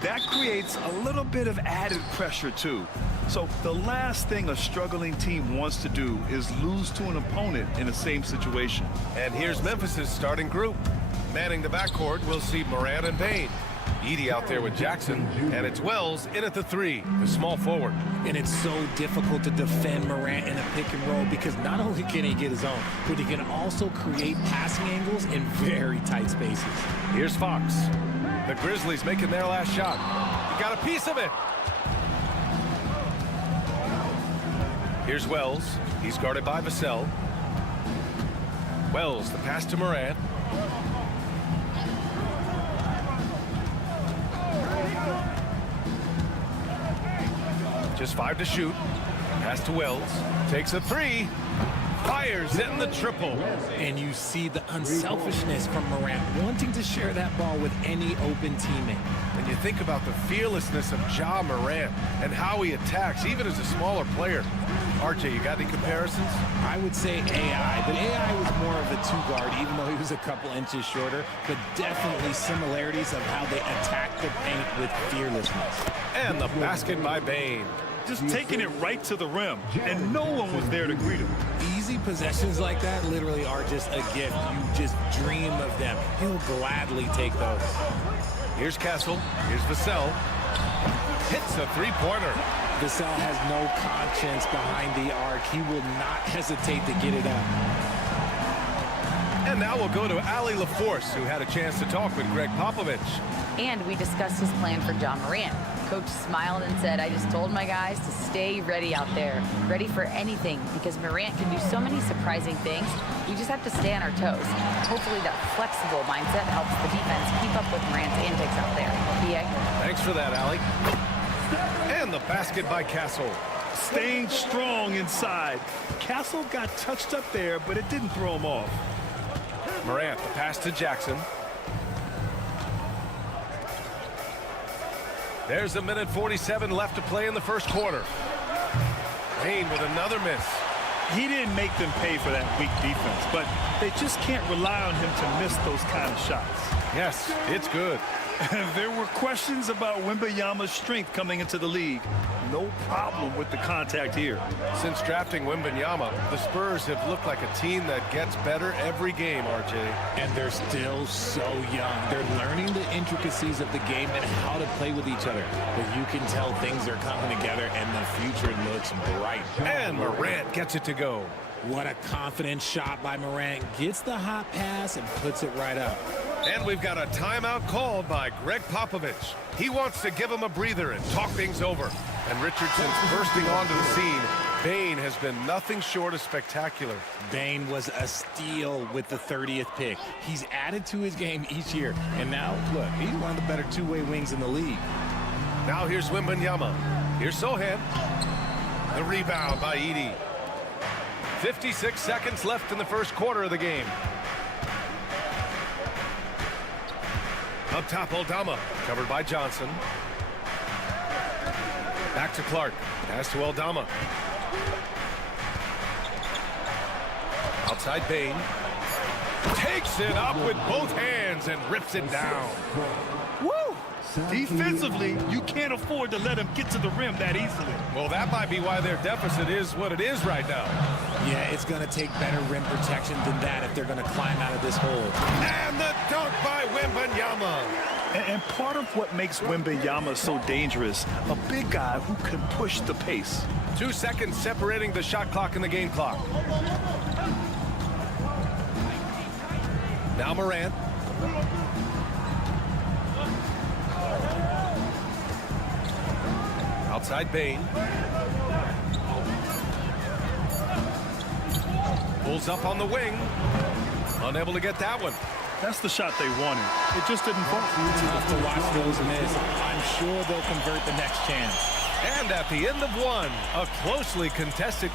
That creates a little bit of added pressure, too. So the last thing a struggling team wants to do is lose to an opponent in the same situation. And here's Memphis' starting group. Manning the backcourt, we'll see Morant and Payne. Edie out there with Jackson, and it's Wells in at the 3, the small forward. And it's so difficult to defend Morant in a pick and roll because not only can he get his own, but he can also create passing angles in very tight spaces. Here's Fox. The Grizzlies making their last shot. He got a piece of it. Here's Wells. He's guarded by Vassell. Wells, the pass to Morant. Just 5 to shoot. Pass to Wells. Takes a 3. Fires in the triple. And you see the unselfishness from Morant, wanting to share that ball with any open teammate. And you think about the fearlessness of Ja Morant and how he attacks, even as a smaller player. RJ, you got any comparisons? I would say AI, but AI was more of a 2-guard, even though he was a couple inches shorter, but definitely similarities of how they attack the paint with fearlessness. And the basket by Bane. Just taking it right to the rim, and no one was there to greet him. Easy possessions like that literally are just a gift. You just dream of them. He'll gladly take those. Here's Castle. Here's Vassell. Hits a 3-pointer. Vassell has no conscience behind the arc. He will not hesitate to get it up. And now we'll go to Allie LaForce, who had a chance to talk with Greg Popovich. And we discussed his plan for Ja Morant. Coach smiled and said, I just told my guys to stay ready out there, ready for anything, because Morant can do so many surprising things. We just have to stay on our toes. Hopefully that flexible mindset helps the defense keep up with Morant's antics out there. PA? Thanks for that, Allie. And the basket by Castle. Staying strong inside. Castle got touched up there, but it didn't throw him off. Morant, the pass to Jackson. There's a minute 47 left to play in the first quarter. Payne with another miss. He didn't make them pay for that weak defense, but they just can't rely on him to miss those kind of shots. Yes, it's good. There were questions about Wembanyama's strength coming into the league. No problem with the contact here. Since drafting Wembanyama, the Spurs have looked like a team that gets better every game, RJ. And they're still so young. They're learning the intricacies of the game and how to play with each other. But you can tell things are coming together and the future looks bright. And Morant gets it to go. What a confident shot by Morant. Gets the hot pass and puts it right up. And we've got a timeout called by Greg Popovich. He wants to give him a breather and talk things over. And Richardson's bursting onto the scene. Bane has been nothing short of spectacular. Bane was a steal with the 30th pick. He's added to his game each year. And now, look, he's one of the better two-way wings in the league. Now here's Wembanyama. Here's Sohan. The rebound by Edie. 56 seconds left in the first quarter of the game. Up top, Aldama, covered by Johnson. Back to Clark, pass to Aldama. Outside Bane. Takes it up with both hands and rips it down. Woo! Defensively, you can't afford to let him get to the rim that easily. Well, that might be why their deficit is what it is right now. Yeah, it's going to take better rim protection than that if they're going to climb out of this hole. And the dunk by Wembanyama. And part of what makes Wembanyama so dangerous, a big guy who can push the pace. 2 seconds separating the shot clock and the game clock. Now Morant. Outside Bane. Pulls up on the wing. Unable to get that one. That's the shot they wanted. It just didn't fall. Tough to watch those miss. I'm sure they'll convert the next chance. And at the end of one, a closely contested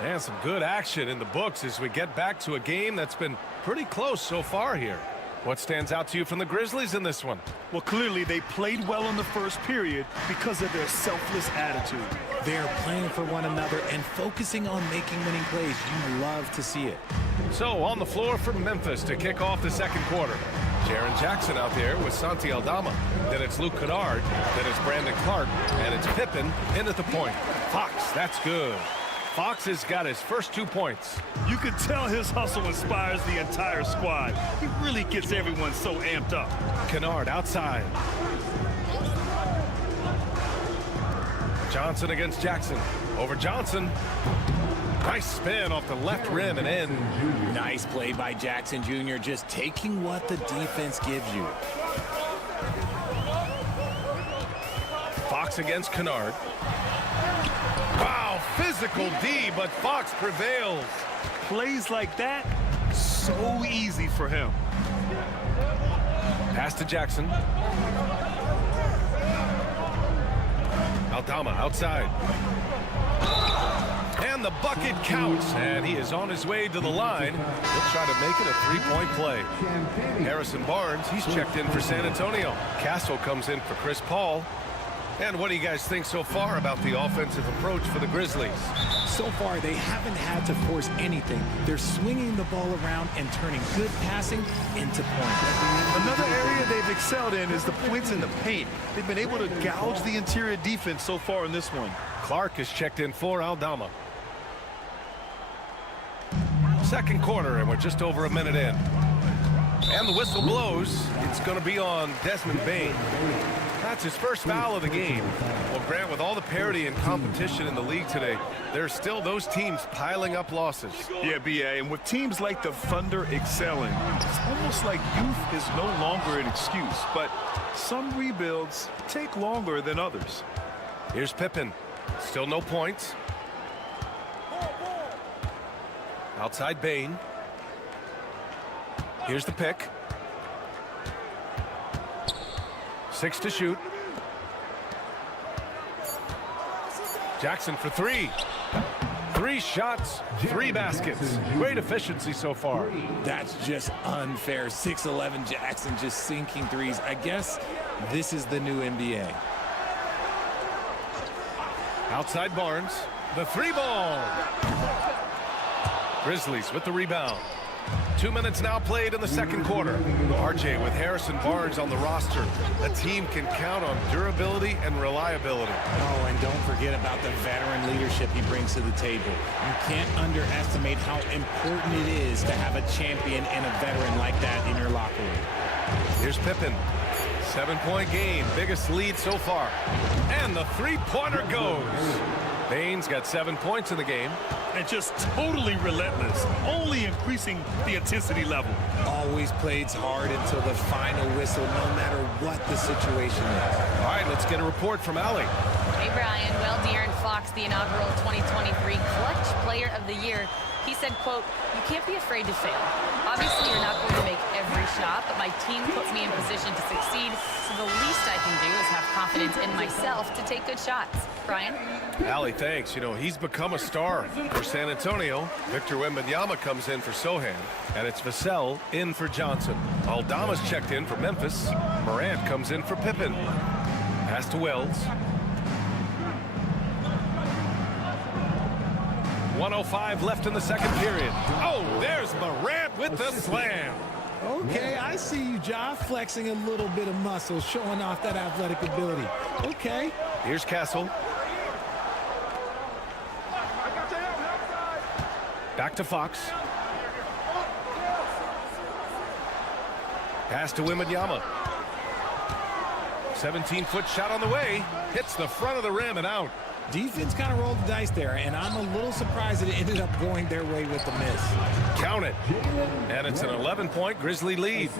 And some good action in the books as we get back to a game that's been pretty close so far here. What stands out to you from the Grizzlies in this one? Well, clearly they played well in the first period because of their selfless attitude. They're playing for one another and focusing on making winning plays. You love to see it. So on the floor for Memphis to kick off the second quarter. Jaren Jackson out there with Santi Aldama. Then it's Luke Kennard. Then it's Brandon Clark. And it's Pippen in at the point. Fox, that's good. Fox has got his first 2 points. You can tell his hustle inspires the entire squad. He really gets everyone so amped up. Kennard outside. Johnson against Jackson. Over Johnson. Nice spin off the left rim and in. Nice play by Jackson Jr., just taking what the defense gives you. Fox against Kennard. Wow, physical D, but Fox prevails. Plays like that, so easy for him. Pass to Jackson. Aldama outside. And the bucket counts, and he is on his way to the line. He'll try to make it a three-point play. Harrison Barnes, he's checked in for San Antonio. Castle comes in for Chris Paul. And what do you guys think so far about the offensive approach for the Grizzlies? So far, they haven't had to force anything. They're swinging the ball around and turning good passing into points. Another area they've excelled in is the points in the paint. They've been able to gouge the interior defense so far in this one. Clark is checked in for Aldama. Second quarter, and we're just over a minute in. And the whistle blows. It's going to be on Desmond Bane. That's his first foul of the game. Well, Grant, with all the parity and competition in the league today, there's still those teams piling up losses. Yeah, B.A., and with teams like the Thunder excelling, it's almost like youth is no longer an excuse. But some rebuilds take longer than others. Here's Pippen. Still no points. Outside Bane. Here's the pick. 6 to shoot. Jackson for 3. 3 shots, 3 baskets. Great efficiency so far. That's just unfair. 6'11" Jackson just sinking threes. I guess this is the new NBA. Outside Barnes. The 3 ball. Grizzlies with the rebound. 2 minutes now played in the second quarter. RJ with Harrison Barnes on the roster. A team can count on durability and reliability. Oh, and don't forget about the veteran leadership he brings to the table. You can't underestimate how important it is to have a champion and a veteran like that in your locker room. Here's Pippen. 7-point game, biggest lead so far. And the three-pointer goes. Bane's got 7 points in the game. And just totally relentless, only increasing the intensity level. Always plays hard until the final whistle, no matter what the situation is. All right, let's get a report from Allie. Hey, Brian. Well, De'Aaron Fox, the inaugural 2023 Clutch Player of the Year, he said, quote, "You can't be afraid to fail. Obviously, you're not going to make every shot, but my team puts me in position to succeed, so the least I can do is have confidence in myself to take good shots." Brian? Allie, thanks. You know, he's become a star for San Antonio. Victor Wembanyama comes in for Sohan, and it's Vassell in for Johnson. Aldama's checked in for Memphis. Morant comes in for Pippen. Pass to Wells. 1:05 left in the second period. Oh, there's Morant with the slam. Okay, I see you, Ja, flexing a little bit of muscle, showing off that athletic ability. Okay. Here's Castle. Back to Fox. Pass to Wembanyama. 17-foot shot on the way. Hits the front of the rim and out. Defense kind of rolled the dice there, and I'm a little surprised that it ended up going their way with the miss. Count it. And it's an 11-point Grizzly lead.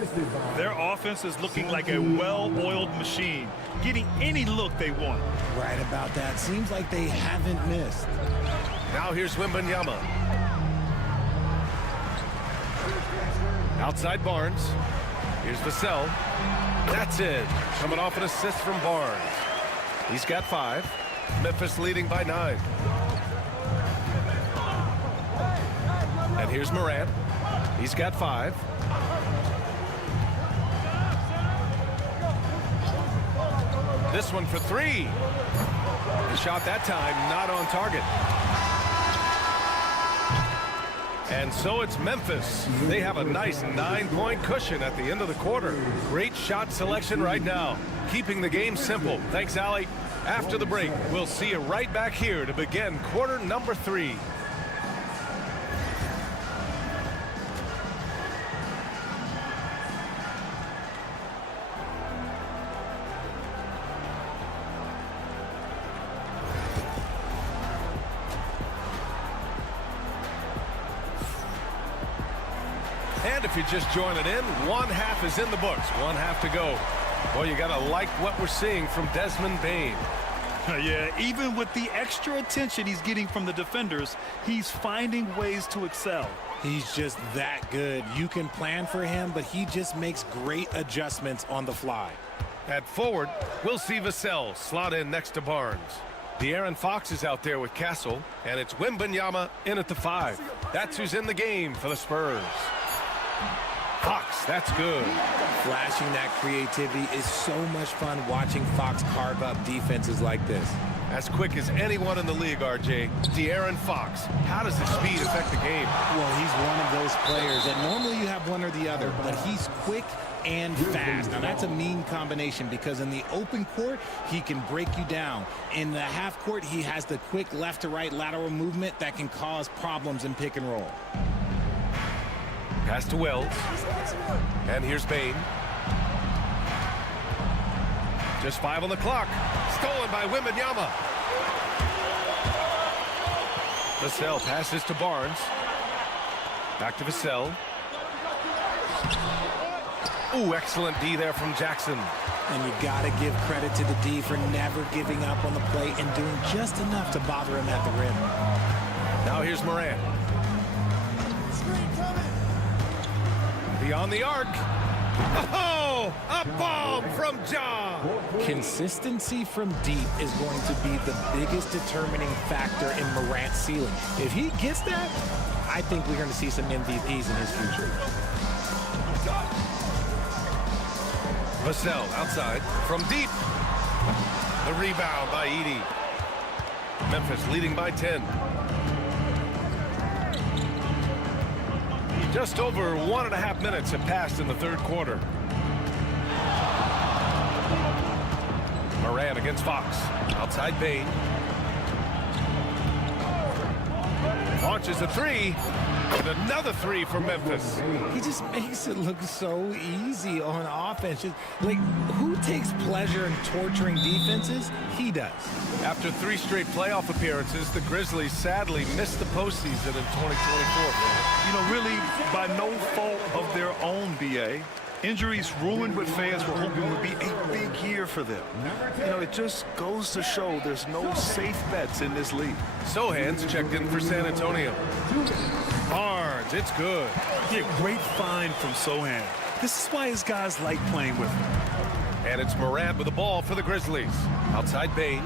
Their offense is looking like a well-oiled machine, getting any look they want. Right about that. Seems like they haven't missed. Now here's Wembanyama. Outside Barnes. Here's Vassell. That's it. Coming off an assist from Barnes. He's got 5. Memphis leading by 9. And here's Morant. He's got 5. This one for 3. The shot that time not on target. And so it's Memphis. They have a nice 9-point cushion at the end of the quarter. Great shot selection right now, keeping the game simple. Thanks, Allie. After the break, we'll see you right back here to begin quarter number 3. And if you're just joining in, one half is in the books. One half to go. Well, you got to like what we're seeing from Desmond Bane. Yeah, even with the extra attention he's getting from the defenders, he's finding ways to excel. He's just that good. You can plan for him, but he just makes great adjustments on the fly. At forward, we'll see Vassell slot in next to Barnes. De'Aaron Fox is out there with Castle, and it's Wembanyama in at the 5. That's who's in the game for the Spurs. Fox, that's good. Flashing that creativity is so much fun watching Fox carve up defenses like this. As quick as anyone in the league, RJ. De'Aaron Fox. How does his speed affect the game? Well, he's one of those players that normally you have one or the other, but he's quick and fast. Now, that's a mean combination because in the open court, he can break you down. In the half court, he has the quick left-to-right lateral movement that can cause problems in pick and roll. Pass to Wells. And here's Bane. Just 5 on the clock. Stolen by Wembanyama. Vassell passes to Barnes. Back to Vassell. Ooh, excellent D there from Jackson. And you got to give credit to the D for never giving up on the play and doing just enough to bother him at the rim. Now here's Morant. Beyond the arc. Oh, a bomb from Ja. Consistency from deep is going to be the biggest determining factor in Morant's ceiling. If he gets that, I think we're going to see some MVPs in his future. Vassell outside from deep. The rebound by Edey. Memphis leading by 10. Just over 1.5 minutes have passed in the third quarter. Morant against Fox. Outside Bane. Launches a 3. And another 3 for Memphis. He just makes it look so easy on offense. Just, like, who takes pleasure in torturing defenses? He does. After 3 straight playoff appearances, the Grizzlies sadly missed the postseason in 2024. You know, really, by no fault of their own, BA. Injuries ruined what fans were hoping would be a big year for them. You know, it just goes to show there's no safe bets in this league. Sohan's checked in for San Antonio. Barnes, it's good. Yeah, great find from Sohan. This is why his guys like playing with him. And it's Morant with the ball for the Grizzlies. Outside Bane.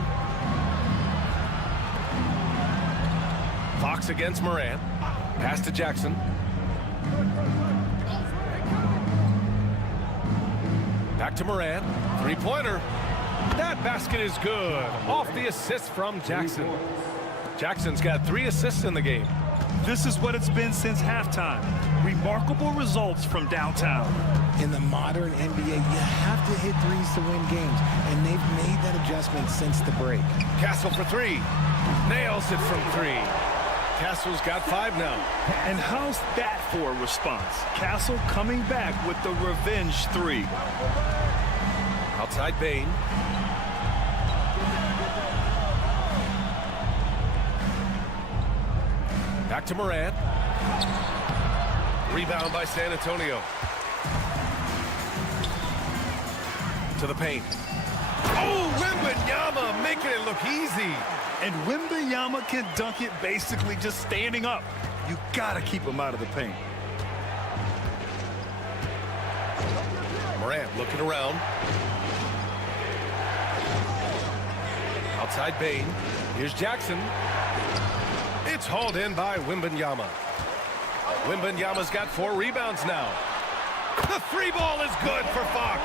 Fox against Morant. Pass to Jackson. Back to Morant. 3-pointer. That basket is good. Off the assist from Jackson. Jackson's got 3 assists in the game. This is what it's been since halftime. Remarkable results from downtown. In the modern NBA, you have to hit threes to win games, and they've made that adjustment since the break. Castle for 3. Nails it from 3. Castle's got 5 now. And how's that for a response? Castle coming back with the revenge 3. Outside Bane. Back to Morant. Rebound by San Antonio. To the paint. Oh, Wembanyama making it look easy. And Wembanyama can dunk it basically just standing up. You gotta keep him out of the paint. Morant looking around. Outside Bane. Here's Jackson. It's hauled in by Wembanyama. Wembanyama's got 4 rebounds now. The 3 ball is good for Fox.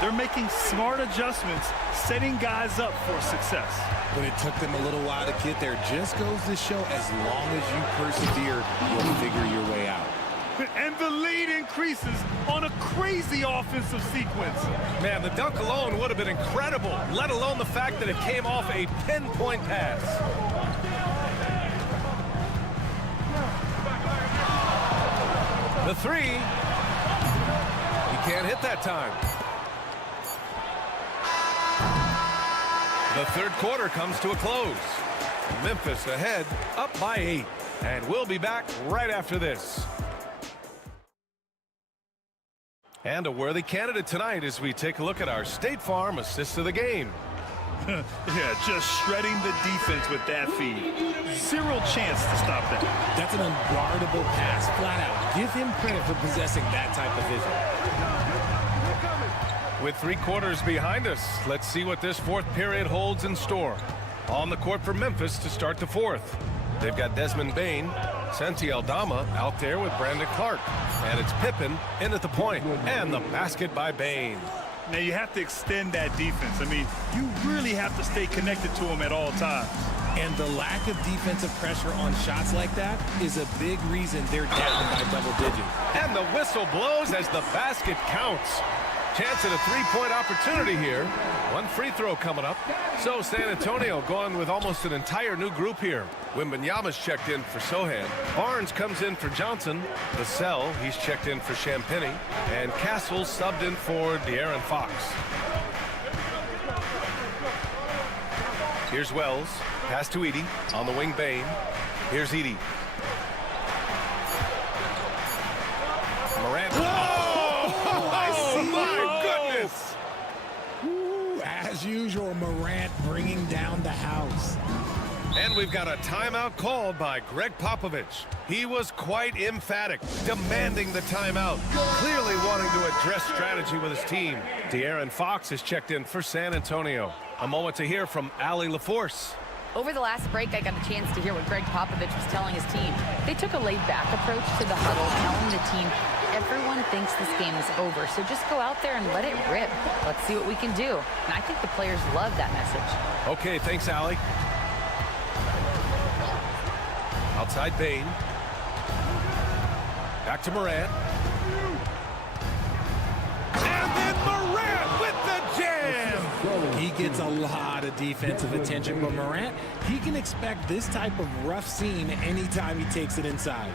They're making smart adjustments, setting guys up for success. But it took them a little while to get there. Just goes to show, as long as you persevere, you'll figure your way out. And the lead increases on a crazy offensive sequence. Man, the dunk alone would have been incredible, let alone the fact that it came off a pinpoint pass. The 3. He can't hit that time. The third quarter comes to a close. Memphis ahead, up by 8. And we'll be back right after this. And a worthy candidate tonight as we take a look at our State Farm assist of the game. Yeah, just shredding the defense with that feed. 0 chance to stop that. That's an unguardable pass, flat out. Give him credit for possessing that type of vision. With 3 quarters behind us, let's see what this 4th period holds in store. On the court for Memphis to start the 4th. They've got Desmond Bane, Santi Aldama out there with Brandon Clark. And it's Pippen in at the point. And the basket by Bane. Now you have to extend that defense. I mean, you really have to stay connected to him at all times. And the lack of defensive pressure on shots like that is a big reason they're down by double digits. And the whistle blows as the basket counts. Chance at a 3-point opportunity here. 1 free throw coming up. So San Antonio going with almost an entire new group here. Wembanyama's checked in for Sohan. Barnes comes in for Johnson. Vassell, he's checked in for Champagny. And Castle subbed in for De'Aaron Fox. Here's Wells. Pass to Edey. On the wing, Bane. Here's Edey. Morant. As usual, Morant bringing down the house. And we've got a timeout called by Greg Popovich. He was quite emphatic, demanding the timeout, clearly wanting to address strategy with his team. De'Aaron Fox is checked in for San Antonio. A moment to hear from Allie LaForce. Over the last break, I got a chance to hear what Greg Popovich was telling his team. They took a laid-back approach to the huddle, telling the team, everyone thinks this game is over, so just go out there and let it rip. Let's see what we can do. And I think the players love that message. Okay, thanks, Allie. Outside Bane. Back to Morant. And then Morant with the jam! He gets a lot of defensive attention, but Morant, he can expect this type of rough scene anytime he takes it inside.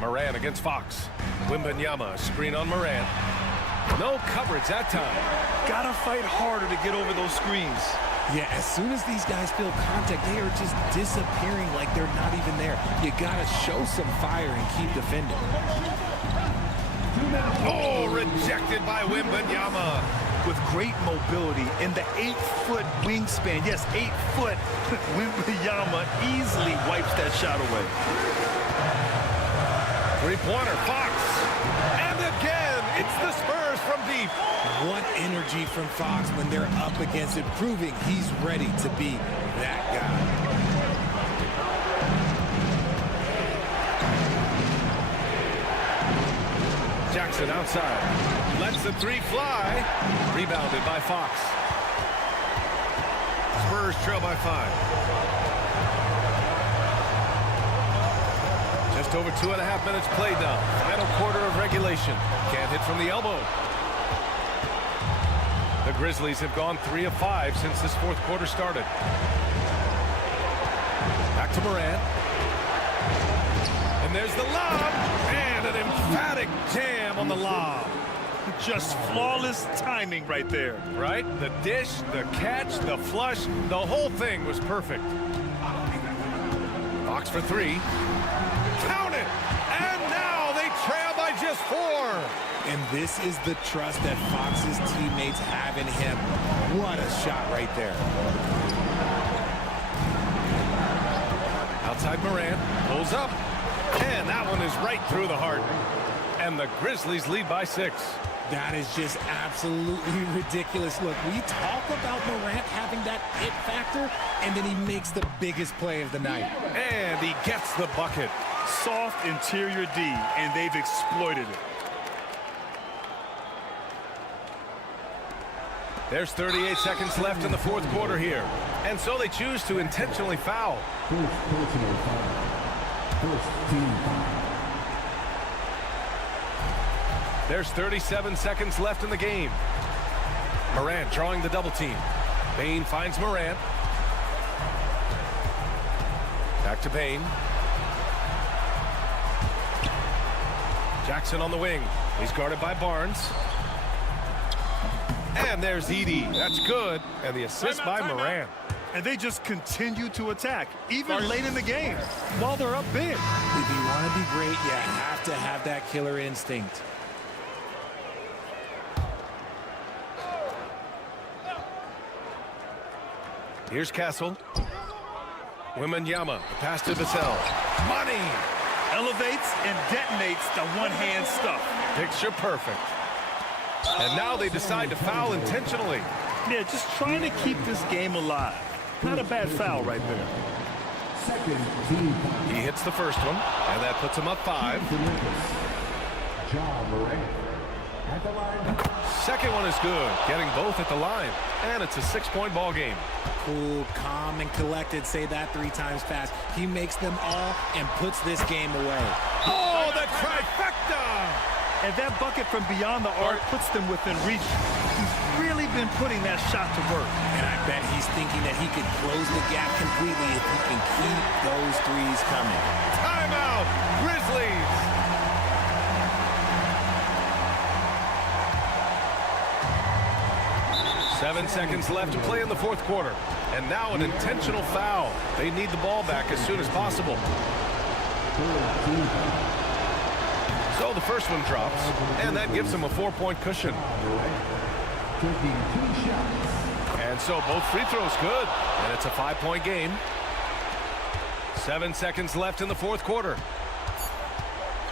Morant against Fox. Wembanyama, screen on Morant. No coverage that time. Gotta fight harder to get over those screens. Yeah, as soon as these guys feel contact, they are just disappearing like they're not even there. You gotta show some fire and keep defending. Oh, rejected by Wembanyama. With great mobility in the 8-foot wingspan. Yes, 8 foot. Wembanyama easily wipes that shot away. 3-pointer, Fox. And again, it's the Spurs from deep. What energy from Fox when they're up against it, proving he's ready to be that guy. Jackson outside. Lets the 3 fly. Rebounded by Fox. Spurs trail by 5. Just over 2.5 minutes played now. Final quarter of regulation. Can't hit from the elbow. The Grizzlies have gone 3 of 5 since this 4th quarter started. Back to Morant. And there's the lob. And an emphatic jam on the lob. Just flawless timing right there. Right? The dish, the catch, the flush, the whole thing was perfect. Fox for 3. Count it! And now they trail by just 4. And this is the trust that Fox's teammates have in him. What a shot right there. Outside Morant, pulls up. And that one is right through the heart. And the Grizzlies lead by 6. That is just absolutely ridiculous. Look, we talk about Morant having that it factor, and then he makes the biggest play of the night. And he gets the bucket. Soft interior D, and they've exploited it. There's 38 seconds left in the fourth quarter here. And so they choose to intentionally foul. First personal foul. First team foul. There's 37 seconds left in the game. Morant drawing the double team. Bane finds Morant. Back to Bane. Jackson on the wing. He's guarded by Barnes. And there's Edey. That's good. And the assist by Morant. And they just continue to attack, even late in the game, while they're up big. If you want to be great, you have to have that killer instinct. Here's Castle. Wembanyama, the pass to Vassell. Money! Elevates and detonates the one-hand stuff. Picture perfect. And now they decide to foul intentionally. Yeah, just trying to keep this game alive. Not a bad foul right there. Second team foul. He hits the first one, and that puts him up 5. To Memphis. John Morant. At the line. Second one is good, getting both at the line. And it's a 6-point ball game. Cool, calm, and collected. Say that 3 times fast. He makes them all and puts this game away. Oh, the trifecta! And that bucket from beyond the arc puts them within reach. He's really been putting that shot to work. And I bet he's thinking that he could close the gap completely if he can keep those threes coming. Timeout, Grizzlies! Seven seconds left to play in the fourth quarter. And now an intentional foul. They need the ball back as soon as possible. Third team foul. So the first one drops, and that gives them a 4-point cushion. Morant. Taking 2 shots. And so both free throws good, and it's a 5-point game. 7 seconds left in the fourth quarter.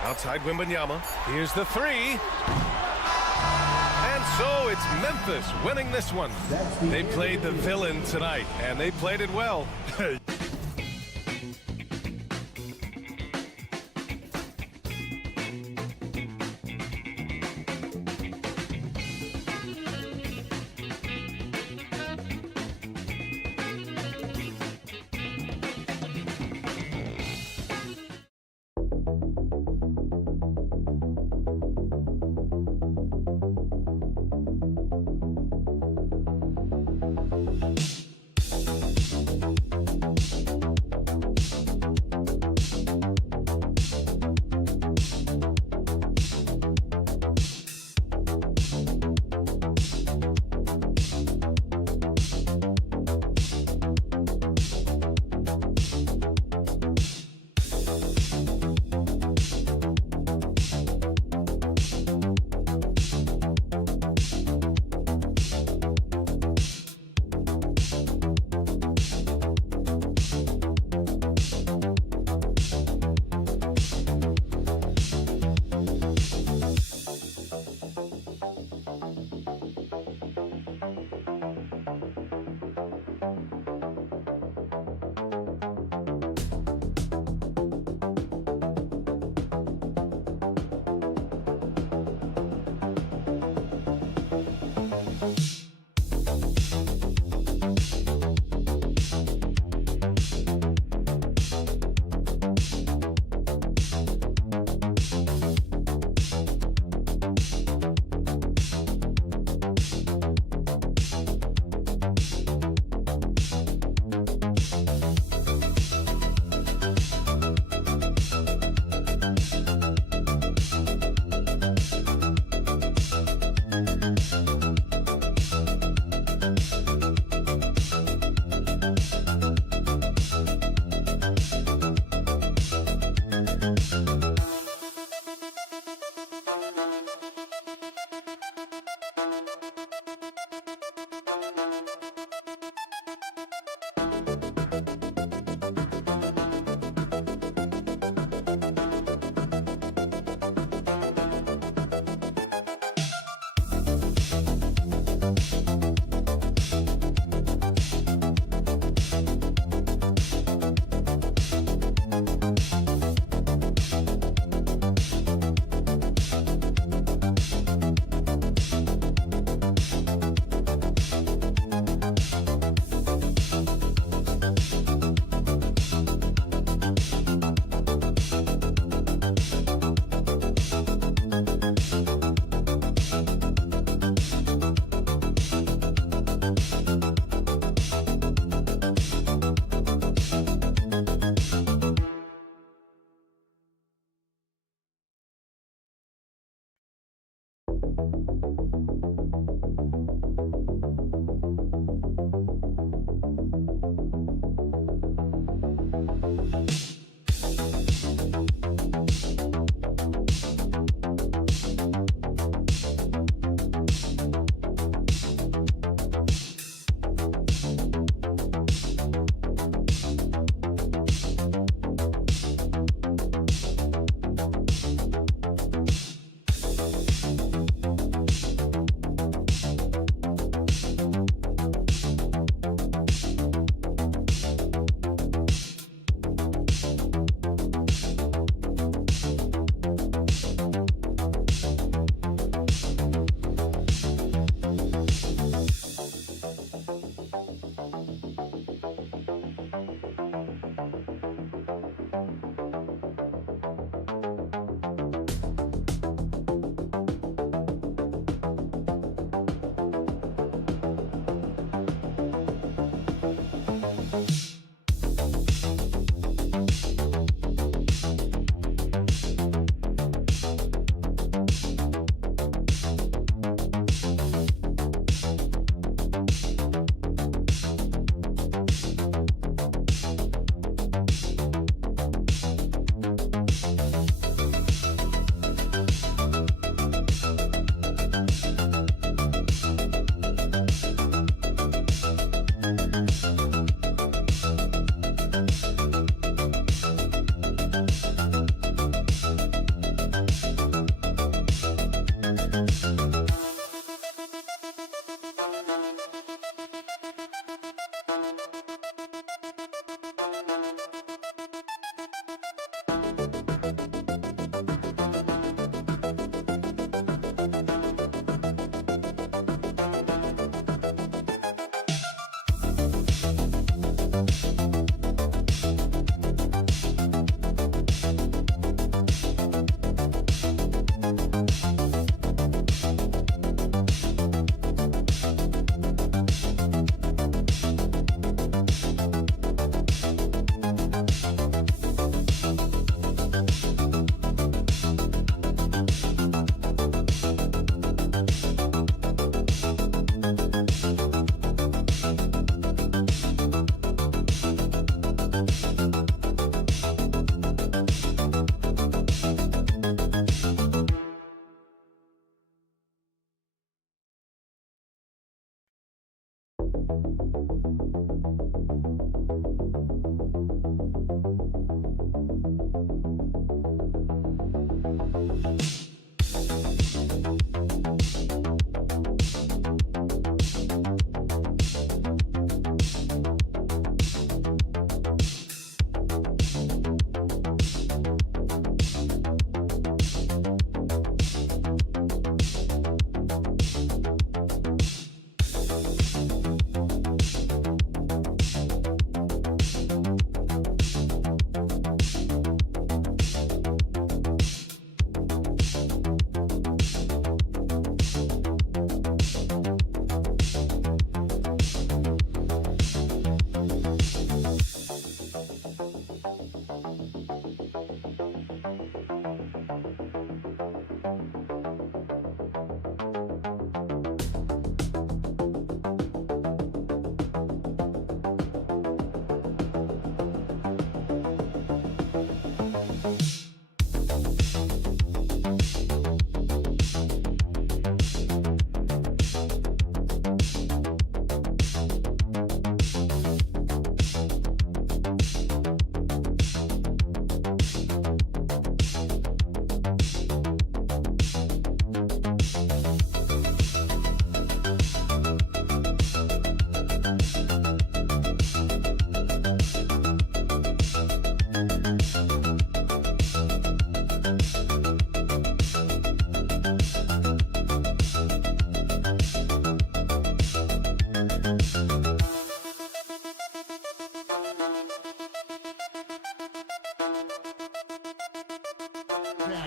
Outside Wembanyama. Here's the 3. And so it's Memphis winning this one. They played the villain tonight, and they played it well.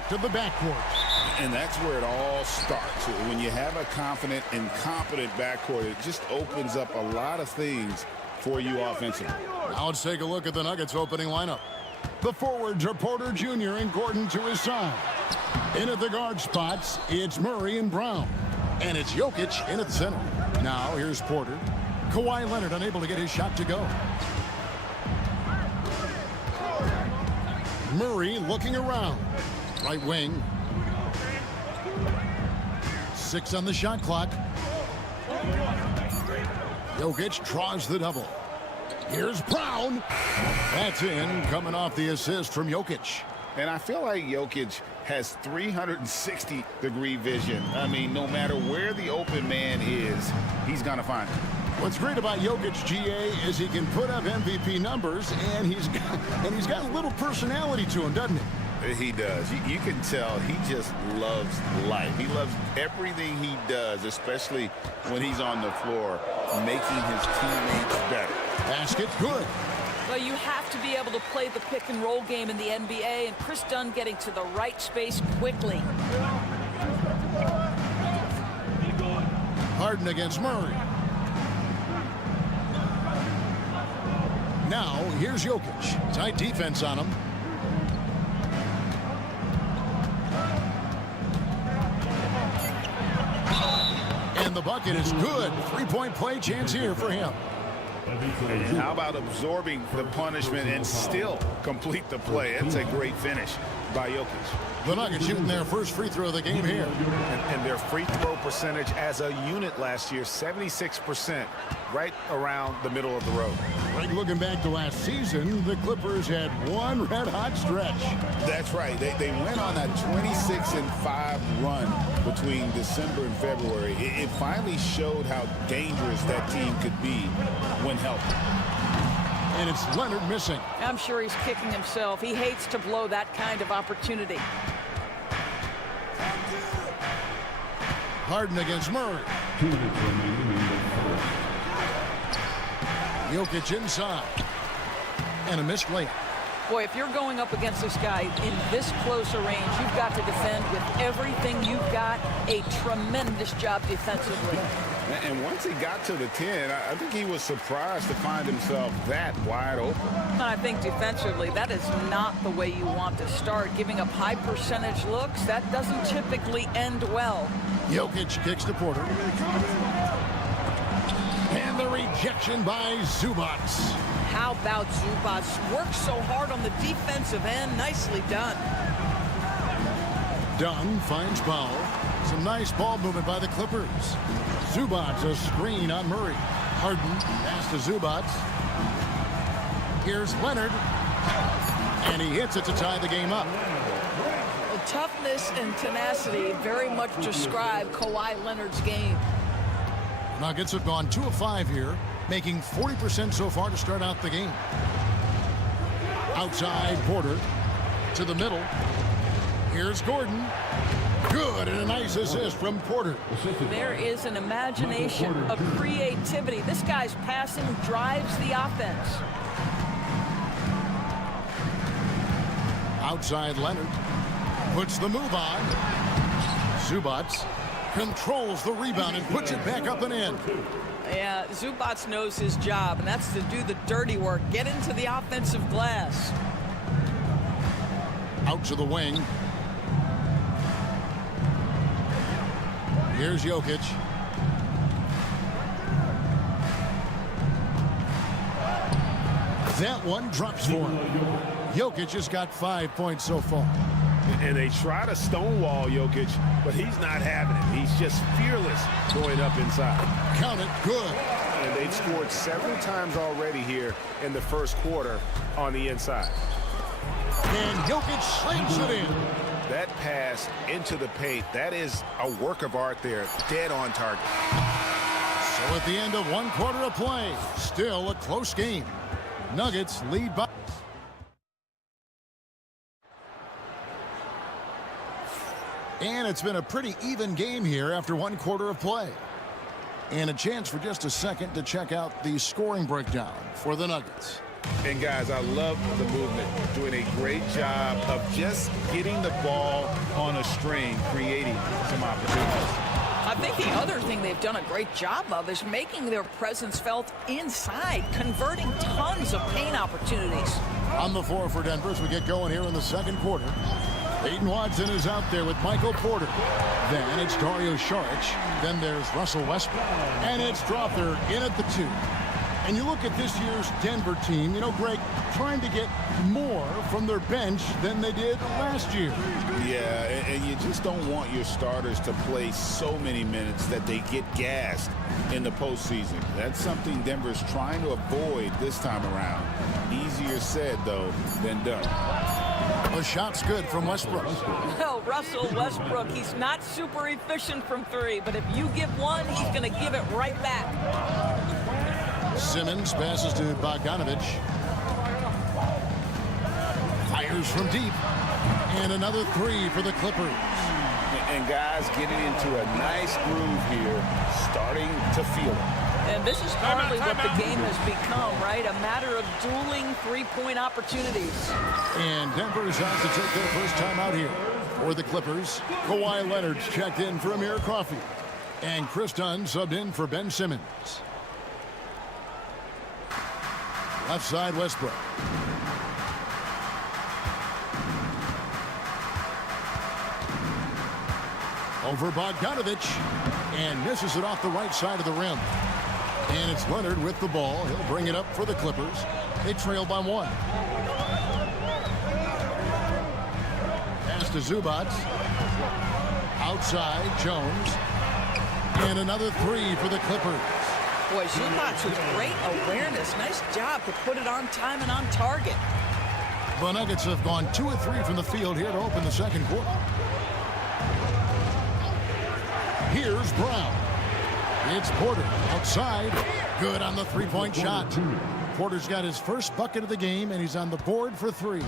To the backcourt. And that's where it all starts. When you have a confident and competent backcourt, it just opens up a lot of things for you offensively. Now let's take a look at the Nuggets opening lineup. The forwards are Porter Jr. and Gordon to his side. In at the guard spots, it's Murray and Brown. And it's Jokic in at the center. Now here's Porter. Kawhi Leonard unable to get his shot to go. Murray looking around. Right wing. 6 on the shot clock. Jokic draws the double. Here's Brown. That's in, coming off the assist from Jokic. And I feel like Jokic has 360-degree vision. I mean, no matter where the open man is, he's going to find it. What's great about Jokic, GA, is he can put up MVP numbers, and he's got a little personality to him, doesn't he? He does. You can tell he just loves life. He loves everything he does, especially when he's on the floor, making his teammates better. Basket, good. Well, you have to be able to play the pick-and-roll game in the NBA, and Chris Dunn getting to the right space quickly. Harden against Murray. Now, here's Jokic. Tight defense on him. And the bucket is good. Three-point play chance here for him. And how about absorbing the punishment and still complete the play? It's a great finish by Jokic. The Nuggets shooting their first free throw of the game here. And their free throw percentage as a unit last year, 76%, right around the middle of the road. Right, looking back to last season, the Clippers had one red-hot stretch. That's right. They went on that 26-5 run between December and February. It finally showed how dangerous that team could be when healthy. And it's Leonard missing. I'm sure he's kicking himself. He hates to blow that kind of opportunity. Harden against Murray. 2 minutes remaining in the fourth. Jokic inside. And a missed layup. Boy, if you're going up against this guy in this close a range, you've got to defend with everything you've got. A tremendous job defensively. And once he got to the 10, I think he was surprised to find himself that wide open. I think defensively, that is not the way you want to start. Giving up high percentage looks, that doesn't typically end well. Jokic kicks to Porter. And the rejection by Zubac. How about Zubac? Works so hard on the defensive end. Nicely done. Dunn finds Powell. Some nice ball movement by the Clippers. Zubac a screen on Murray. Harden pass to Zubac. Here's Leonard. And he hits it to tie the game up. Well, toughness and tenacity very much describe Kawhi Leonard's game. Nuggets have gone 2 of 5 here, making 40% so far to start out the game. Outside Porter to the middle. Here's Gordon. Good, and a nice assist from Porter. There is an imagination, a creativity. This guy's passing drives the offense. Outside Leonard puts the move on. Zubac controls the rebound and puts it back up and in. Yeah, Zubac knows his job, and that's to do the dirty work. Get into the offensive glass. Out to the wing. Here's Jokic. That one drops for him. Jokic has got 5 points so far. And they try to stonewall Jokic, but he's not having it. He's just fearless going up inside. Count it, good. And they've scored several times already here in the first quarter on the inside. And Jokic slings it in. That pass into the paint, that is a work of art there, dead on target. So at the end of 1 quarter of play, still a close game. Nuggets lead by. And it's been a pretty even game here after 1 quarter of play. And a chance for just a second to check out the scoring breakdown for the Nuggets. And guys, I love the movement. Doing a great job of just getting the ball on a string, creating some opportunities. I think the other thing they've done a great job of is making their presence felt inside, converting tons of paint opportunities. On the floor for Denver as we get going here in the second quarter. Peyton Watson is out there with Michael Porter. Then it's Dario Saric. Then there's Russell Westbrook. And it's Strother in at the 2. And you look at this year's Denver team, you know, Greg, trying to get more from their bench than they did last year. Yeah, and you just don't want your starters to play so many minutes that they get gassed in the postseason. That's something Denver's trying to avoid this time around. Easier said, though, than done. A shot's good from Westbrook. Well, Russell Westbrook, he's not super efficient from 3, but if you give one, he's going to give it right back. Simmons passes to Bogdanovich. Fires from deep. And another 3 for the Clippers. And guys getting into a nice groove here, starting to feel it. And this is partly what the game has become, right? A matter of dueling three-point opportunities. And Denver's out to take their first time out here. For the Clippers, Kawhi Leonard's checked in for Amir Coffey. And Chris Dunn subbed in for Ben Simmons. Left side, Westbrook. Over Bogdanovich. And misses it off the right side of the rim. And it's Leonard with the ball. He'll bring it up for the Clippers. They trail by 1. Pass to Zubac. Outside, Jones. And another 3 for the Clippers. Boy, Zubac with great awareness. Nice job to put it on time and on target. The Nuggets have gone 2 of 3 from the field here to open the second quarter. Here's Brown. It's Porter outside. Good on the three-point shot. Porter's got his first bucket of the game, and he's on the board for 3.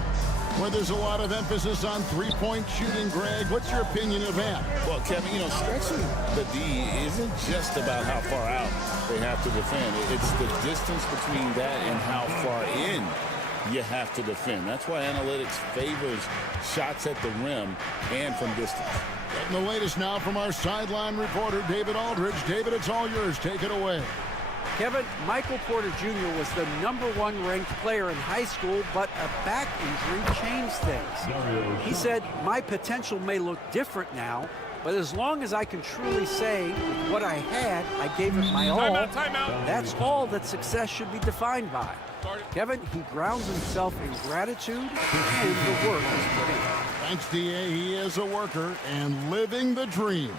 Where there's a lot of emphasis on three-point shooting, Greg, what's your opinion of that? Well, Kevin, you know, stretching the D isn't just about how far out they have to defend. It's the distance between that and how far in you have to defend. That's why analytics favors shots at the rim and from distance. Getting the latest now from our sideline reporter, David Aldridge. David, it's all yours. Take it away. Kevin, Michael Porter Jr. was the #1 ranked player in high school, but a back injury changed things. He said, "My potential may look different now, but as long as I can truly say with what I had, I gave it my all. Timeout. That's all that success should be defined by." Kevin, he grounds himself in gratitude and the work he's put in. Thanks, D.A. He is a worker and living the dream.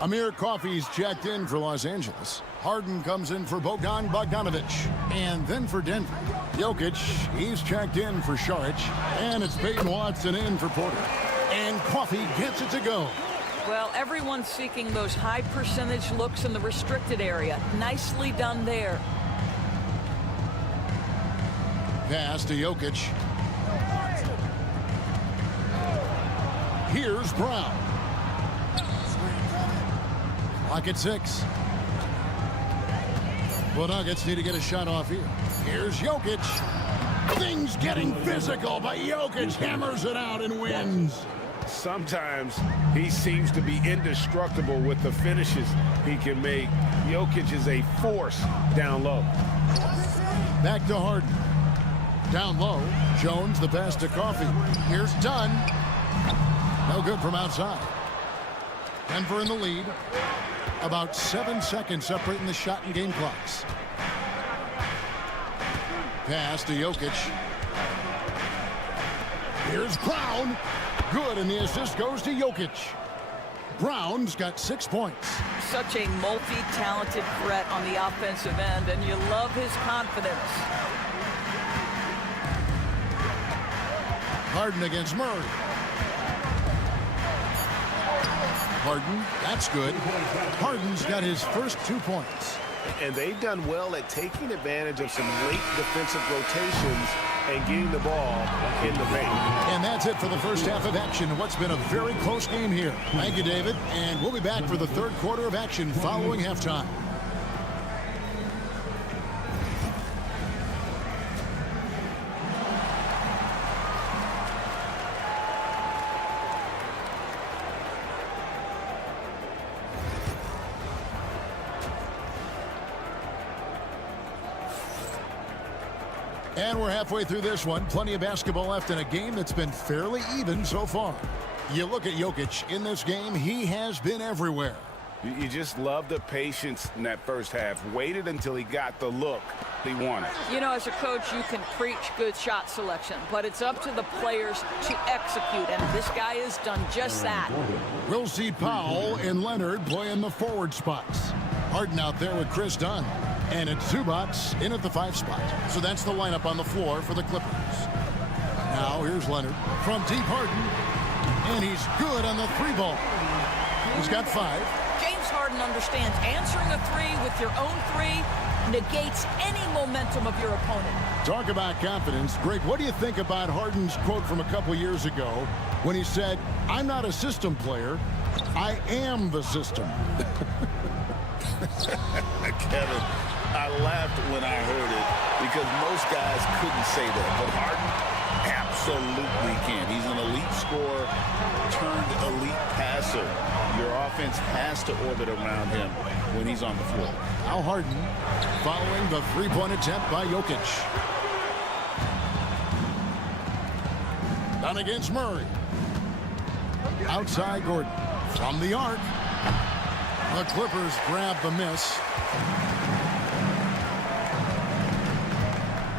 Amir Coffey's checked in for Los Angeles. Harden comes in for Bogdanovich. And then for Denver, Jokic, he's checked in for Saric. And it's Peyton Watson in for Porter. And Coffey gets it to go. Well, everyone's seeking those high percentage looks in the restricted area. Nicely done there. Pass to Jokic. Here's Brown. Clock at 6. The Nuggets need to get a shot off here. Here's Jokic. Things getting physical, but Jokic hammers it out and wins. Sometimes he seems to be indestructible with the finishes he can make. Jokic is a force down low. Back to Harden. Down low, Jones, the pass to Coffey. Here's Dunn. No good from outside. Denver in the lead. About 7 seconds separating the shot and game clocks. Pass to Jokic. Here's Brown. Good, and the assist goes to Jokic. Brown's got 6 points. Such a multi-talented threat on the offensive end, and you love his confidence. Harden against Murray. Harden, that's good. Harden's got his first 2 points. And they've done well at taking advantage of some late defensive rotations and getting the ball in the paint. And that's it for the first half of action in what's been a very close game here. Thank you, David. And we'll be back for the third quarter of action following halftime. And we're halfway through this one. Plenty of basketball left in a game that's been fairly even so far. You look at Jokic in this game, he has been everywhere. You just love the patience in that first half. Waited until he got the look he wanted. You know, as a coach, you can preach good shot selection, but it's up to the players to execute, and this guy has done just that. We'll see Powell and Leonard playing the forward spots. Harden out there with Chris Dunn. And it's Zubac in at the 5 spot. So that's the lineup on the floor for the Clippers. Now here's Leonard from deep. Harden. And he's good on the 3-ball. He's got 5. James Harden understands answering a 3 with your own 3 negates any momentum of your opponent. Talk about confidence. Greg, what do you think about Harden's quote from a couple years ago when he said, "I'm not a system player, I am the system"? Kevin, I laughed when I heard it because most guys couldn't say that. But Harden absolutely can. He's an elite scorer turned elite passer. Your offense has to orbit around him when he's on the floor. Now Harden following the 3-point attempt by Jokic. Done against Murray. Outside Gordon. From the arc. The Clippers grab the miss.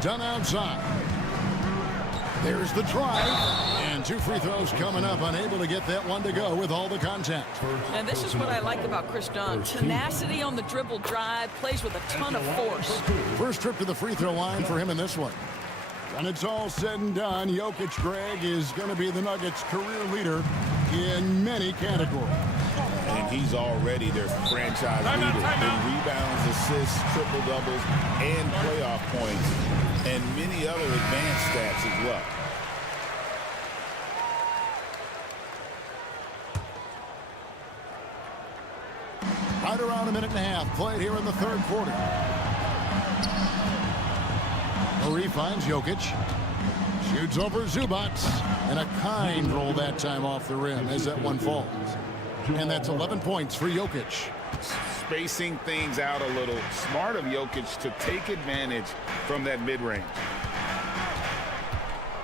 Done outside. There's the drive. And 2 free throws coming up. Unable to get that one to go with all the contact. And this is what I like about Chris Dunn. Tenacity on the dribble drive, plays with a ton of force. First trip to the free throw line for him in this one. When it's all said and done, Jokic, Greg, is going to be the Nuggets' career leader in many categories. And he's already their franchise leader in rebounds, assists, triple-doubles, and playoff points, and many other advanced stats as well. Right around a minute and a half played here in the third quarter. Murray finds Jokic. Shoots over Zubac. And a kind roll that time off the rim as that one falls. And that's 11 points for Jokic. Spacing things out a little. Smart of Jokic to take advantage from that mid-range.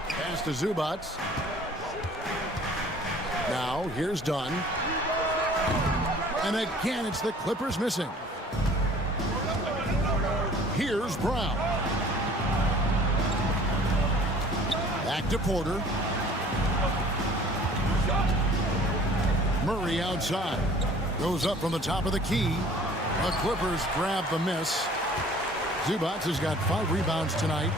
Pass to Zubac. Now here's Dunn. And again, it's the Clippers missing. Here's Brown. Back to Porter. Murray outside. Goes up from the top of the key. The Clippers grab the miss. Zubac has got 5 rebounds tonight.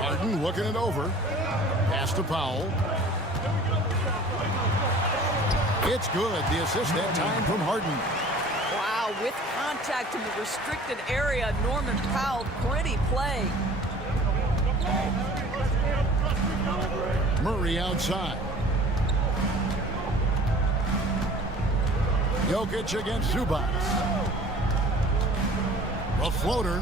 Harden looking it over. Pass to Powell. It's good. The assist that time from Harden. Wow, with contact in the restricted area, Norman Powell, pretty play. Murray outside. Jokic against Zubac. The floater.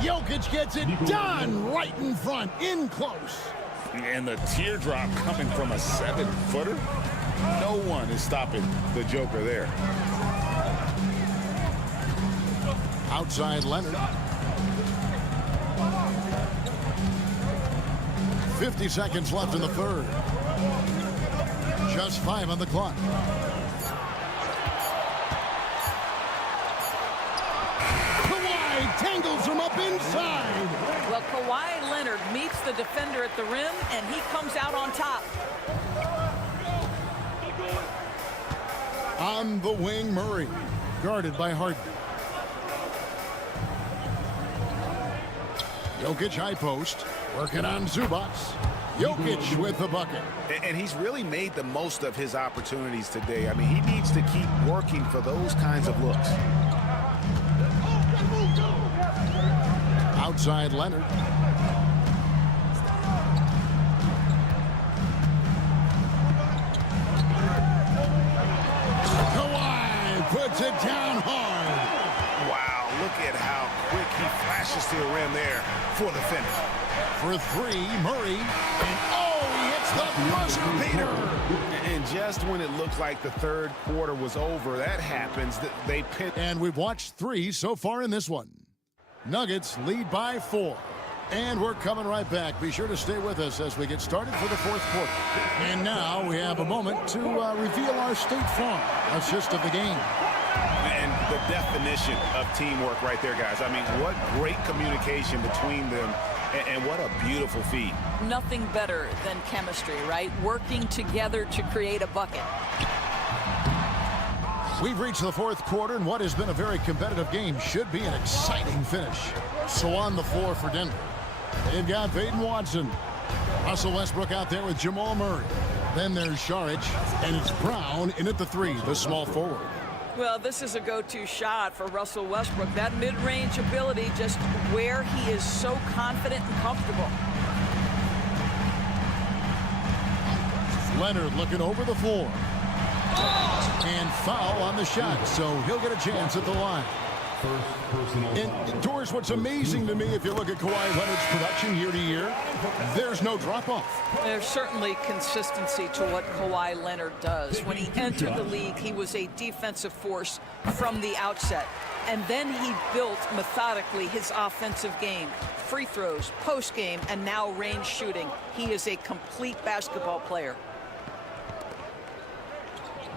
Jokic gets it done right in front, in close. And the teardrop coming from a 7-footer. No one is stopping the Joker there. Outside Leonard. 50 seconds left in the third. Just 5 on the clock. Kawhi tangles him up inside. Well, Kawhi Leonard meets the defender at the rim, and he comes out on top. On the wing, Murray, guarded by Harden. Jokic high post, working on Zubac. Jokic with the bucket. And he's really made the most of his opportunities today. I mean, he needs to keep working for those kinds of looks. Outside Leonard. Puts it down hard. Wow, look at how quick he flashes to the rim there for the finish. For 3, Murray. And he hits the buzzer beater. And just when it looked like the third quarter was over, that happens. They pin. And we've watched 3 so far in this one. Nuggets lead by 4. And we're coming right back. Be sure to stay with us as we get started for the fourth quarter. And now we have a moment to reveal our State Farm assist of the game. And the definition of teamwork right there, guys. I mean, what great communication between them, and what a beautiful feat. Nothing better than chemistry, right? Working together to create a bucket. We've reached the fourth quarter, and what has been a very competitive game should be an exciting finish. So on the floor for Denver, they've got Peyton Watson. Russell Westbrook out there with Jamal Murray. Then there's Saric, and it's Brown in at the 3, the small forward. Well, this is a go-to shot for Russell Westbrook. That mid-range ability, just where he is so confident and comfortable. Leonard looking over the floor. And foul on the shot, so he'll get a chance at the line. And Doris, what's amazing to me, if you look at Kawhi Leonard's production year to year, there's no drop-off. There's certainly consistency to what Kawhi Leonard does. When he entered the league, he was a defensive force from the outset. And then he built methodically his offensive game. Free throws, post-game, and now range shooting. He is a complete basketball player.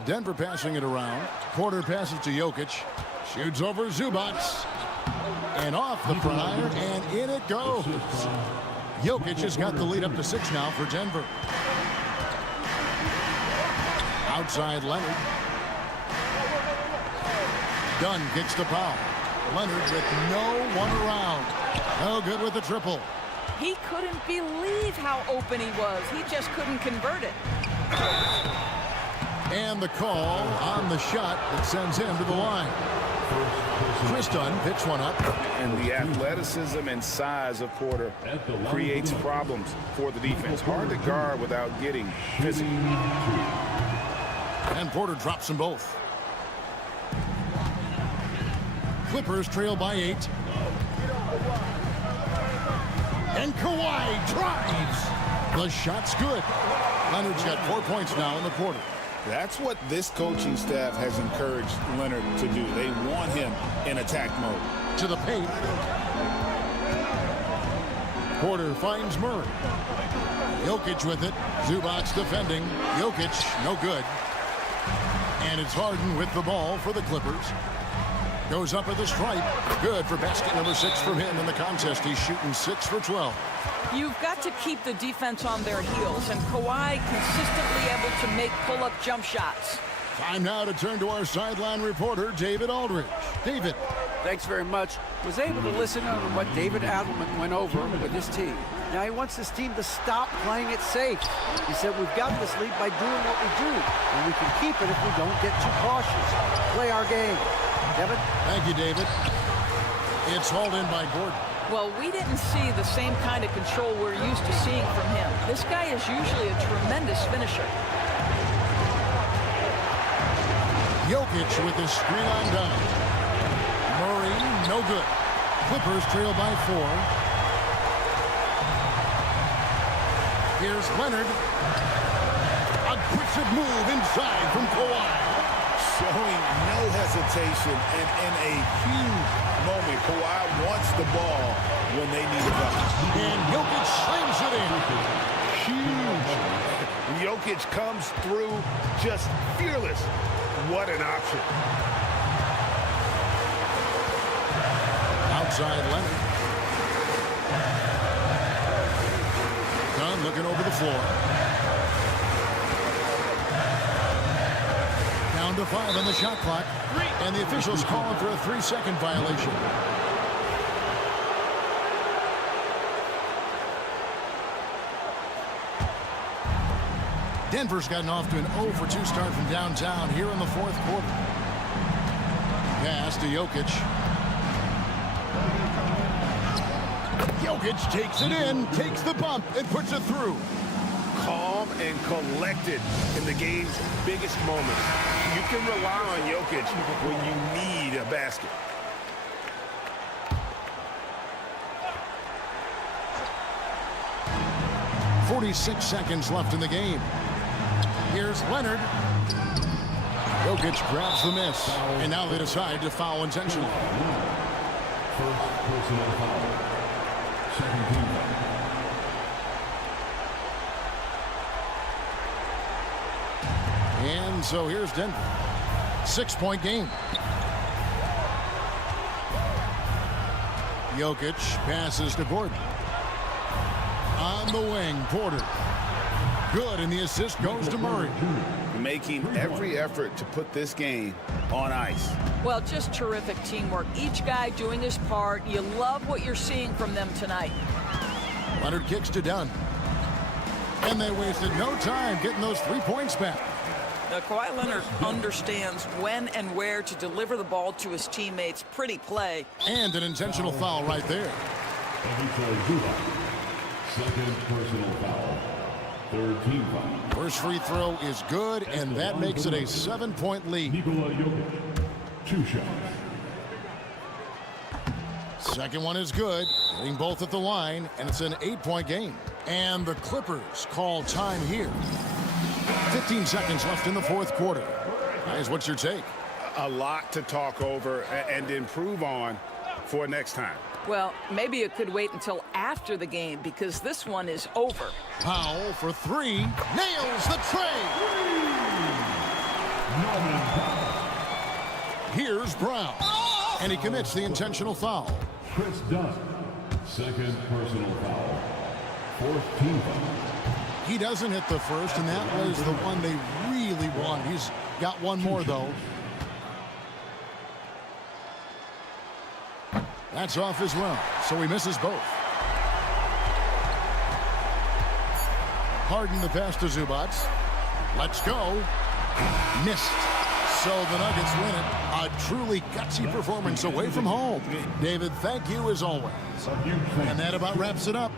Denver passing it around. Porter passes to Jokic. Shoots over Zubac. And off the prior, and in it goes. Jokic has got the lead up to 6 now for Denver. Outside Leonard. Dunn gets the foul. Leonard with no one around. No good with the triple. He couldn't believe how open he was. He just couldn't convert it. And the call on the shot that sends him to the line. Chris Dunn picks one up. And the athleticism and size of Porter creates problems for the defense. Hard to guard without getting physical. And Porter drops them both. Clippers trail by 8. And Kawhi drives. The shot's good. Leonard's got 4 points now in the quarter. That's what this coaching staff has encouraged Leonard to do. They want him in attack mode. To the paint. Porter finds Murray. Jokic with it. Zubac defending. Jokic, no good. And it's Harden with the ball for the Clippers. Goes up at the stripe. Good for basket number 6 from him in the contest. He's shooting 6 for 12. You've got to keep the defense on their heels, and Kawhi consistently able to make pull-up jump shots. Time now to turn to our sideline reporter, David Aldridge. David. Thanks very much. Was able to listen to what David Adelman went over with his team. Now he wants his team to stop playing it safe. He said we've got this lead by doing what we do, and we can keep it if we don't get too cautious. Play our game. Kevin? Thank you, David. It's hauled in by Gordon. Well, we didn't see the same kind of control we're used to seeing from him. This guy is usually a tremendous finisher. Jokic with his screen on down. Murray, no good. Clippers trail by 4. Here's Leonard. Aggressive move inside from Kawhi. Showing no hesitation, and in a huge moment, Kawhi wants the ball when they need it back. And Jokic slams it in. Huge. Jokic comes through just fearless. What an option. Outside Leonard. Dunn looking over the floor. Down to 5 on the shot clock. And the officials calling for a 3-second violation. Denver's gotten off to an 0 for 2 start from downtown here in the fourth quarter. Pass to Jokic. Jokic takes it in, takes the bump, and puts it through. Calm and collected in the game's biggest moments. You can rely on Jokic when you need a basket. .46 seconds left in the game. Here's Leonard. Jokic grabs the miss, and now they decide to foul intentionally. First personal foul. Second team foul. And so here's Denver. 6-point game. Jokic passes to Gordon. On the wing, Porter. Good, and the assist goes to Murray. Making every effort to put this game on ice. Well, just terrific teamwork. Each guy doing his part. You love what you're seeing from them tonight. Leonard kicks to Dunn. And they wasted no time getting those 3 points back. Now, Kawhi Leonard understands when and where to deliver the ball to his teammates. Pretty play. And an intentional foul right there. Second personal foul. Third team foul. First free throw is good, and that makes it a 7-point lead. Nikola Jokic. 2 shots. Second one is good, hitting both at the line, and it's an 8-point game. And the Clippers call time here. 15 seconds left in the fourth quarter. Guys, what's your take? A lot to talk over and improve on for next time. Well, maybe it could wait until after the game because this one is over. Powell for 3, nails the tray. Here's Brown, and he commits the intentional foul. Chris Dunn. Second personal foul. Fourth team foul. He doesn't hit the first, and that was the one they really wanted. He's got one more, though. That's off as well, so he misses both. Harden the pass to Zubac. Let's go. Missed. So the Nuggets win it. A truly gutsy performance away from home. David, thank you as always. And that about wraps it up.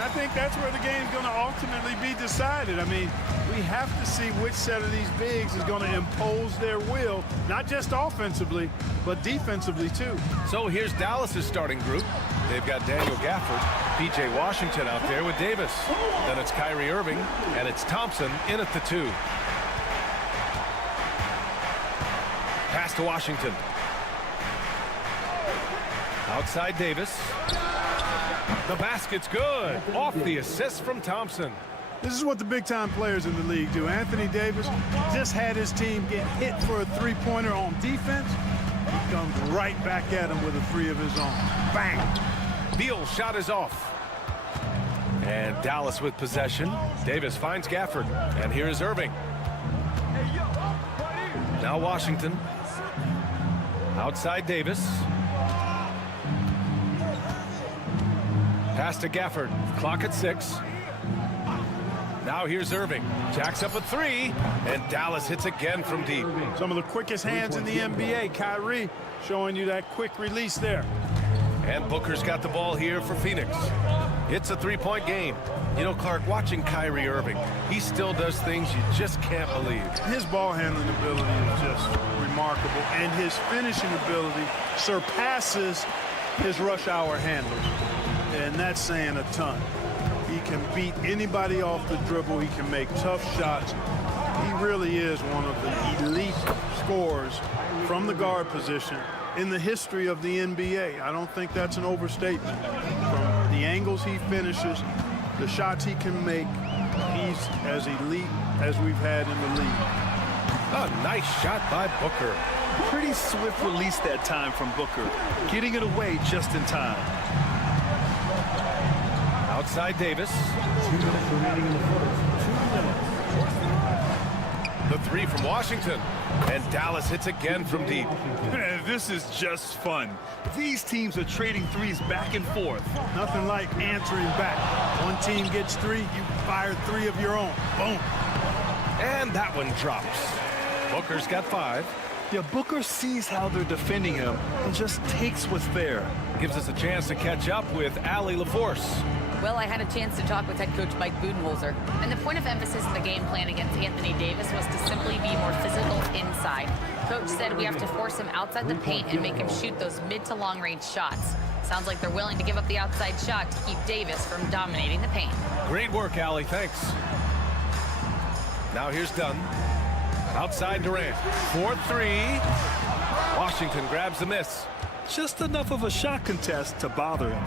I think that's where the game's going to ultimately be decided. I mean, we have to see which set of these bigs is going to impose their will, not just offensively, but defensively too. So here's Dallas's starting group. They've got Daniel Gafford, P.J. Washington out there with Davis. Then it's Kyrie Irving, and it's Thompson in at the 2. Pass to Washington. Outside Davis. The basket's good. Off the assist from Thompson. This is what the big-time players in the league do. Anthony Davis just had his team get hit for a three-pointer on defense. He comes right back at him with a three of his own. Bang! Beal's shot is off. And Dallas with possession. Davis finds Gafford. And here's Irving. Now Washington. Outside Davis. Pass to Gafford. Clock at 6. Now here's Irving. Jacks up a 3. And Dallas hits again from deep. Some of the quickest hands in the NBA. Kyrie showing you that quick release there. And Booker's got the ball here for Phoenix. It's a three-point game. You know, Clark, watching Kyrie Irving, he still does things you just can't believe. His ball handling ability is just remarkable, and his finishing ability surpasses his rush hour handling, and that's saying a ton. He can beat anybody off the dribble. He can make tough shots. He really is one of the elite scorers from the guard position in the history of the NBA. I don't think that's an overstatement. From the angles he finishes, the shots he can make, he's as elite as we've had in the league. A nice shot by Booker. Pretty swift release that time from Booker, getting it away just in time. Outside Davis. 2 minutes remaining in the first. 2 minutes. The three from Washington. And Dallas hits again from deep. This is just fun. These teams are trading threes back and forth. Nothing like answering back. One team gets 3, you fire 3 of your own. Boom. And that one drops. Booker's got 5. Yeah, Booker sees how they're defending him and just takes what's there. Gives us a chance to catch up with Allie LaForce. Well, I had a chance to talk with head coach Mike Budenholzer, and the point of emphasis in the game plan against Anthony Davis was to simply be more physical inside. Coach said we have to force him outside the paint and make him shoot those mid to long range shots. Sounds like they're willing to give up the outside shot to keep Davis from dominating the paint. Great work, Allie. Thanks. Now here's Dunn. Outside Durant. 4-3. Washington grabs the miss. Just enough of a shot contest to bother him.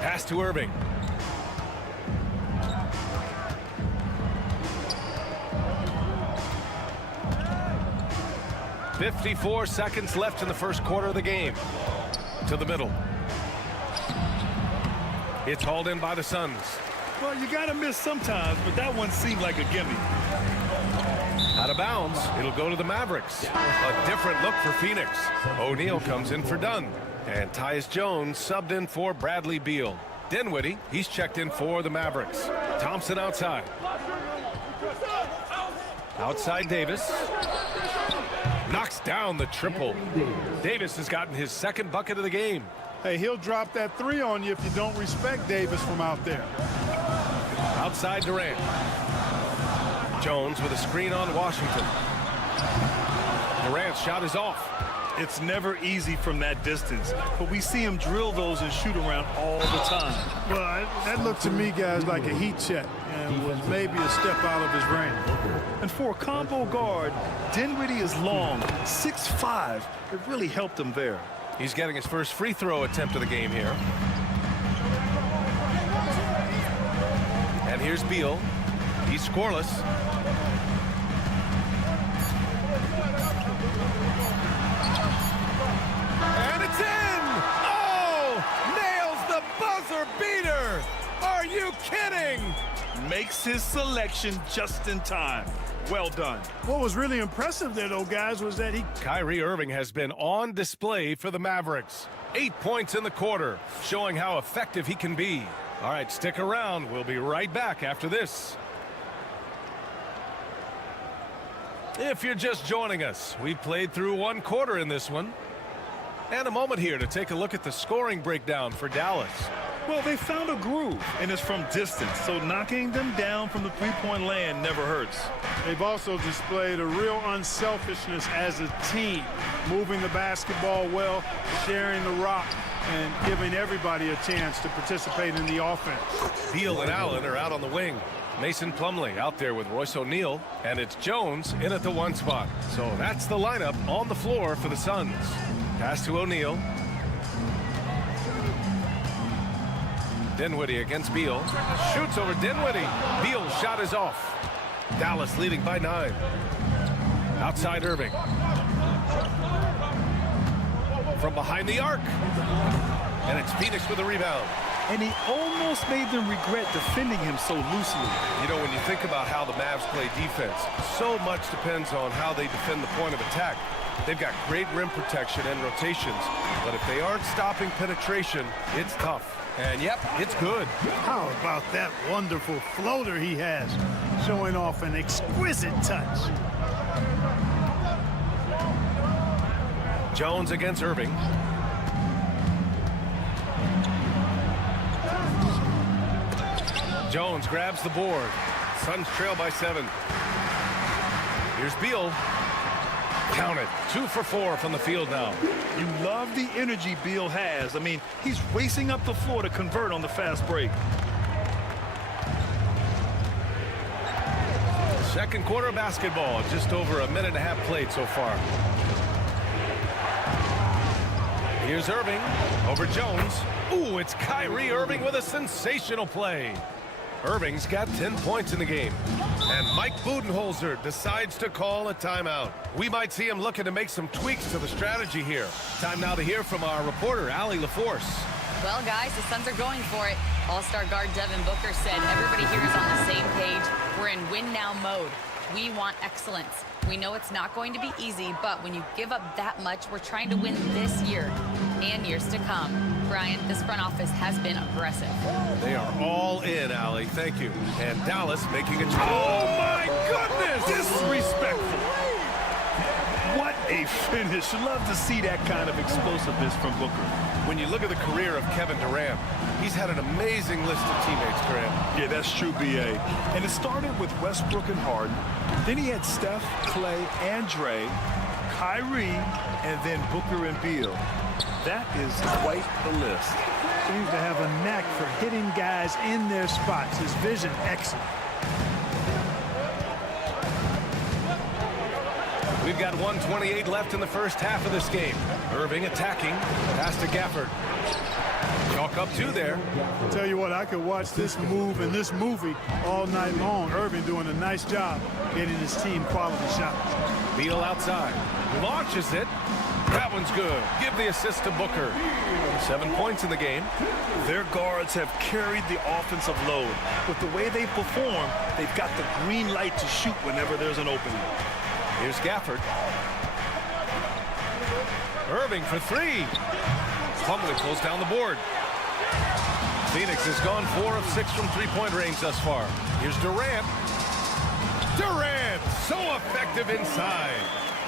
Pass to Irving. "54 seconds left in the first quarter of the game." To the middle. It's hauled in by the Suns. Well, you got to miss sometimes, but that one seemed like a gimme. Out of bounds. It'll go to the Mavericks. A different look for Phoenix. O'Neal comes in for Dunn. And Tyus Jones subbed in for Bradley Beal. Dinwiddie, he's checked in for the Mavericks. Thompson outside. Outside Davis. Knocks down the triple. Davis has gotten his second bucket of the game. Hey, he'll drop that 3 on you if you don't respect Davis from out there. Outside Durant. Jones with a screen on Washington. Durant's shot is off. It's never easy from that distance, but we see him drill those and shoot around all the time. Well, that looked to me, guys, like a heat check and was maybe a step out of his range. And for a combo guard, Dinwiddie is long, 6'5". It really helped him there. He's getting his first free throw attempt of the game here. And here's Beal. He's scoreless. And it's in! Oh! Nails the buzzer beater! Are you kidding? Makes his selection just in time. Well done. What was really impressive there, though, guys, was that Kyrie Irving has been on display for the Mavericks. 8 points in the quarter, showing how effective he can be. All right, stick around. We'll be right back after this. If you're just joining us, we played through 1 quarter in this one. And a moment here to take a look at the scoring breakdown for Dallas. Well, they found a groove, and it's from distance, so knocking them down from the three-point land never hurts. they've also displayed a real unselfishness as a team, moving the basketball well, sharing the rock, and giving everybody a chance to participate in the offense. Beal and Allen are out on the wing. Mason Plumlee out there with Royce O'Neal, and it's Jones in at the 1 spot. So that's the lineup on the floor for the Suns. Pass to O'Neal. Dinwiddie against Beal. Shoots over Dinwiddie. Beal's shot is off. Dallas leading by 9. Outside Irving. From behind the arc. And it's Phoenix with a rebound. And he almost made them regret defending him so loosely. You know, when you think about how the Mavs play defense, so much depends on how they defend the point of attack. They've got great rim protection and rotations, but if they aren't stopping penetration, it's tough. And yep, it's good. How about that wonderful floater he has, showing off an exquisite touch. Jones against Irving. Jones grabs the board. Suns trail by 7. Here's Beal. Count it. 2 for 4 from the field now. You love the energy Beal has. I mean, he's racing up the floor to convert on the fast break. Second quarter of basketball. Just over a minute and a half played so far. Here's Irving over Jones. Ooh, it's Kyrie Irving with a sensational play. Irving's got 10 points in the game. And Mike Budenholzer decides to call a timeout. We might see him looking to make some tweaks to the strategy here. Time now to hear from our reporter, Allie LaForce. Well, guys, the Suns are going for it. All-star guard Devin Booker said everybody here is on the same page. We're in win-now mode. We want excellence. We know it's not going to be easy, but when you give up that much, we're trying to win this year and years to come. Brian, this front office has been aggressive. They are all in, Allie. Thank you. And Dallas making a... Oh, my goodness! Disrespectful. What a finish. Love to see that kind of explosiveness from Booker. When you look at the career of Kevin Durant, he's had an amazing list of teammates, Graham. Yeah, that's true, B.A. And it started with Westbrook and Harden. Then he had Steph, Clay, and Dre, Kyrie, and then Booker and Beal. That is quite the list. Seems to have a knack for hitting guys in their spots. His vision, excellent. We've got 1:28 left in the first half of this game. Irving attacking. Pass to Gafford. Chalk up two there. I'll tell you what, I could watch this move and this movie all night long. Irving doing a nice job getting his team quality shots. Beal outside. Launches it. That one's good. Give the assist to Booker. 7 points in the game. Their guards have carried the offensive load. With the way they perform, they've got the green light to shoot whenever there's an opening. Here's Gafford. Irving for three. Plumlee pulls down the board. Phoenix has gone 4 of 6 from three-point range thus far. Here's Durant. Durant, so effective inside.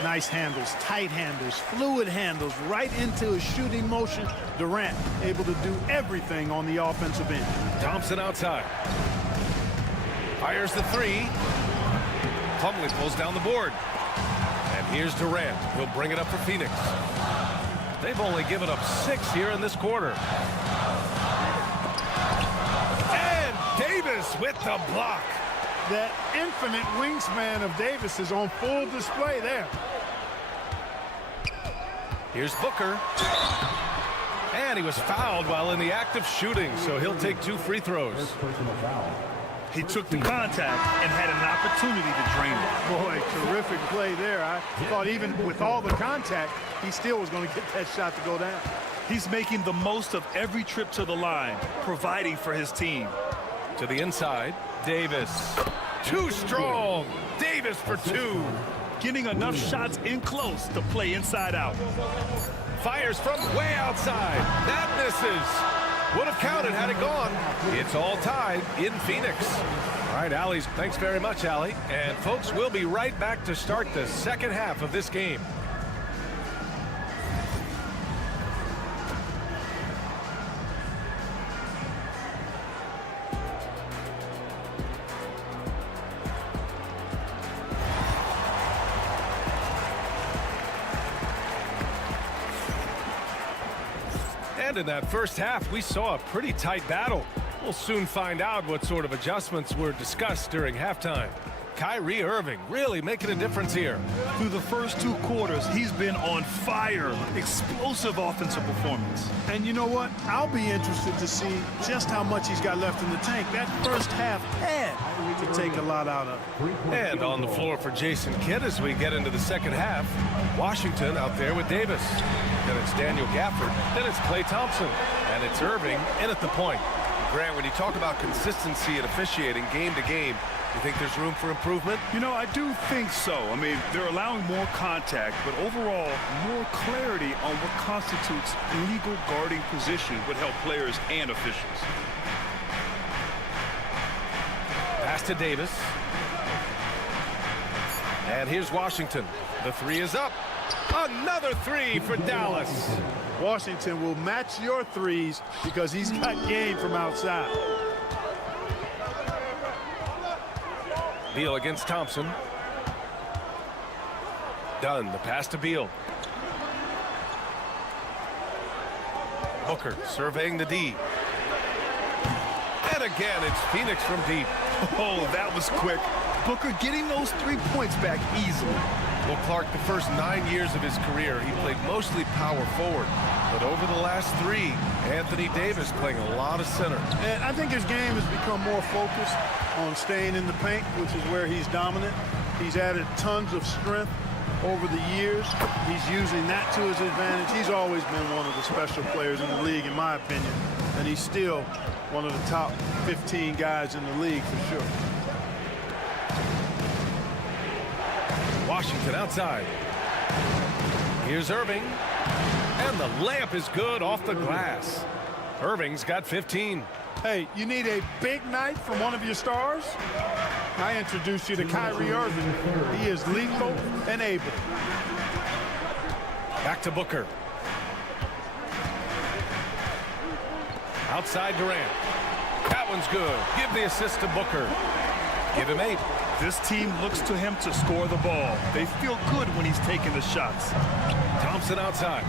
Nice handles, tight handles, fluid handles, right into his shooting motion. Durant able to do everything on the offensive end. Thompson outside. Fires the three. Plumlee pulls down the board. And here's Durant. He'll bring it up for Phoenix. They've only given up 6 here in this quarter. And Davis with the block. That infinite wingspan of Davis is on full display there. Here's Booker. And he was fouled while in the act of shooting, so he'll take 2 free throws. He took the contact and had an opportunity to drain it. Boy, terrific play there. I thought even with all the contact, he still was going to get that shot to go down. He's making the most of every trip to the line, providing for his team. To the inside, Davis. Too strong. Davis for 2. Getting enough shots in close to play inside out. Fires from way outside. That misses. Would have counted had it gone. It's all tied in Phoenix. All right, Allie. Thanks very much, Allie. And folks, we'll be right back to start the second half of this game. And in that first half, we saw a pretty tight battle. We'll soon find out what sort of adjustments were discussed during halftime. Kyrie Irving really making a difference here. Through the first 2 quarters, he's been on fire. Explosive offensive performance. And you know what? I'll be interested to see just how much he's got left in the tank. That first half had to take a lot out of. And on the floor for Jason Kidd as we get into the second half. Washington out there with Davis. Then it's Daniel Gafford. Then it's Klay Thompson. And it's Irving in at the point. Grant, when you talk about consistency and officiating game to game, you think there's room for improvement? You know, I do think so. I mean, they're allowing more contact, but overall, more clarity on what constitutes legal guarding position would help players and officials. Pass to Davis. And here's Washington. The 3 is up. Another 3 for Dallas. Washington will match your threes because he's got game from outside. Beal against Thompson. Done. The pass to Beal. Booker surveying the D. And again, it's Phoenix from deep. Oh, that was quick. Booker getting those 3 points back easily. Well, Clark, the first 9 years of his career, he played mostly power forward. But over the last 3, Anthony Davis playing a lot of center. And I think his game has become more focused on staying in the paint, which is where he's dominant. He's added tons of strength over the years. He's using that to his advantage. He's always been one of the special players in the league, in my opinion. And he's still one of the top 15 guys in the league for sure. Washington outside. Here's Irving. And the layup is good off the glass. Irving's got 15. Hey, you need a big night from one of your stars? I introduce you to Kyrie Irving. He is lethal and able. Back to Booker. Outside Durant. That one's good. Give the assist to Booker. Give him 8. This team looks to him to score the ball. They feel good when he's taking the shots. Thompson outside.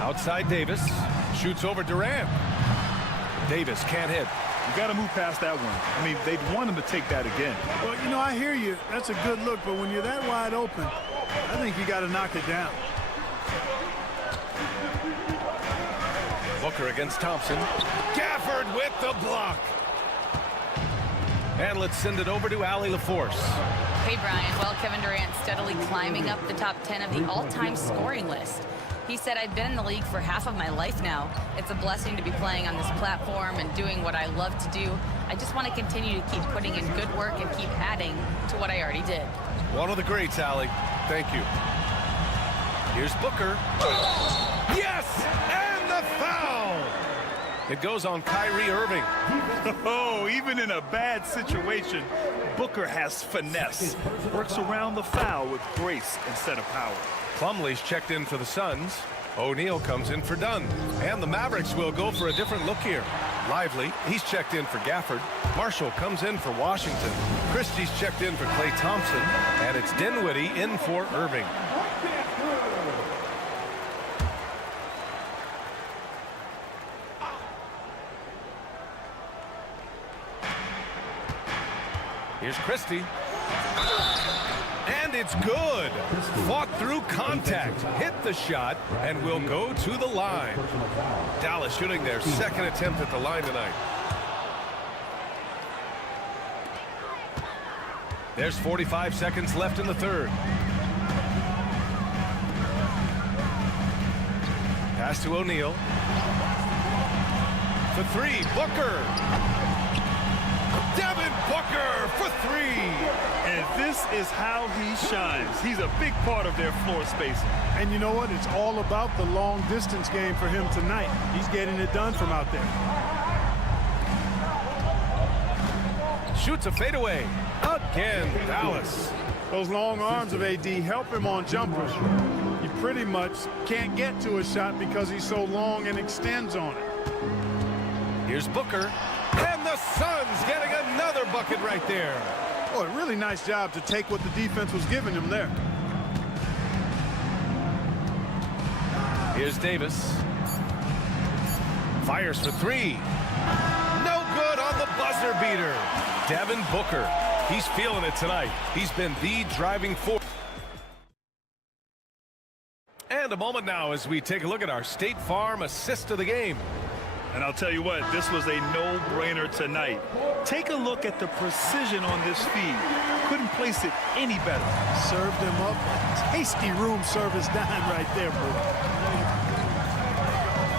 Outside Davis. Shoots over Durant. Davis can't hit. You got to move past that one. I mean, they'd want him to take that again. Well, you know, I hear you. That's a good look, but when you're that wide open, I think you got to knock it down. Booker against Thompson. Gafford with the block. And let's send it over to Allie LaForce. Hey, Brian. Well, Kevin Durant steadily climbing up the top 10 of the all-time scoring list. He said, I've been in the league for half of my life now. It's a blessing to be playing on this platform and doing what I love to do. I just want to continue to keep putting in good work and keep adding to what I already did. One of the greats, Allie. Thank you. Here's Booker. Yes! And the foul! It goes on Kyrie Irving. Oh, even in a bad situation, Booker has finesse. Works around the foul with grace instead of power. Plumlee's checked in for the Suns. O'Neal comes in for Dunn. And the Mavericks will go for a different look here. Lively, he's checked in for Gafford. Marshall comes in for Washington. Christie's checked in for Klay Thompson. And it's Dinwiddie in for Irving. Here's Christie. And it's good. Fought through contact. Hit the shot and will go to the line. Dallas shooting their second attempt at the line tonight. There's 45 seconds left in the third. Pass to O'Neal. For 3, Booker. Devin Booker for 3. And this is how he shines. He's a big part of their floor spacing. And you know what? It's all about the long distance game for him tonight. He's getting it done from out there. Shoots a fadeaway. Again, Dallas. Those long arms of AD help him on jumpers. He pretty much can't get to a shot because he's so long and extends on it. Here's Booker. And the Suns getting another bucket right there. Boy, really nice job to take what the defense was giving him there. Here's Davis. Fires for 3. No good on the buzzer beater. Devin Booker. He's feeling it tonight. He's been the driving force. And a moment now as we take a look at our State Farm assist of the game. And I'll tell you what, this was a no-brainer tonight. Take a look at the precision on this feed. Couldn't place it any better. Served him up a tasty room service dime right there, bro.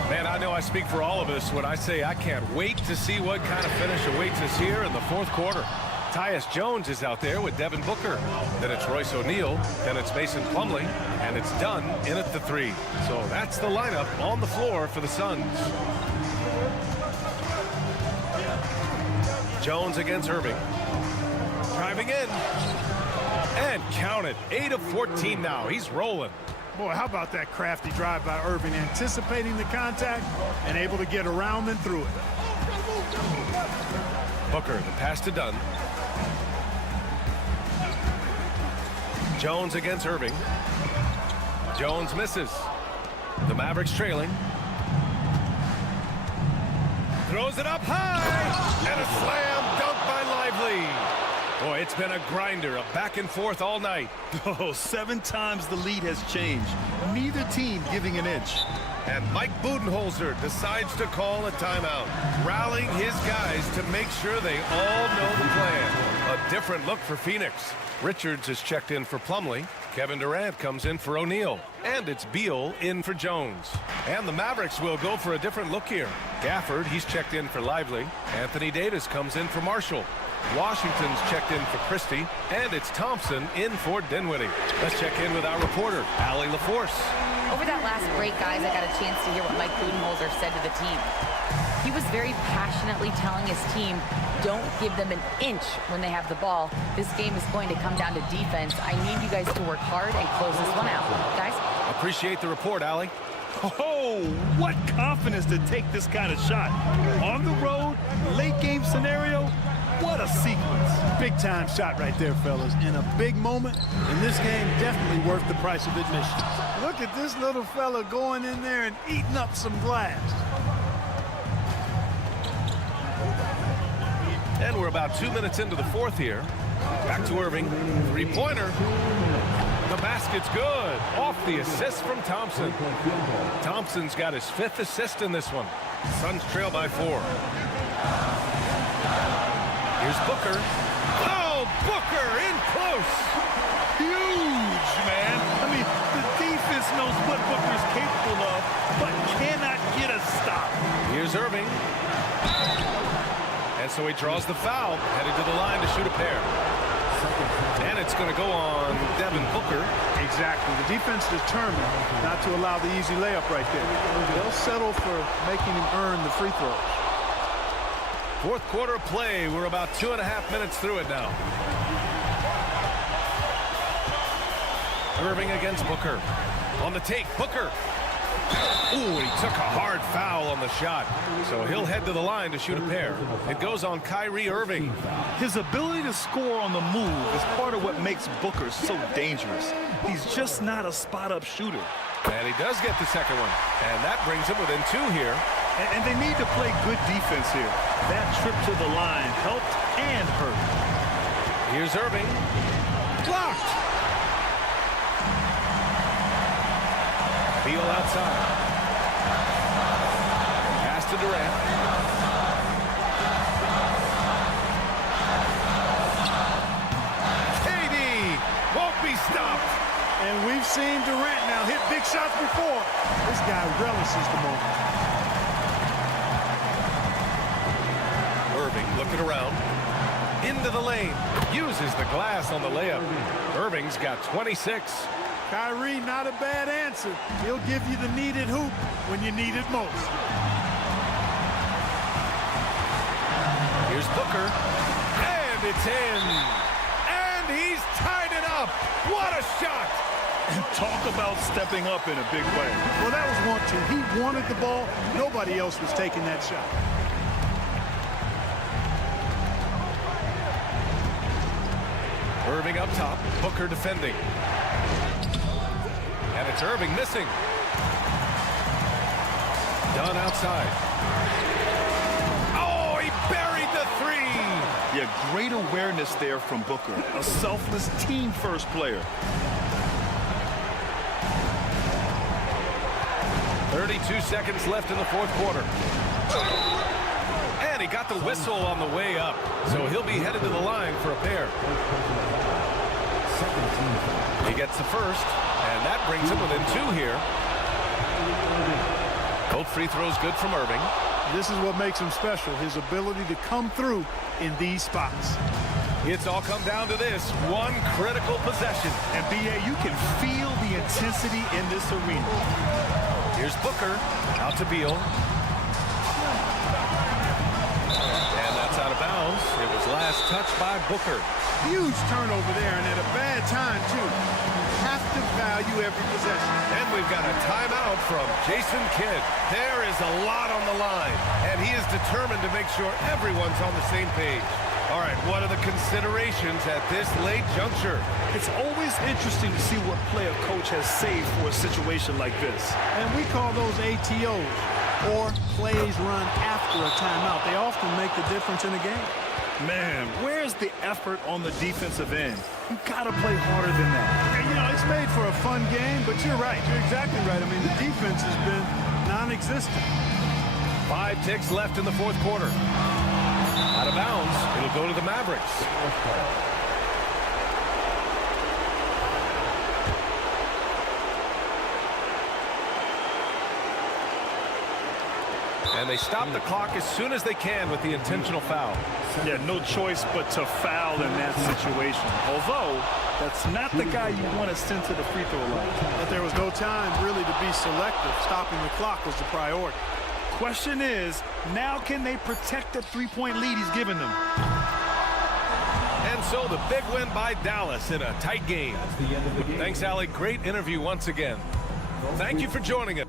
Man, I know I speak for all of us when I say I can't wait to see what kind of finish awaits us here in the fourth quarter. Tyus Jones is out there with Devin Booker. Then it's Royce O'Neal. Then it's Mason Plumlee. And it's Dunn in at the 3. So that's the lineup on the floor for the Suns. Jones against Irving. Driving in. And count it. 8 of 14 now. He's rolling. Boy, how about that crafty drive by Irving, anticipating the contact and able to get around and through it. Booker, the pass to Dunn. Jones against Irving. Jones misses. The Mavericks trailing. Throws it up high. And a slam dunk by Lively. Boy, Boy, it's been a grinder, a back and forth all night. Oh, 7 times the lead has changed. Neither team giving an inch. And Mike Budenholzer decides to call a timeout, rallying his guys to make sure they all know the plan. A different look for Phoenix. Richards is checked in for Plumlee. Kevin Durant comes in for O'Neal. And it's Beal in for Jones. And the Mavericks will go for a different look here. Gafford, he's checked in for Lively. Anthony Davis comes in for Marshall. Washington's checked in for Christie. And it's Thompson in for Dinwiddie. Let's check in with our reporter, Allie LaForce. Over that last break, guys, I got a chance to hear what Mike Budenholzer said to the team. He was very passionately telling his team, don't give them an inch when they have the ball. This game is going to come down to defense. I need you guys to work hard and close this one out. Guys? Appreciate the report, Allie. Oh, what confidence to take this kind of shot. On the road, late game scenario, what a sequence. Big time shot right there, fellas. In a big moment, in this game, definitely worth the price of admission. Look at this little fella going in there and eating up some glass. And we're about 2 minutes into the fourth here. Back to Irving. Three-pointer. The basket's good. Off the assist from Thompson. Thompson's got his 5th assist in this one. Suns trail by 4. Here's Booker. Oh, Booker in close. Huge, man. I mean, the defense knows what Booker's capable of, but cannot get a stop. Here's Irving. And so he draws the foul, headed to the line to shoot a pair. And it's going to go on Devin Booker. Exactly. The defense determined not to allow the easy layup right there. They'll settle for making him earn the free throws. Fourth quarter of play. We're about 2.5 minutes through it now. Irving against Booker. On the take, Booker. Ooh, he took a hard foul on the shot. So he'll head to the line to shoot a pair. It goes on Kyrie Irving. His ability to score on the move is part of what makes Booker so dangerous. He's just not a spot-up shooter. And he does get the second one. And that brings him within 2 here. And they need to play good defense here. That trip to the line helped and hurt. Here's Irving. Blocked. Beal outside. Pass to Durant. KD won't be stopped. And we've seen Durant now hit big shots before. This guy relishes the moment. Irving looking around. Into the lane. Uses the glass on the layup. Irving's got 26. Kyrie, not a bad answer. He'll give you the needed hoop when you need it most. Here's Booker. And it's in. And he's tied it up. What a shot. And talk about stepping up in a big way. Well, that was 1-2. He wanted the ball. Nobody else was taking that shot. Irving up top. Booker defending. And it's Irving missing. Dunn outside. Oh, he buried the 3. Yeah, great awareness there from Booker. A selfless team-first player. 32 seconds left in the fourth quarter. And he got the whistle on the way up. So he'll be headed to the line for a pair. He gets the first. And that brings him within 2 here. Both free throws good from Irving. This is what makes him special, his ability to come through in these spots. It's all come down to this one critical possession. And B.A., you can feel the intensity in this arena. Here's Booker. Out to Beal. And that's out of bounds. It was last touched by Booker. Huge turnover there, and at a bad time, too. Have to value every possession. And we've got a timeout from Jason Kidd. There is a lot on the line, and he is determined to make sure everyone's on the same page. All right, what are the considerations at this late juncture? It's always interesting to see what play a coach has saved for a situation like this. And we call those ATOs, or plays run after a timeout. They often make the difference in a game. Man, where's the effort on the defensive end? You gotta play harder than that. And, you know, it's made for a fun game, but you're right. You're exactly right. I mean, the defense has been non-existent. 5 ticks left in the fourth quarter. Out of bounds. It'll go to the Mavericks. And they stop the clock as soon as they can with the intentional foul. Yeah, no choice but to foul in that situation. Although, that's not the guy you want to send to the free throw line. But there was no time really to be selective. Stopping the clock was the priority. Question is, now can they protect the three-point lead he's given them? And so the big win by Dallas in a tight game. Thanks, Allie. Great interview once again. Thank you for joining us.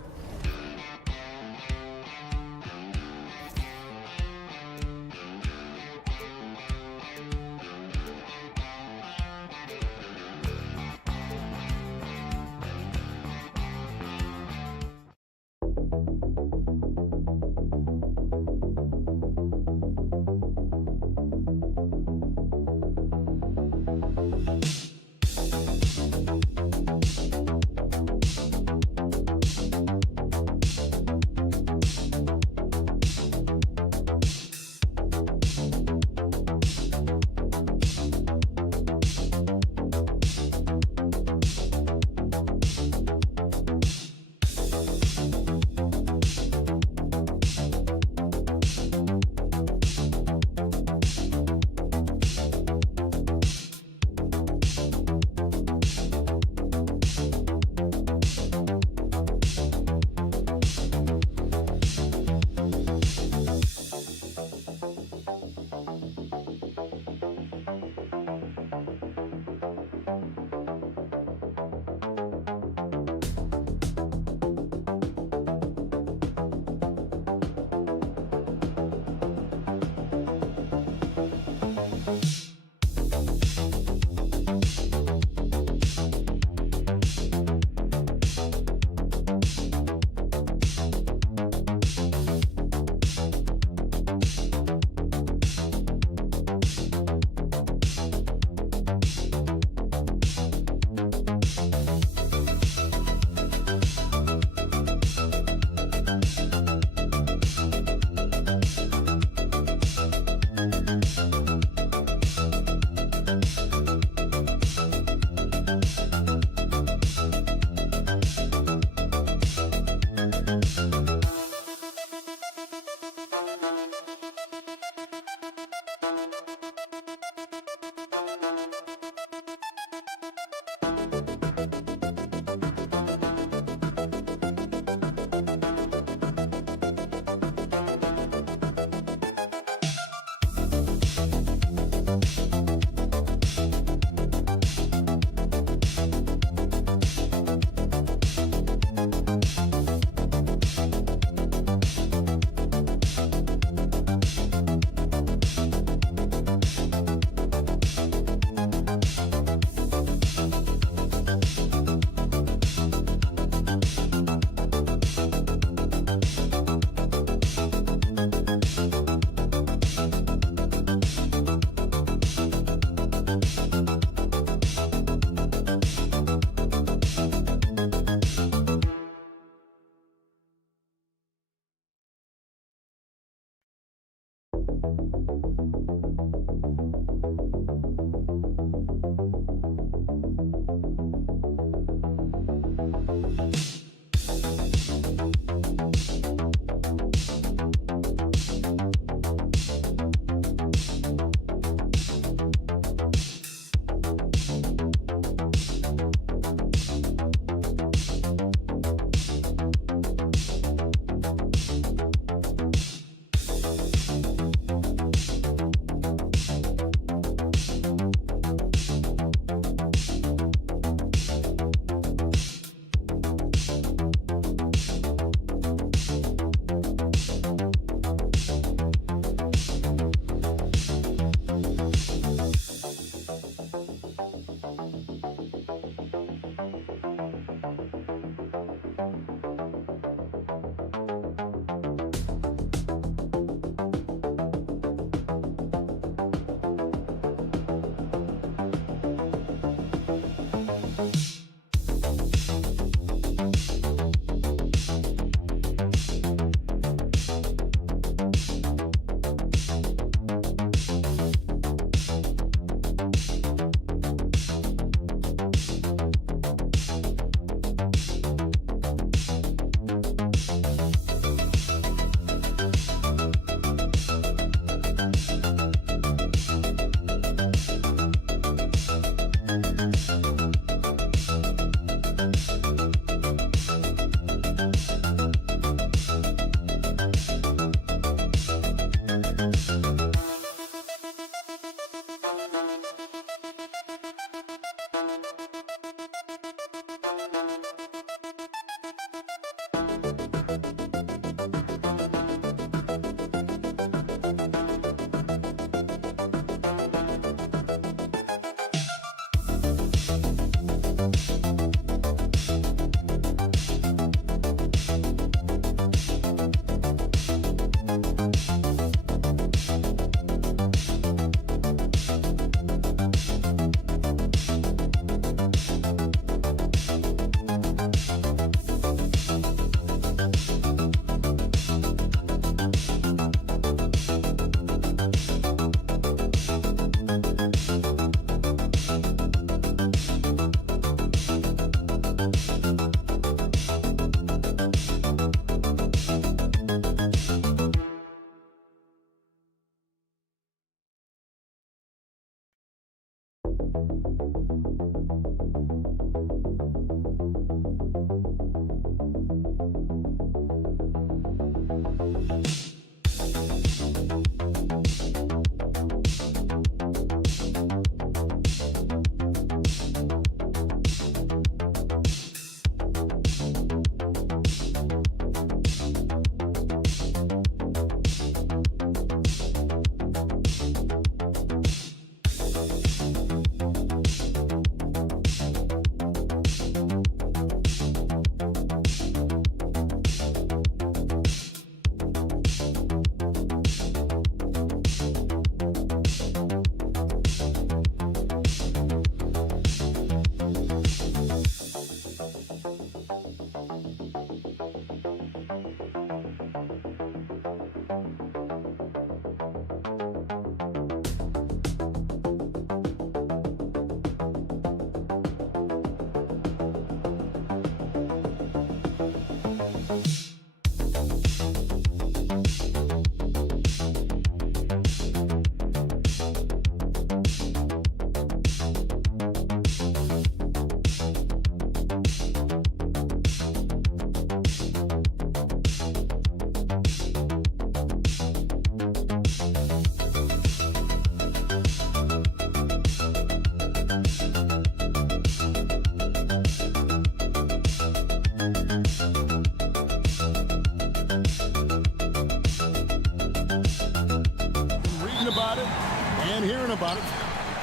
hearing about it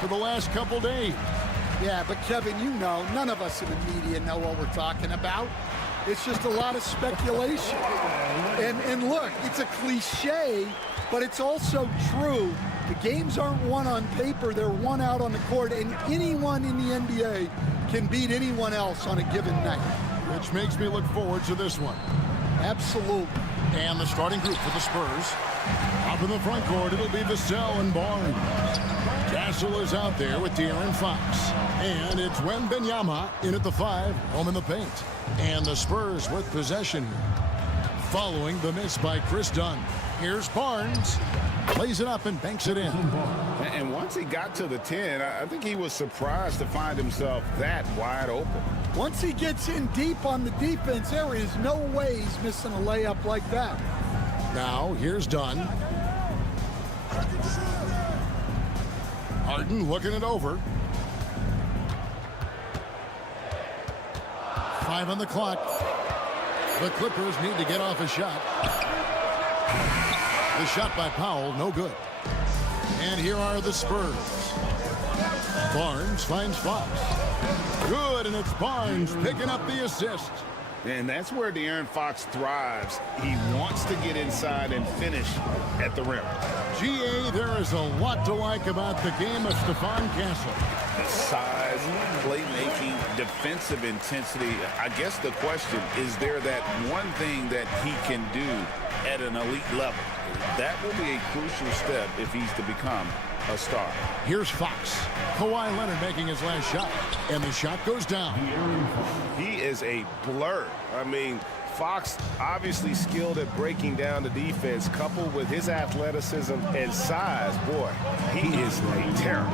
for the last couple days. Yeah, but Kevin, you know, none of us in the media know what we're talking about. It's just a lot of speculation. And look, it's a cliche, but it's also true. The games aren't won on paper, they're won out on the court, and anyone in the NBA can beat anyone else on a given night. Which makes me look forward to this one. Absolutely. And the starting group for the Spurs. Up in the front court, it'll be Vassell and Barnes. Castle is out there with De'Aaron Fox. And it's Wembanyama in at the 5, home in the paint. And the Spurs with possession following the miss by Chris Dunn. Here's Barnes. Plays it up and banks it in. And once he got to the 10, I think he was surprised to find himself that wide open. Once he gets in deep on the defense, there is no way he's missing a layup like that. Now, here's Dunn. Harden looking it over. 5 on the clock. The Clippers need to get off a shot. The shot by Powell, no good. And here are the Spurs. Barnes finds Fox. Good, and it's Barnes picking up the assist. And that's where De'Aaron Fox thrives. He wants to get inside and finish at the rim. GA, there is a lot to like about the game of Stephon Castle. The size, playmaking, defensive intensity. I guess the question, is there that one thing that he can do at an elite level? That will be a crucial step if he's to become a star. Here's Fox. Kawhi Leonard making his last shot, and the shot goes down. He is a blur. I mean, Fox obviously skilled at breaking down the defense, coupled with his athleticism and size. Boy, he is a terror.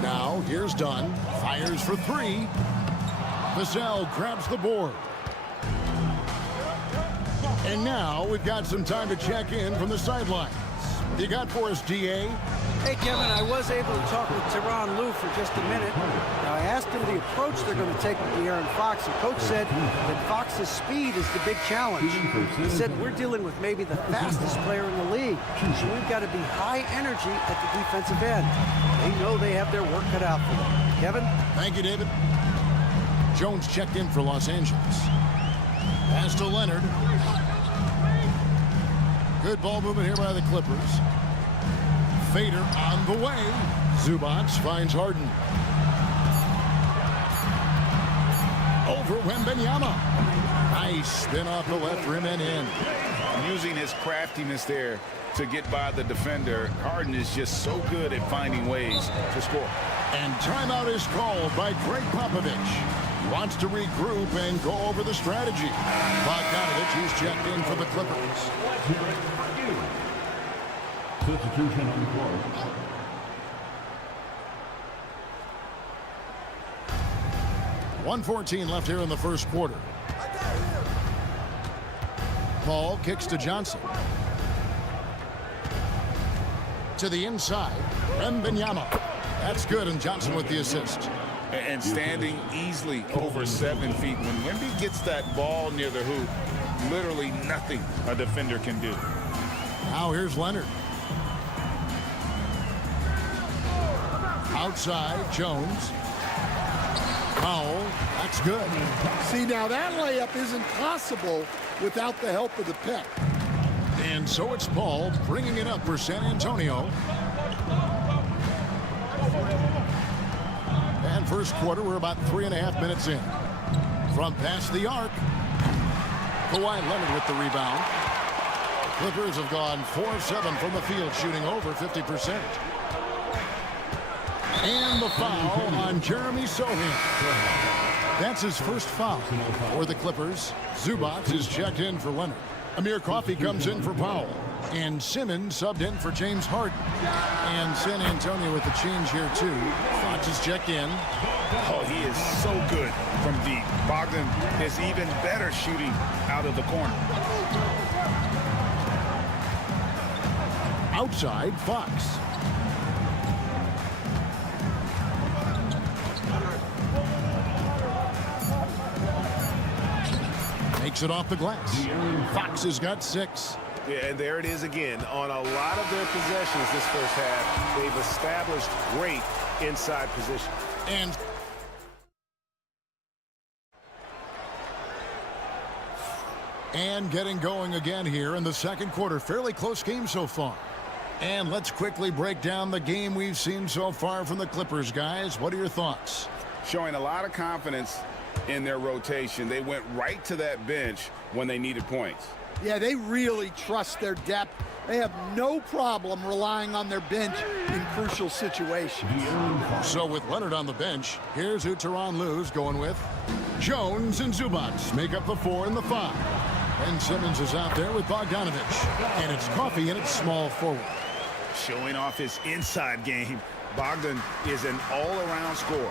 Now, here's Dunn. Fires for 3. Vassell grabs the board. And now we've got some time to check in from the sidelines. You got for us, DA? Hey, Kevin, I was able to talk with Tyronn Lue for just a minute. Now, I asked him the approach they're going to take with De'Aaron Fox, and Coach said that Fox's speed is the big challenge. He said we're dealing with maybe the fastest player in the league, so we've got to be high energy at the defensive end. They know they have their work cut out for them. Kevin? Thank you, David. Jones checked in for Los Angeles. Pass to Leonard. Good ball movement here by the Clippers. Fader on the way. Zubac finds Harden. Over Wembanyama. Nice spin off the left rim and in. Using his craftiness there to get by the defender. Harden is just so good at finding ways to score. And timeout is called by Greg Popovich. He wants to regroup and go over the strategy. Bogdanovich is checked in for the Clippers. Substitution on the court. .114 left here in the first quarter. Paul kicks to Johnson. To the inside. Wembanyama. That's good, and Johnson with the assist. And standing easily over 7 feet. When Wemby gets that ball near the hoop, literally nothing a defender can do. Now here's Leonard. Outside, Jones. Powell, that's good. See, now that layup isn't possible without the help of the pick. And so it's Paul bringing it up for San Antonio. And first quarter, we're about 3.5 minutes in. From past the arc, Kawhi Leonard with the rebound. Clippers have gone 4-7 from the field, shooting over 50%. And the foul on Jeremy Sohan. That's his first foul for the Clippers. Zubac is checked in for Leonard. Amir Coffey comes in for Powell. And Simmons subbed in for James Harden. And San Antonio with the change here, too. Fox is checked in. Oh, he is so good from deep. Bogdan is even better shooting out of the corner. Outside, Fox. Makes it off the glass. Fox has got 6. Yeah, and there it is again. On a lot of their possessions this first half, they've established great inside position. And getting going again here in the second quarter. Fairly close game so far. And let's quickly break down the game we've seen so far from the Clippers, guys. What are your thoughts? Showing a lot of confidence in their rotation. They went right to that bench when they needed points. Yeah, they really trust their depth. They have no problem relying on their bench in crucial situations. So with Leonard on the bench, here's who Tyronn Lue's going with. Jones and Zubac make up the 4 and the 5. Ben Simmons is out there with Bogdanovich. And it's Coffey in its small forward. Showing off his inside game, Bogdan is an all-around scorer.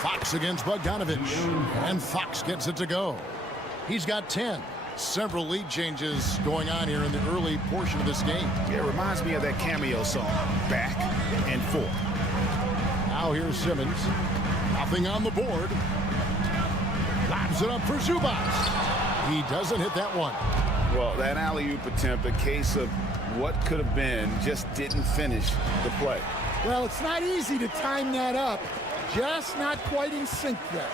Fox against Bogdanovich. And Fox gets it to go. He's got 10. Several lead changes going on here in the early portion of this game. Yeah, it reminds me of that cameo song, Back and Forth. Now here's Simmons. Nothing on the board. Lobs it up for Zubac. He doesn't hit that one. Well, that alley-oop attempt, a case of what could have been, just didn't finish the play. Well, it's not easy to time that up. Just not quite in sync there.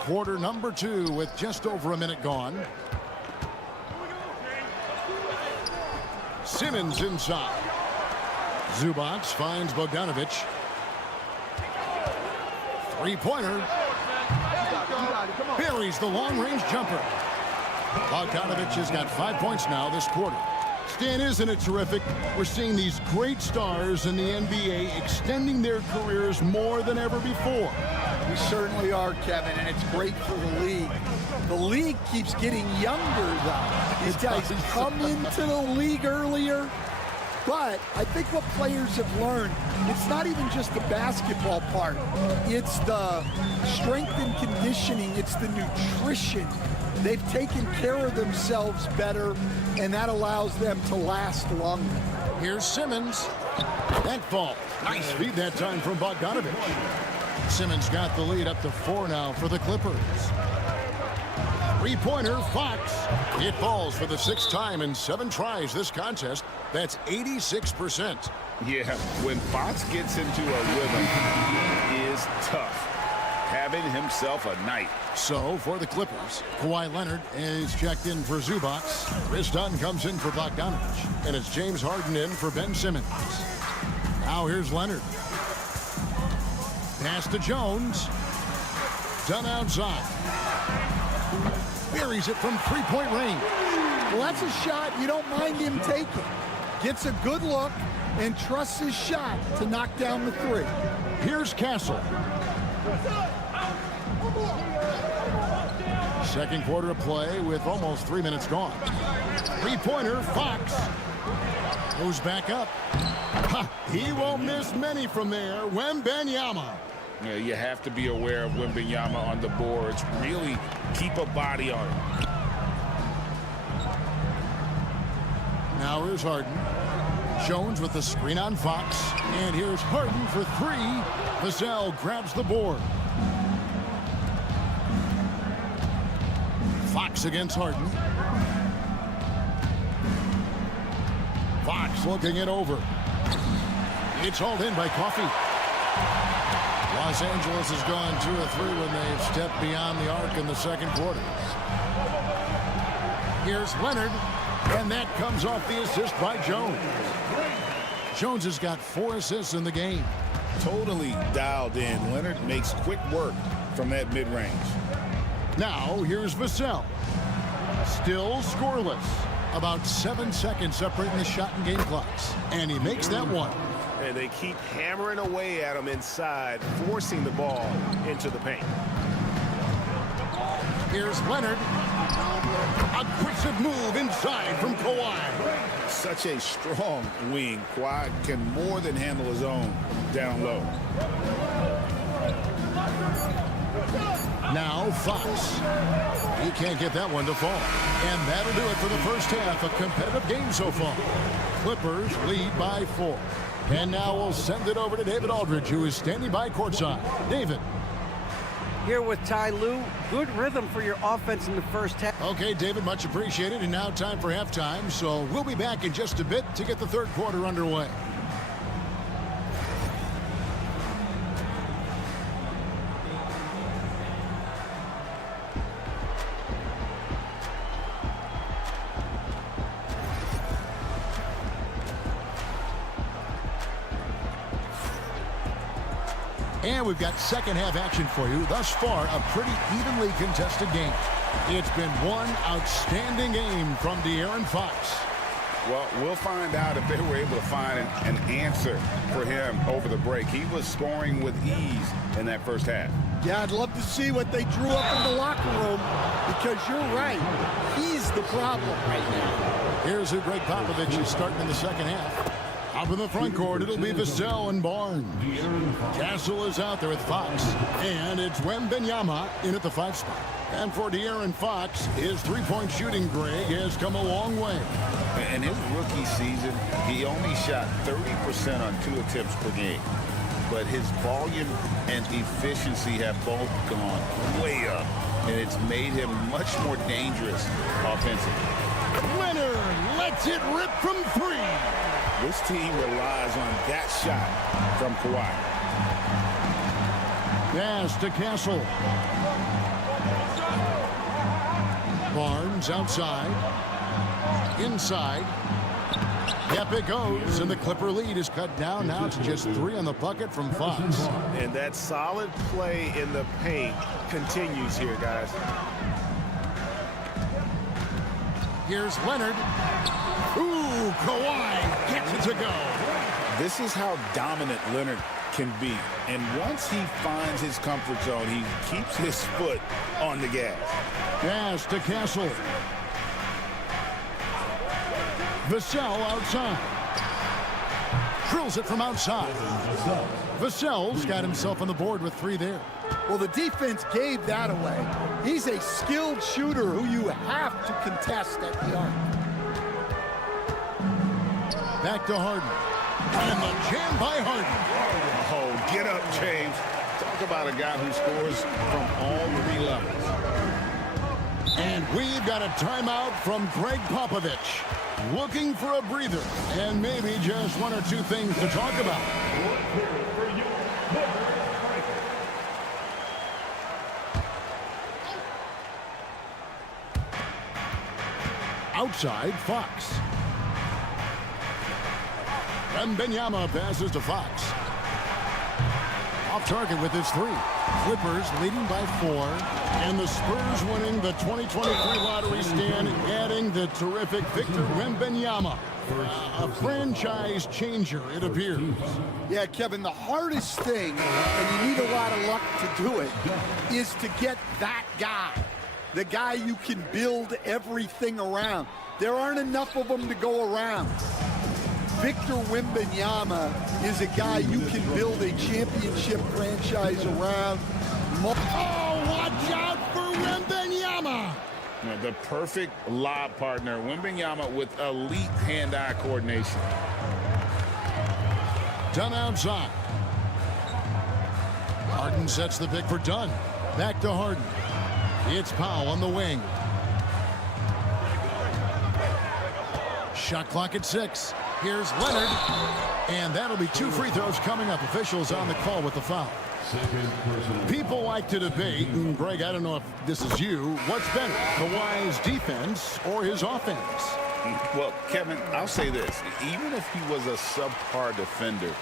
Quarter number 2 with just over a minute gone. Simmons inside. Zubac finds Bogdanovich. Three-pointer. Buries the long-range jumper. Bogdanovich has got 5 points now this quarter. Stan, isn't it terrific? We're seeing these great stars in the NBA extending their careers more than ever before. We certainly are, Kevin, and it's great for the league. The league keeps getting younger, though. These guys come into the league earlier. But I think what players have learned, it's not even just the basketball part. It's the strength and conditioning. It's the nutrition. They've taken care of themselves better, and that allows them to last longer. Here's Simmons. That ball. Nice feed that time from Bogdanovich. Simmons got the lead up to 4 now for the Clippers. Three-pointer, Fox. It falls for the 6th time in 7 tries this contest. That's 86%. Yeah, when Fox gets into a rhythm, he is tough. Having himself a night. So, for the Clippers, Kawhi Leonard is checked in for Zubac. Chris Dunn comes in for Bogdanovich. And it's James Harden in for Ben Simmons. Now here's Leonard. Pass to Jones. Dunn outside. Buries it from 3-point range. Well, that's a shot you don't mind him taking. Gets a good look and trusts his shot to knock down the 3. Here's Castle. Second quarter of play with almost 3 minutes gone. Three-pointer, Fox. Goes back up. Ha, he won't miss many from there. Wembanyama. Yeah, you have to be aware of Wembanyama on the boards. Really keep a body on him. Now here's Harden. Jones with the screen on Fox. And here's Harden for 3. Vassell grabs the board. Fox against Harden. Fox looking it over. It's hauled in by Coffey. Los Angeles has gone 2 of 3 when they've stepped beyond the arc in the second quarter. Here's Leonard, and that comes off the assist by Jones. Jones has got 4 assists in the game. Totally dialed in. Leonard makes quick work from that mid-range. Now here's Vassell. Still scoreless. About 7 seconds separating the shot and game clocks. And he makes that one. And they keep hammering away at him inside, forcing the ball into the paint. Here's Leonard. Aggressive move inside from Kawhi. Such a strong wing. Kawhi can more than handle his own down low. Now Fox. He can't get that one to fall. And that'll do it for the first half. A competitive game so far. Clippers lead by 4. And now we'll send it over to David Aldridge, who is standing by courtside. David. Here with Ty Lue, good rhythm for your offense in the first half. Okay, David, much appreciated. And now time for halftime. So we'll be back in just a bit to get the third quarter underway. And we've got second half action for you. Thus far, a pretty evenly contested game. It's been one outstanding game from De'Aaron Fox. Well, we'll find out if they were able to find an answer for him over the break. He was scoring with ease in that first half. Yeah, I'd love to see what they drew up in the locker room, because you're right. He's the problem right now. Here's who Greg Popovich is starting in the second half. Up in the front court, it'll be Vassell and Barnes. Castle is out there with Fox. And it's Wembanyama in at the 5 spot. And for De'Aaron Fox, his three-point shooting, Greg, has come a long way. In his rookie season, he only shot 30% on 2 attempts per game. But his volume and efficiency have both gone way up. And it's made him much more dangerous offensively. Leonard lets it rip from 3. This team relies on that shot from Kawhi. Pass to Castle. Barnes outside. Inside. Yep, it goes, and the Clipper lead is cut down now to just 3 on the bucket from Fox. And that solid play in the paint continues here, guys. Here's Leonard. Ooh, Kawhi gets it to go. This is how dominant Leonard can be. And once he finds his comfort zone, he keeps his foot on the gas. Pass to Castle. Vassell outside. Drills it from outside. Vassell's got himself on the board with 3 there. Well, the defense gave that away. He's a skilled shooter who you have to contest at the arc. Back to Harden. And the jam by Harden. Oh, get up, James. Talk about a guy who scores from all 3 levels. And we've got a timeout from Greg Popovich. Looking for a breather and maybe just 1 or 2 things to talk about. Outside, Fox. Wembanyama passes to Fox. Off target with his 3. Clippers leading by 4. And the Spurs winning the 2023 lottery stand, adding the terrific Victor Wembanyama. A franchise changer, it appears. Yeah, Kevin, the hardest thing, and you need a lot of luck to do it, is to get that guy. The guy you can build everything around. There aren't enough of them to go around. Victor Wembanyama is a guy you can build a championship franchise around. Oh, watch out for Wembanyama! The perfect lob partner, Wembanyama, with elite hand-eye coordination. Dunn outside. Harden sets the pick for Dunn. Back to Harden. It's Powell on the wing. Shot clock at 6. Here's Leonard. And that'll be 2 free throws coming up. Officials on the call with the foul. People like to debate, and Greg, I don't know if this is you, what's better, Kawhi's defense or his offense? Well, Kevin, I'll say this. Even if he was a subpar defender,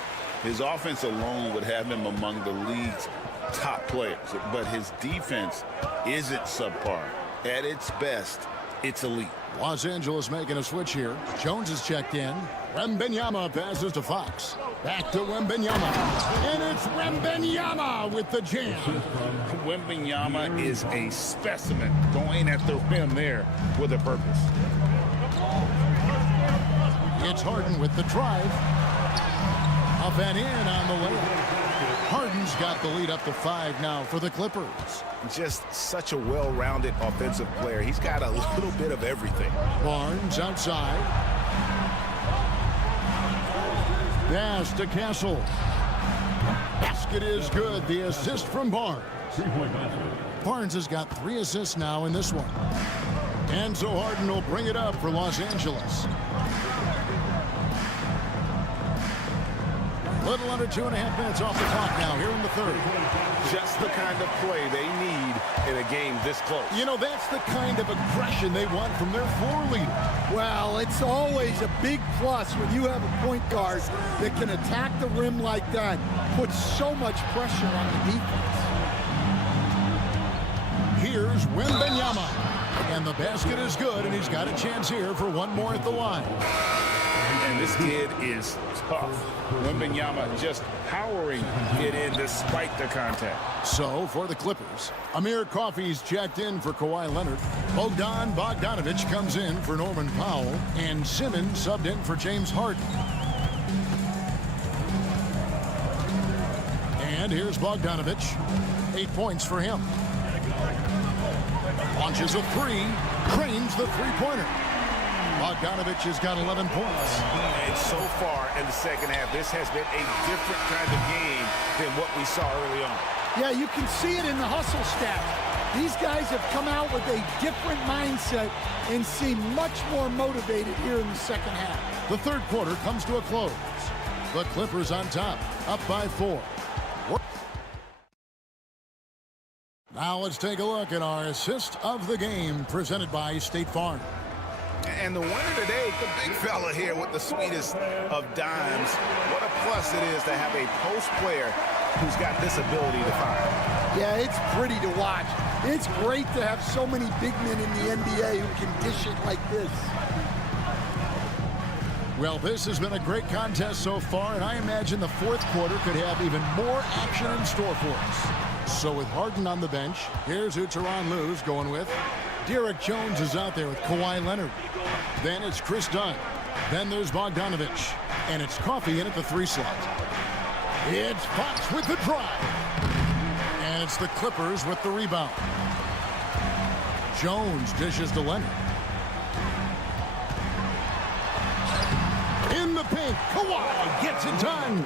his offense alone would have him among the league's top players. But his defense isn't subpar. At its best, it's elite. Los Angeles making a switch here. Jones is checked in. Wembanyama passes to Fox. Back to Wembanyama. And it's Wembanyama with the jam. Wembanyama is a specimen, going at the rim there with a purpose. It's Harden with the drive. Up and in on the layup. Harden's got the lead up to 5 now for the Clippers. Just such a well-rounded offensive player. He's got a little bit of everything. Barnes outside. Pass to Castle. Basket is good. The assist from Barnes. 3-point basket. Barnes has got 3 assists now in this one. And so Harden will bring it up for Los Angeles. Little under 2.5 minutes off the clock now here in the third. Just the kind of play they need in a game this close. You know, that's the kind of aggression they want from their floor leader. Well, it's always a big plus when you have a point guard that can attack the rim like that, put so much pressure on the defense. Here's Wembanyama. And the basket is good, and he's got a chance here for one more at the line. And this kid is tough. Wembanyama just powering it in despite the contact. So, for the Clippers, Amir Coffey's checked in for Kawhi Leonard. Bogdanovich comes in for Norman Powell. And Simmons subbed in for James Harden. And here's Bogdanovich. 8 points for him. Launches a 3. Cranes the three-pointer. Bogdanovich has got 11 points. And so far in the second half, this has been a different kind of game than what we saw early on. Yeah, you can see it in the hustle stats. These guys have come out with a different mindset and seem much more motivated here in the second half. The third quarter comes to a close. The Clippers on top, up by 4. Now let's take a look at our assist of the game presented by State Farm. And the winner today, the big fella here with the sweetest of dimes. What a plus it is to have a post player who's got this ability to fire. Yeah, it's pretty to watch. It's great to have so many big men in the NBA who can dish it like this. Well, this has been a great contest so far, and I imagine the fourth quarter could have even more action in store for us. So with Harden on the bench, here's who Tyronn Lue's going with. Derek Jones is out there with Kawhi Leonard. Then it's Chris Dunn. Then there's Bogdanovich. And it's Coffey in at the 3 slot. It's Fox with the drive. And it's the Clippers with the rebound. Jones dishes to Leonard. In the paint, Kawhi gets it done.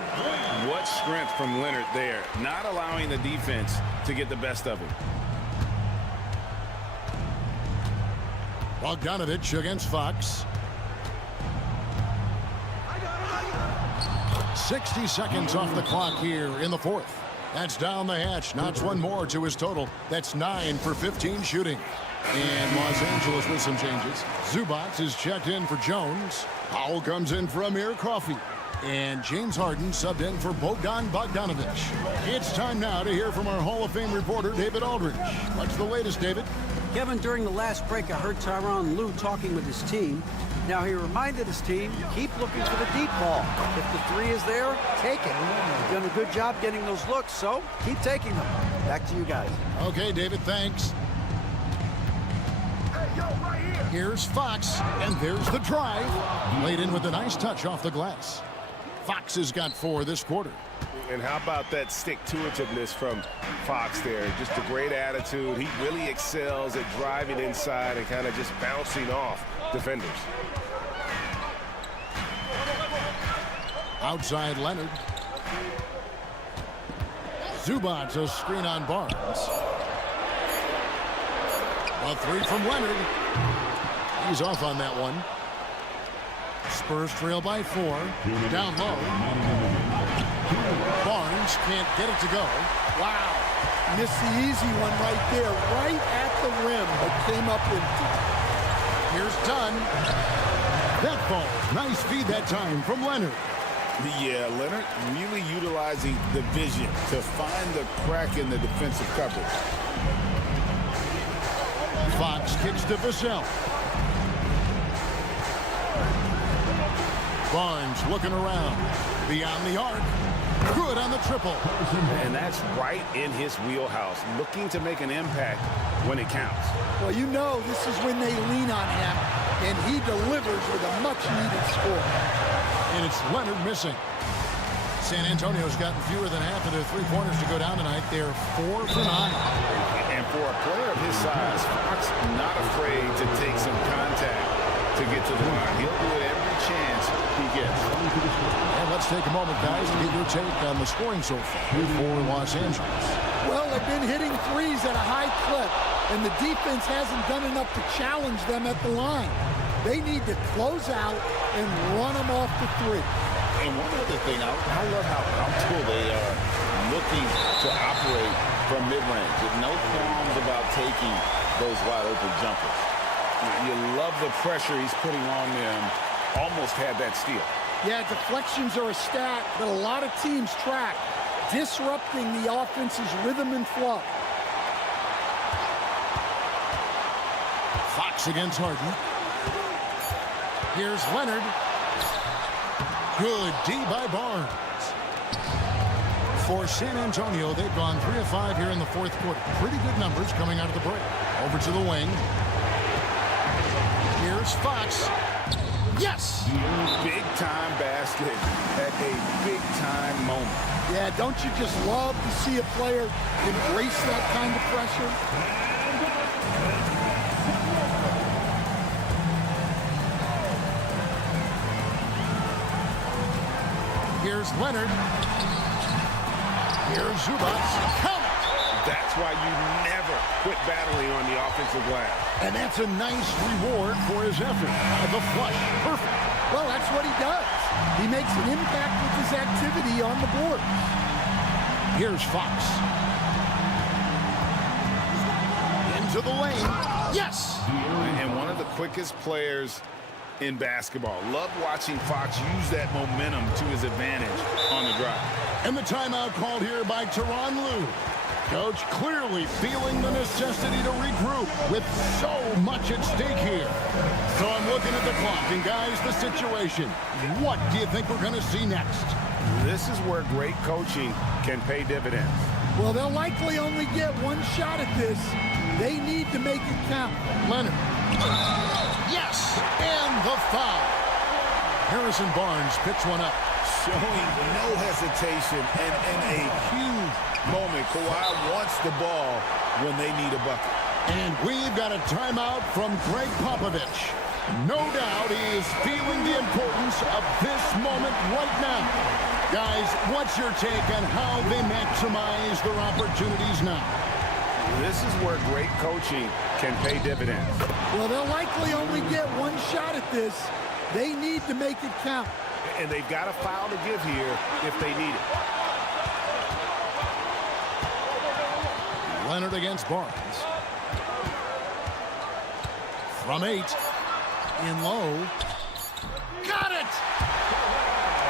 What strength from Leonard there, not allowing the defense to get the best of him. Bogdanovich against Fox. 60 seconds off the clock here in the fourth. That's down the hatch. Notch one more to his total. That's 9 for 15 shooting. And Los Angeles with some changes. Zubac is checked in for Jones. Powell comes in for Amir Coffey. And James Harden subbed in for Bogdanovich. It's time now to hear from our Hall of Fame reporter, David Aldridge. What's the latest, David? Kevin, during the last break, I heard Tyronn Lue talking with his team. Now, he reminded his team, keep looking for the deep ball. If the 3 is there, take it. You've done a good job getting those looks, so keep taking them. Back to you guys. Okay, David, thanks. Here's Fox, and there's the drive. Laid in with a nice touch off the glass. Fox has got 4 this quarter. And how about that stick-to-itiveness from Fox there? Just a great attitude. He really excels at driving inside and kind of just bouncing off defenders. Outside Leonard. Zubac, a screen on Barnes. A 3 from Leonard. He's off on that one. Spurs trail by 4. Down low. Barnes can't get it to go. Wow. Missed the easy one right there, right at the rim, but came up empty. Here's Dunn. That falls. Nice feed that time from Leonard. Yeah, Leonard really utilizing the vision to find the crack in the defensive coverage. Fox kicks to Vassell. Barnes looking around. Beyond the arc. Good on the triple. And that's right in his wheelhouse, looking to make an impact when it counts. Well, you know this is when they lean on him, and he delivers with a much-needed score. And it's Leonard missing. San Antonio's gotten fewer than half of their three-pointers to go down tonight. They're 4 for 9. And for a player of his size, Fox not afraid to take some contact to get to the line. He'll do it every chance he gets. And let's take a moment, guys, to get your take on the scoring so far for Los Angeles. Well, they've been hitting threes at a high clip, and the defense hasn't done enough to challenge them at the line. They need to close out and run them off the three. And one other thing, I love how comfortable they are looking to operate from mid-range. With no qualms about taking those wide-open jumpers. You love the pressure he's putting on them. Almost had that steal. Yeah, deflections are a stat that a lot of teams track, disrupting the offense's rhythm and flow. Fox against Harden. Here's Leonard. Good D by Barnes. For San Antonio, they've gone 3 of 5 here in the fourth quarter. Pretty good numbers coming out of the break. Over to the wing. Here's Fox. Yes! Big-time basket at a big-time moment. Yeah, don't you just love to see a player embrace that kind of pressure? Here's Leonard. Here's Zubats. Count it! That's why you never quit battling on the offensive glass. And that's a nice reward for his effort. The flush. Perfect. Well, that's what he does. He makes an impact with his activity on the board. Here's Fox. Into the lane. Yes! And one of the quickest players in basketball. Love watching Fox use that momentum to his advantage on the drive. And the timeout called here by Tyronn Lue. Coach clearly feeling the necessity to regroup with so much at stake here. So I'm looking at the clock, and guys, the situation. What do you think we're going to see next? This is where great coaching can pay dividends. Well, they'll likely only get one shot at this. They need to make it count. Leonard. Yes! And the foul. Harrison Barnes picks one up. Showing no hesitation and a huge moment. Kawhi wants the ball when they need a bucket. And we've got a timeout from Greg Popovich. No doubt he is feeling the importance of this moment right now. Guys, what's your take on how they maximize their opportunities now? This is where great coaching can pay dividends. Well, they'll likely only get one shot at this. They need to make it count. And they've got a foul to give here if they need it. Leonard against Barnes. From 8. In low. Got it!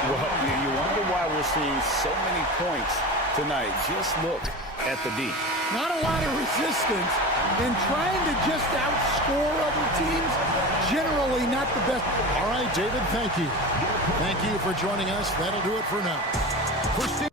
Well, you wonder why we're seeing so many points tonight. Just look at the D. Not a lot of resistance, and trying to just outscore other teams, generally not the best. All right, David, thank you. Thank you for joining us. That'll do it for now. For Steve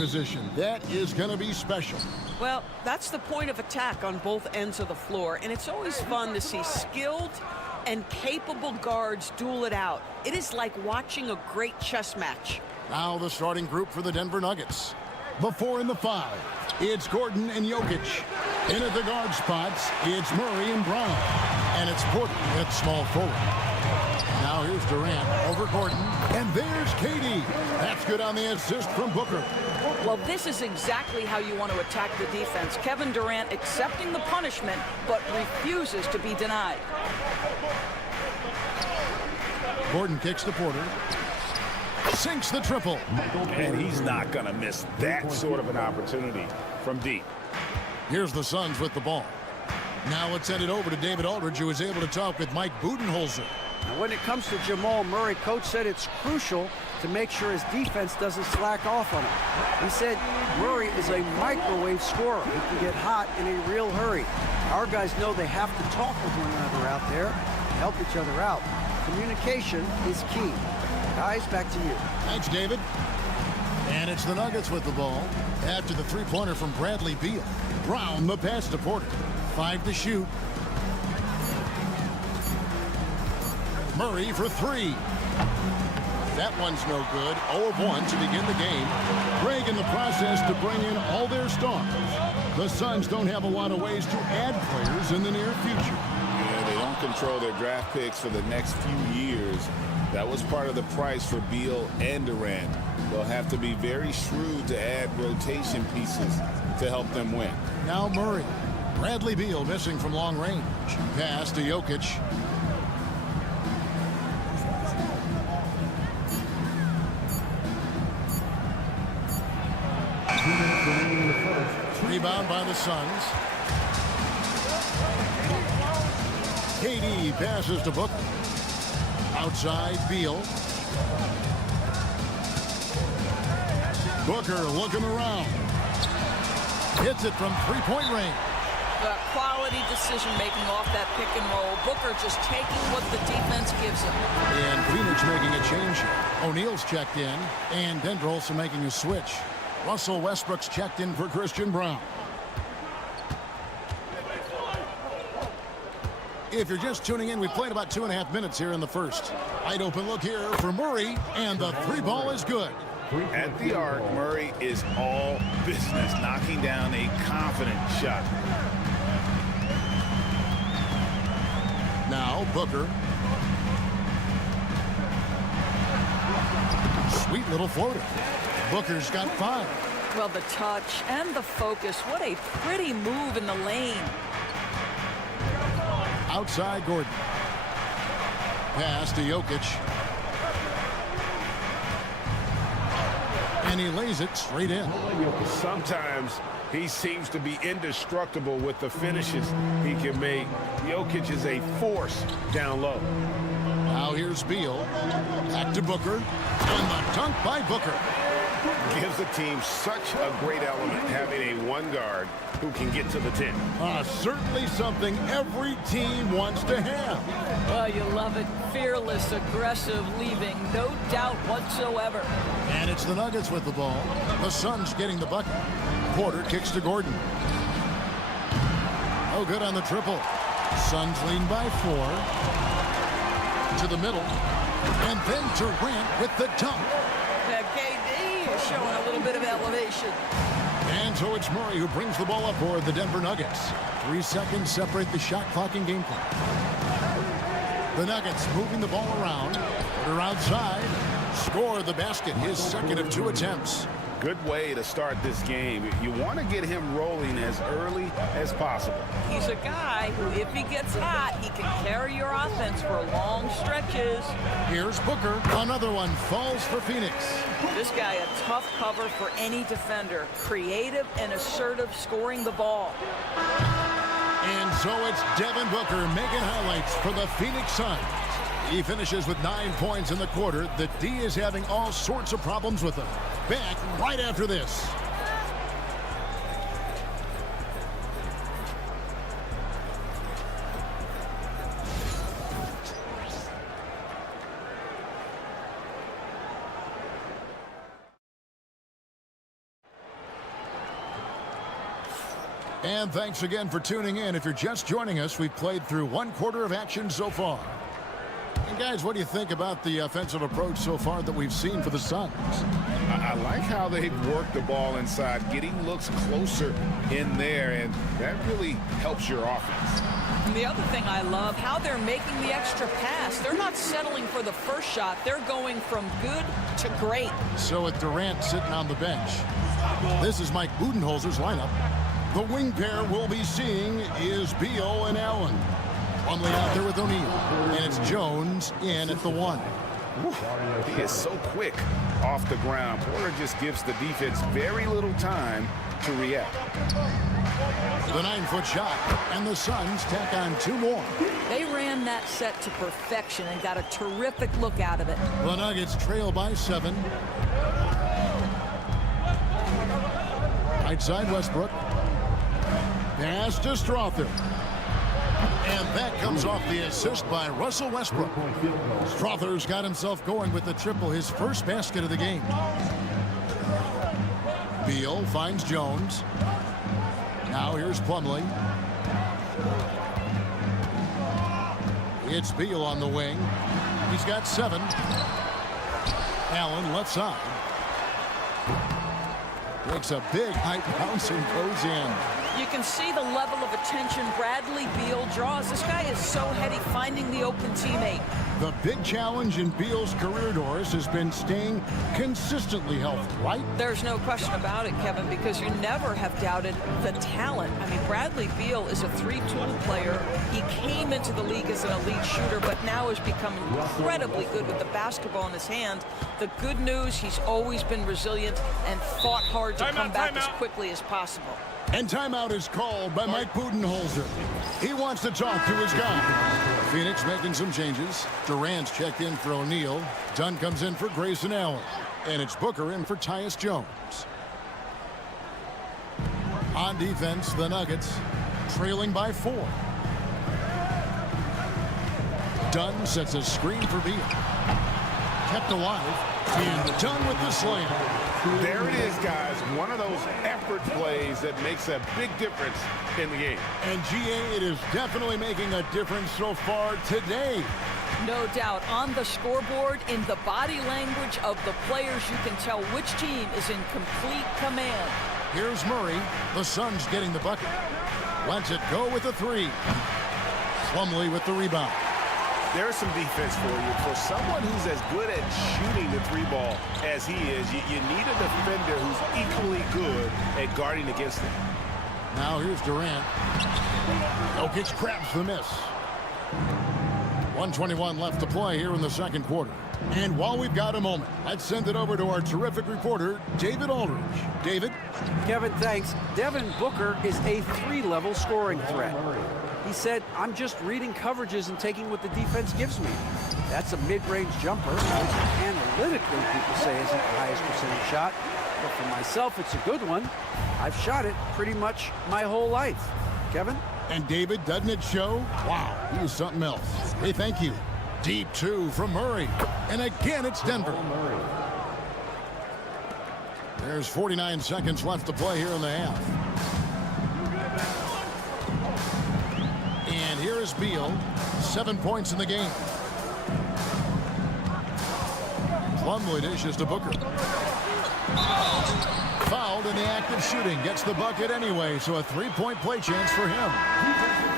Position. That is going to be special. Well, that's the point of attack on both ends of the floor, and it's always fun to see skilled and capable guards duel it out. It is like watching a great chess match. Now the starting group for the Denver Nuggets. The 4 and the 5. It's Gordon and Jokic. In at the guard spots, it's Murray and Brown. And it's Porter at small forward. Now here's Durant over Gordon. And there's KD. That's good on the assist from Booker. Well, this is exactly how you want to attack the defense. Kevin Durant accepting the punishment, but refuses to be denied. Gordon kicks to Porter. Sinks the triple. And he's not going to miss that sort of an opportunity from deep. Here's the Suns with the ball. Now let's send it over to David Aldridge, who was able to talk with Mike Budenholzer. Now, when it comes to Jamal Murray, coach said it's crucial to make sure his defense doesn't slack off on him. He said Murray is a microwave scorer who can get hot in a real hurry. Our guys know they have to talk with one another out there to help each other out. Communication is key. Guys, back to you. Thanks, David. And it's the Nuggets with the ball. After the three-pointer from Bradley Beal. Brown, the pass to Porter. 5 to shoot. Murray for 3. That one's no good. 0 of 1 to begin the game. Greg in the process to bring in all their stars. The Suns don't have a lot of ways to add players in the near future. Yeah, they don't control their draft picks for the next few years. That was part of the price for Beal and Durant. They'll have to be very shrewd to add rotation pieces to help them win. Now Murray. Bradley Beal missing from long range. Pass to Jokic. Rebound by the Suns. KD passes to Booker. Outside, Beal. Booker looking around. Hits it from three-point range. Quality decision-making off that pick and roll. Booker just taking what the defense gives him. And Phoenix making a change here. O'Neal's checked in, and Denver also making a switch. Russell Westbrook's checked in for Christian Brown. If you're just tuning in, we played about 2.5 minutes here in the first. Wide open look here for Murray, and the three ball is good. At the arc, Murray is all business, knocking down a confident shot. Now Booker. Sweet little floater. Booker's got 5. Well, the touch and the focus. What a pretty move in the lane. Outside Gordon. Pass to Jokic. And he lays it straight in. Sometimes he seems to be indestructible with the finishes he can make. Jokic is a force down low. Now here's Beal. Back to Booker. And the dunk by Booker. Gives the team such a great element having a one guard who can get to the 10. Certainly something every team wants to have. Well, you love it. Fearless, aggressive, leaving. No doubt whatsoever. And it's the Nuggets with the ball. The Suns getting the bucket. Porter kicks to Gordon. Oh, good on the triple. Suns lead by 4. To the middle. And then Durant with the dunk. KD is showing a little bit of elevation. And so it's Murray who brings the ball up for the Denver Nuggets. 3 seconds separate the shot clock and game clock. The Nuggets moving the ball around. Porter outside. Score the basket, his second of 2 attempts. Good way to start this game. You want to get him rolling as early as possible. He's a guy who, if he gets hot, he can carry your offense for long stretches. Here's Booker. Another one falls for Phoenix. This guy a tough cover for any defender. Creative and assertive scoring the ball. And so it's Devin Booker making highlights for the Phoenix Suns. He finishes with 9 points in the quarter. The D is having all sorts of problems with him. Back right after this. And thanks again for tuning in. If you're just joining us, we've played through 1 quarter of action so far. And guys, what do you think about the offensive approach so far that we've seen for the Suns? I like how they've worked the ball inside, getting looks closer in there, and that really helps your offense. And the other thing I love, how they're making the extra pass. They're not settling for the first shot. They're going from good to great. So with Durant sitting on the bench, this is Mike Budenholzer's lineup. The wing pair we'll be seeing is Beal and Allen. Plumlee out there with O'Neal, and it's Jones in at the 1. He is so quick off the ground. Porter just gives the defense very little time to react. The 9-foot shot, and the Suns tack on 2 more. They ran that set to perfection and got a terrific look out of it. The Nuggets trail by 7. Right side Westbrook. Pass to Strother. And that comes off the assist by Russell Westbrook. Strother's got himself going with the triple, his first basket of the game. Beal finds Jones. Now here's Plumlee. It's Beal on the wing. He's got 7. Allen left side. Takes a big height bounce and goes in. You can see the level of attention Bradley Beal draws. This guy is so heady finding the open teammate. The big challenge in Beal's career, Doris, has been staying consistently healthy, right? There's no question about it, Kevin, because you never have doubted the talent. I mean, Bradley Beal is a 3-tool player. He came into the league as an elite shooter, but now has become incredibly good with the basketball in his hand. The good news, he's always been resilient and fought hard to come back as quickly as possible. And timeout is called by Mike Budenholzer. He wants to talk to his guys. Phoenix making some changes. Durant's checked in for O'Neal. Dunn comes in for Grayson Allen. And it's Booker in for Tyus Jones. On defense, the Nuggets. trailing by 4. Dunn sets a screen for Beal. Kept alive, and Dunn with the slam. There it is, guys. One of those effort plays that makes a big difference in the game. And GA, it is definitely making a difference so far today. No doubt. On the scoreboard, in the body language of the players, you can tell which team is in complete command. Here's Murray. The Suns getting the bucket. Lets it go with a 3. Plumlee with the rebound. There's some defense for you. For someone who's as good at shooting the 3-ball as he is, you need a defender who's equally good at guarding against him. Now here's Durant. Jokic grabs the miss. 1:21 left to play here in the second quarter. And while we've got a moment, let's send it over to our terrific reporter, David Aldridge. David? Kevin, thanks. Devin Booker is a 3-level scoring threat. He said, I'm just reading coverages and taking what the defense gives me. That's a mid-range jumper, which analytically people say isn't the highest percentage shot. But for myself, it's a good one. I've shot it pretty much my whole life. Kevin? And David, doesn't it show? Wow, he is something else. Hey, thank you. Deep 2 from Murray. And again, it's Denver. There's 49 seconds left to play here in the half. And here is Beal. 7 points in the game. Plumlee dishes to Booker. Fouled in the act of shooting. Gets the bucket anyway, so a 3-point play chance for him.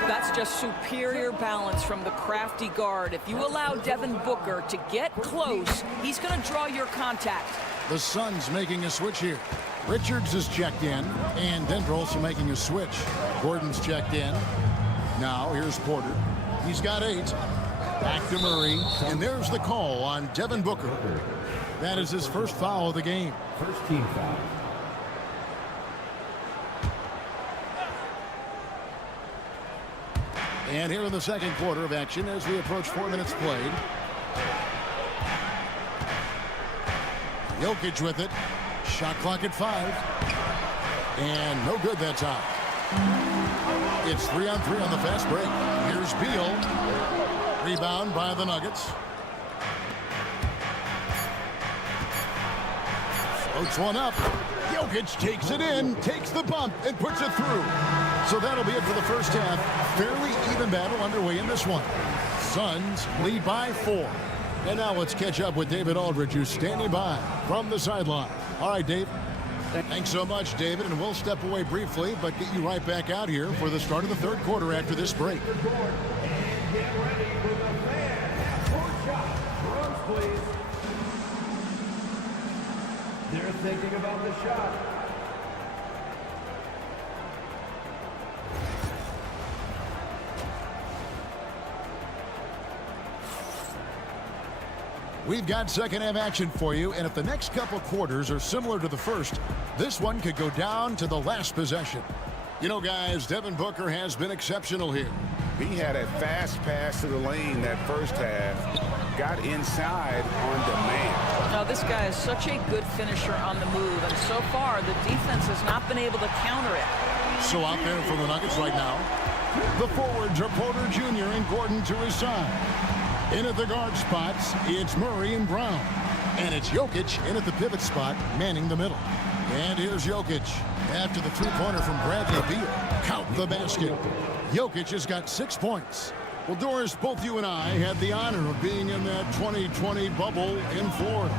That's just superior balance from the crafty guard. If you allow Devin Booker to get close, he's going to draw your contact. The Suns making a switch here. Richards is checked in, and Denver also making a switch. Gordon's checked in. Now here's Porter. He's got 8. Back to Murray, and there's the call on Devin Booker. That is his first foul of the game. First team foul. And here in the second quarter of action as we approach 4 minutes played. Jokic with it. Shot clock at 5. And no good that time. It's 3-on-3 on the fast break. Here's Beal. Rebound by the Nuggets. Floats one up. Jokic takes it in, takes the bump, and puts it through. So that'll be it for the first half. Fairly even battle underway in this one. Suns lead by 4. And now let's catch up with David Aldridge, who's standing by from the sideline. All right, Dave. Thanks so much, David, and we'll step away briefly, but get you right back out here for the start of the third quarter after this break. They're thinking about the shot. We've got second half action for you, and if the next couple quarters are similar to the first, this one could go down to the last possession. You know, guys, Devin Booker has been exceptional here. He had a fast pass to the lane that first half. Got inside on demand. Now, this guy is such a good finisher on the move, and so far, the defense has not been able to counter it. So out there for the Nuggets right now, the forwards are Porter Jr. and Gordon to his side. In at the guard spots, it's Murray and Brown. And it's Jokic in at the pivot spot, manning the middle. And here's Jokic after the three-pointer from Bradley Beal. Count the basket. Jokic has got 6 points. Well, Doris, both you and I had the honor of being in that 2020 bubble in Florida.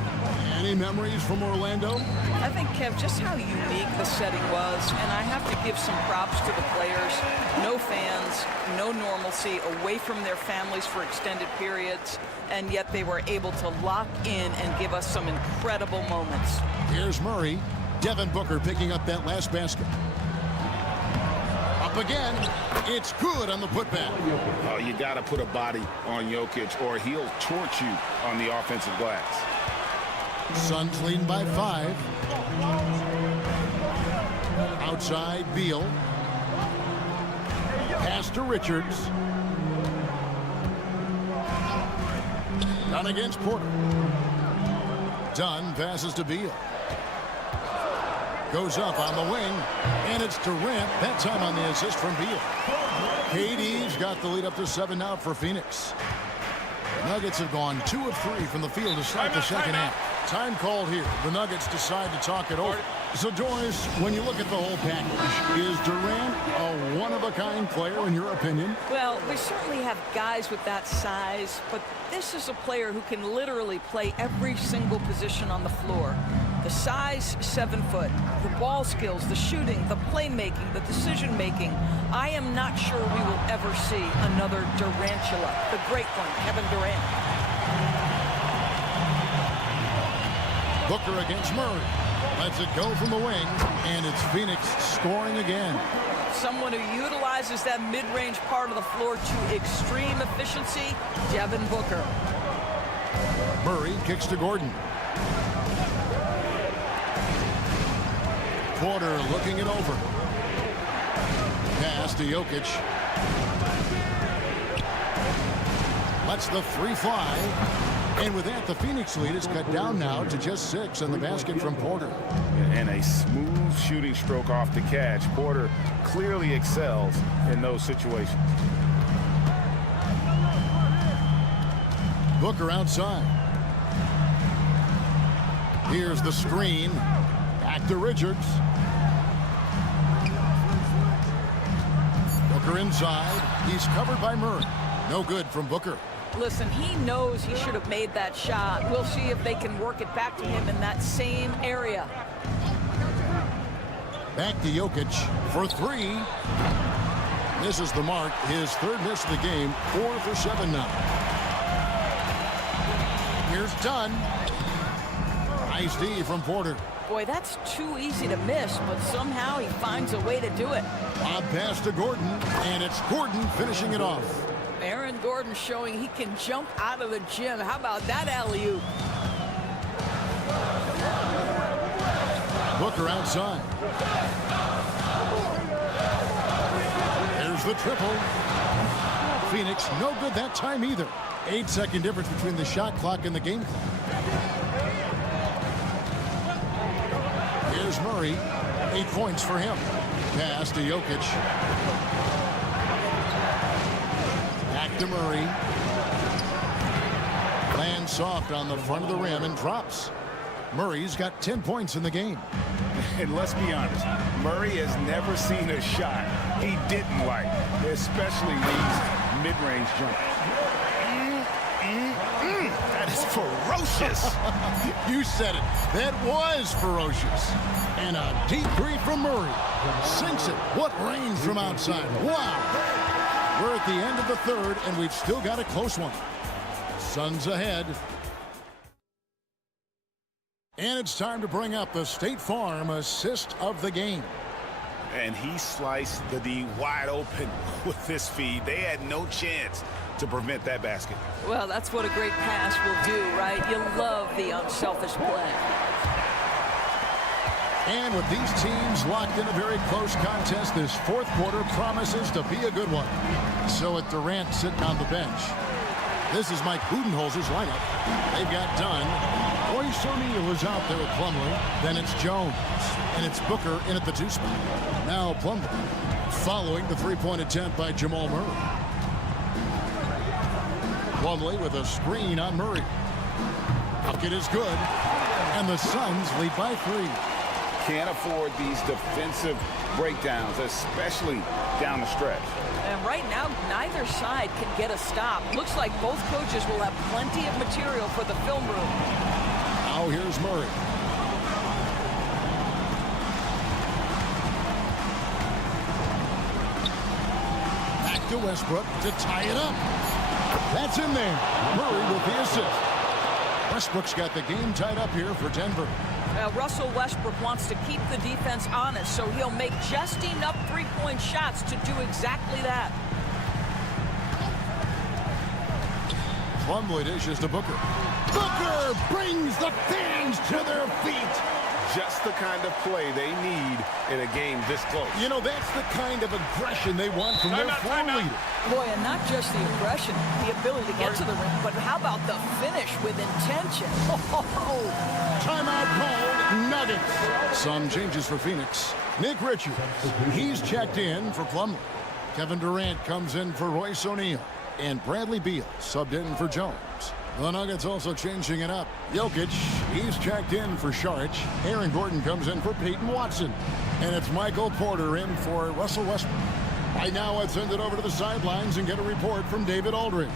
Any memories from Orlando? I think, Kev, just how unique the setting was, and I have to give some props to the players. No fans, no normalcy, away from their families for extended periods, and yet they were able to lock in and give us some incredible moments. Here's Murray. Devin Booker picking up that last basket. Up again. It's good on the putback. Oh, you got to put a body on Jokic, or he'll torch you on the offensive glass. Suns leading by 5. Outside, Beal. Pass to Richards. Dunn against Porter. Dunn passes to Beal. Goes up on the wing, and it's Durant. That time on the assist from Beal. KD's got the lead up to 7 now for Phoenix. Nuggets have gone 2 of 3 from the field to start the second half. Time called here. The Nuggets decide to talk it over. So, Doris, when you look at the whole package, is Durant a one-of-a-kind player in your opinion? Well, we certainly have guys with that size, but this is a player who can literally play every single position on the floor. The size, 7 foot, the ball skills, the shooting, the playmaking, the decision-making. I am not sure we will ever see another Durantula, the great one, Kevin Durant. Booker against Murray. Lets it go from the wing, and it's Phoenix scoring again. Someone who utilizes that mid-range part of the floor to extreme efficiency, Devin Booker. Murray kicks to Gordon. Porter looking it over. Pass to Jokic. Lets the 3 fly. And with that, the Phoenix lead is cut down now to just 6 on the basket from Porter. And a smooth shooting stroke off the catch. Porter clearly excels in those situations. Booker outside. Here's the screen. Back to Richards. Booker inside. He's covered by Murray. No good from Booker. Listen, he knows he should have made that shot. We'll see if they can work it back to him in that same area. Back to Jokic for 3. Misses the mark. His 3rd miss of the game. 4 for 7 now. Here's Dunn. Nice D from Porter. Boy, that's too easy to miss, but somehow he finds a way to do it. Lob pass to Gordon, and it's Gordon finishing it off. Aaron Gordon showing he can jump out of the gym. How about that alley-oop? Booker outside. There's the triple. Phoenix no good that time either. 8-second difference between the shot clock and the game clock. Here's Murray. 8 points for him. Pass to Jokic. Back to Murray. Lands soft on the front of the rim and drops. Murray's got 10 points in the game. And let's be honest, Murray has never seen a shot he didn't like, especially these mid-range jumpers. That is ferocious. You said it. That was ferocious. And a deep three from Murray. Sinks it. What range from outside. Wow. We're at the end of the 3rd, and we've still got a close one. Suns ahead. And it's time to bring up the State Farm assist of the game. And he sliced the D wide open with this feed. They had no chance to prevent that basket. Well, that's what a great pass will do, right? You love the unselfish play. And with these teams locked in a very close contest, this 4th quarter promises to be a good one. So with Durant sitting on the bench, this is Mike Budenholzer's lineup. They've got Dunn. Royce O'Neal is out there with Plumlee. Then it's Jones. And it's Booker in at the 2 spot. Now Plumlee following the 3-point attempt by Jamal Murray. Plumlee with a screen on Murray. Bucket is good. And the Suns lead by 3. Can't afford these defensive breakdowns, especially down the stretch. And right now, neither side can get a stop. Looks like both coaches will have plenty of material for the film room. Now here's Murray. Back to Westbrook to tie it up. That's in there. Murray with the assist. Westbrook's got the game tied up here for Denver. Russell Westbrook wants to keep the defense honest, so he'll make just enough 3-point shots to do exactly that. Plumlee dishes to Booker. Booker brings the fans to their feet. Just the kind of play they need in a game this close. You know, that's the kind of aggression they want from their floor leader. Boy, and not just the aggression, the ability to get to the rim, but how about the finish with intention? Timeout called, Nuggets. Some changes for Phoenix. Nick Richards, he's checked in for Plumlee. Kevin Durant comes in for Royce O'Neal. And Bradley Beal subbed in for Jones. The Nuggets also changing it up. Jokic, he's checked in for Saric. Aaron Gordon comes in for Peyton Watson. And it's Michael Porter in for Russell Westbrook. Right now, let's send it over to the sidelines and get a report from David Aldridge.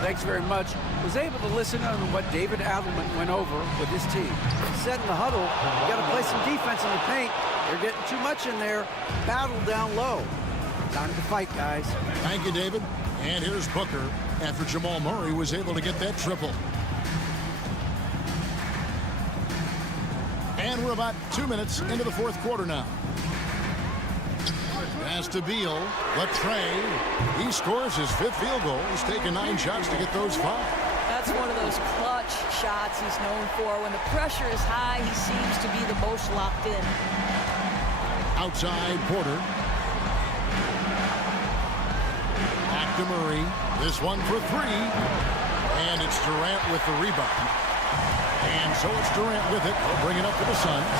Thanks very much. Was able to listen on what David Adelman went over with his team. He said in the huddle, you got to play some defense in the paint. They're getting too much in there. Battle down low. Time to fight, guys. Thank you, David. And here's Booker after Jamal Murray was able to get that triple. And we're about 2 minutes into the fourth quarter now. Pass to Beal. Latrey. He scores his 5th field goal. He's taken 9 shots to get those 5. That's one of those clutch shots he's known for. When the pressure is high, he seems to be the most locked in. Outside Porter. Back to Murray. This one for 3. And it's Durant with the rebound. And so it's Durant with it. They'll bring it up to the Suns.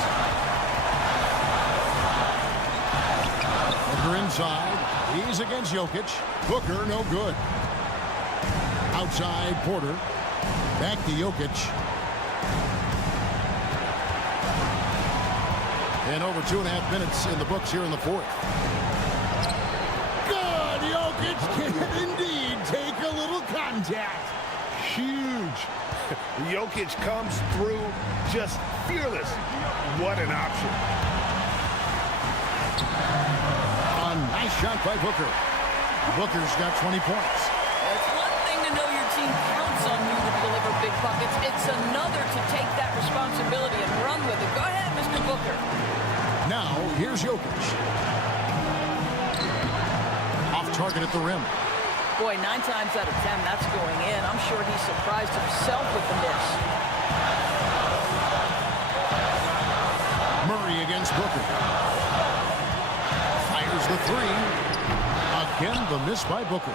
Booker inside. He's against Jokic. Booker no good. Outside Porter. Back to Jokic. And over 2.5 minutes in the books here in the fourth. Good! Jokic can indeed take a little contact. Huge. Jokic comes through just fearless. What an option. A nice shot by Booker. Booker's got 20 points. It's one thing to know your team counts on you to deliver big buckets. It's another to take that responsibility and run with it. Go ahead, Mr. Booker. Now, here's Jokic. Off target at the rim. Boy, 9 times out of 10, that's going in. I'm sure he surprised himself with the miss. Murray against Booker. Fires the 3. Again, the miss by Booker.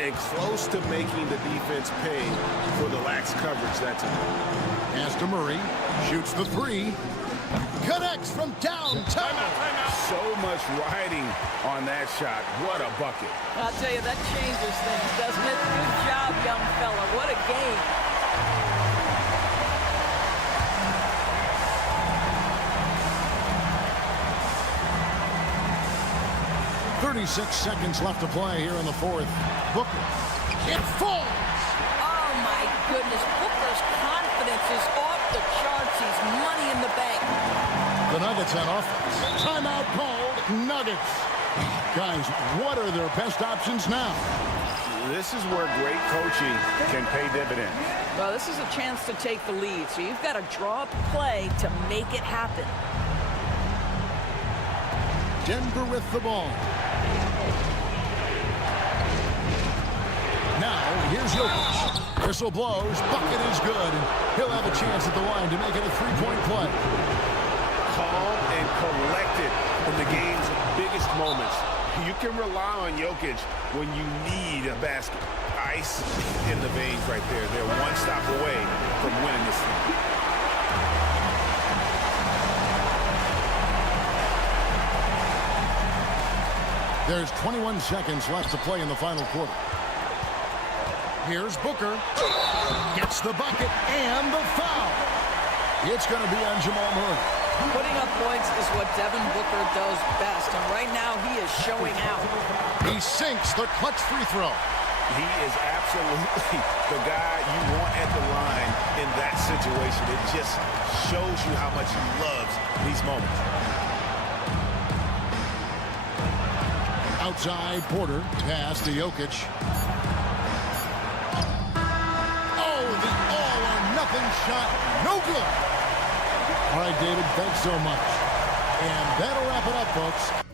And close to making the defense pay for the lax coverage that time. Pass to Murray. Shoots the 3. Connects from downtown. So much riding on that shot. What a bucket. I'll tell you, that changes things, doesn't it? Good job, young fella. What a game. .36 seconds left to play here in the fourth. Booker. It falls. Oh, my goodness. Booker's confidence is off the charts. He's money in the bank. The Nuggets on offense. Timeout called. Nuggets. Guys, what are their best options now? This is where great coaching can pay dividends. Well, this is a chance to take the lead, so you've got to draw up a play to make it happen. Denver with the ball. Now, here's Jokic. Whistle blows. Bucket is good. He'll have a chance at the line to make it a 3-point play. Calm and collected in the game's biggest moments. You can rely on Jokic when you need a basket. Ice in the veins right there. They're one stop away from winning this thing. There's 21 seconds left to play in the final quarter. Here's Booker. Gets the bucket and the foul. It's going to be on Jamal Murray. Putting up points is what Devin Booker does best, and right now he is showing out. He sinks the clutch free throw. He is absolutely the guy you want at the line in that situation. It just shows you how much he loves these moments. Outside Porter. Pass to Jokic. Oh, the all-or-nothing shot. No good. All right, David, thanks so much. And that'll wrap it up, folks.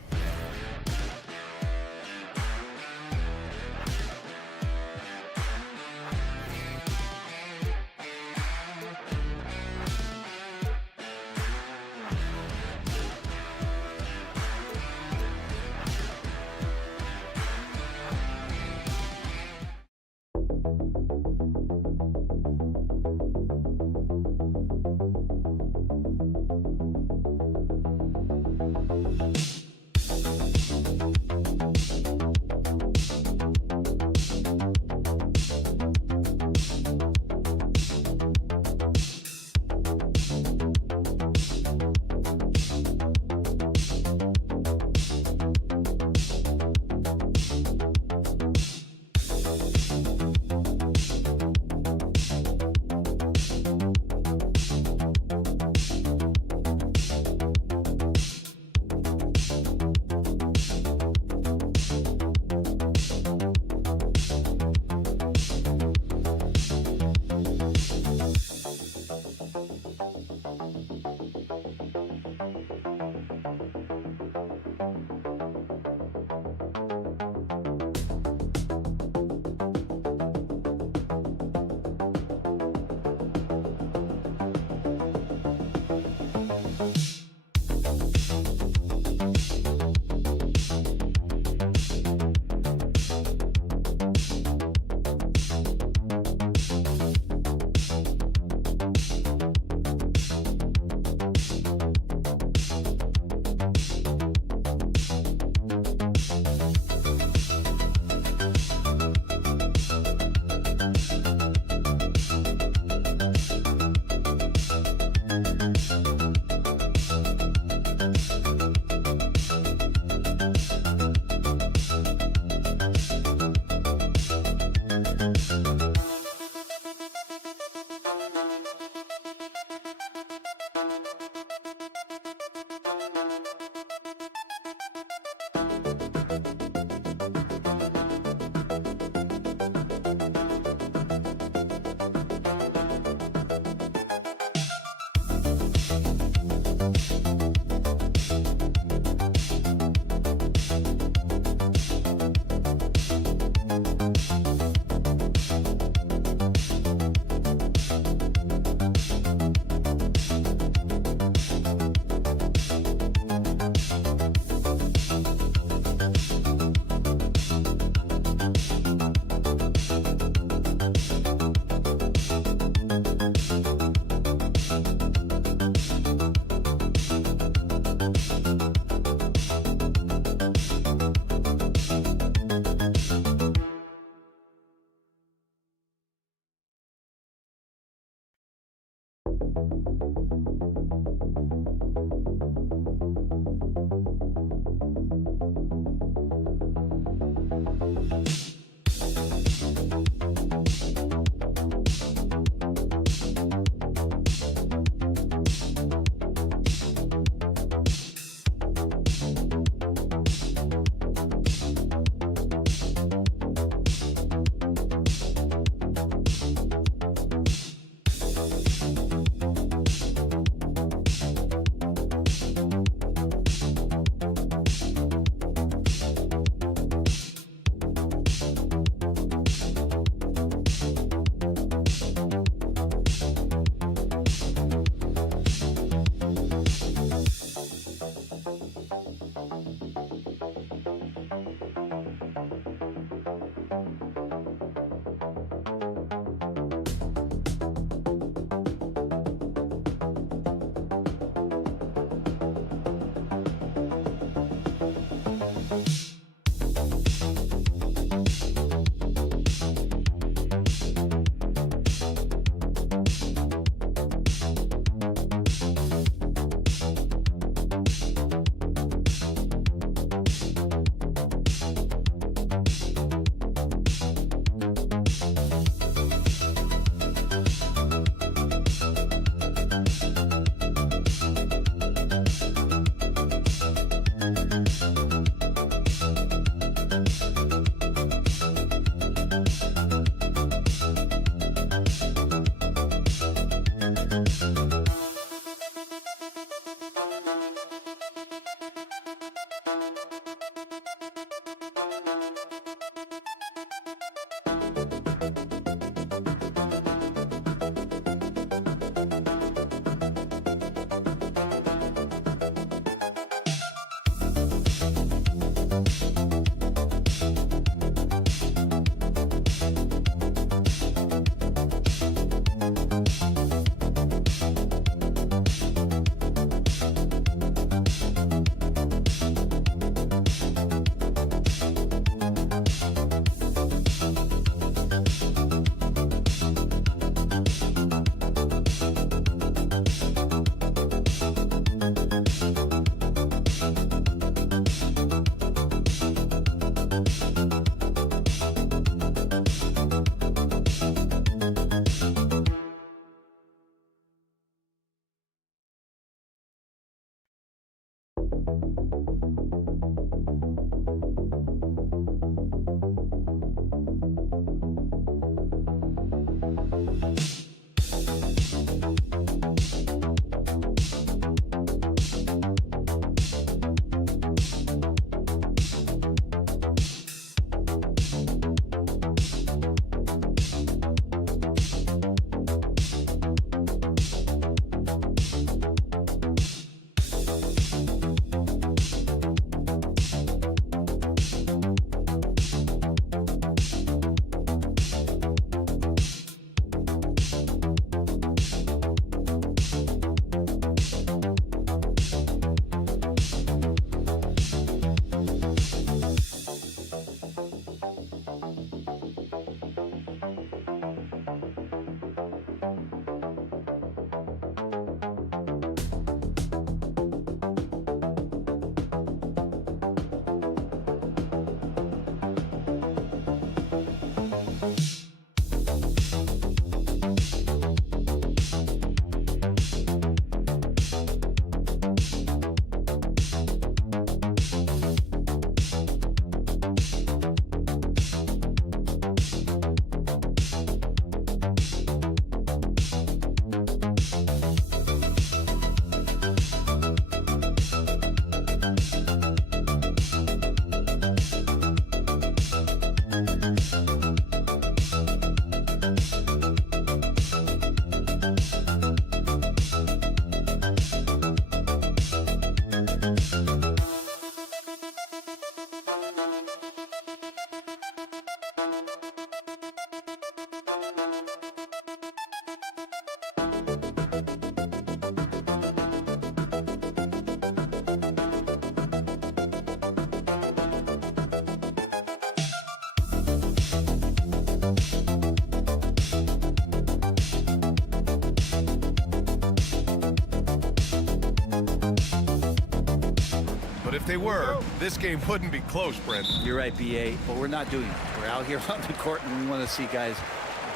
If they were, this game wouldn't be close, Brent. You're right, BA, but we're not doing it. We're out here on the court, and we want to see guys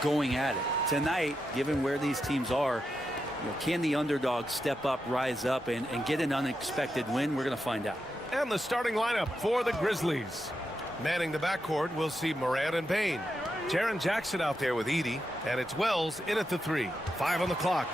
going at it. Tonight, given where these teams are, can the underdog step up, rise up, and get an unexpected win? We're going to find out. And the starting lineup for the Grizzlies. Manning the backcourt, we'll see Morant and Payne. Jaren Jackson out there with Edie, and it's Wells in at the 3. 5 on the clock.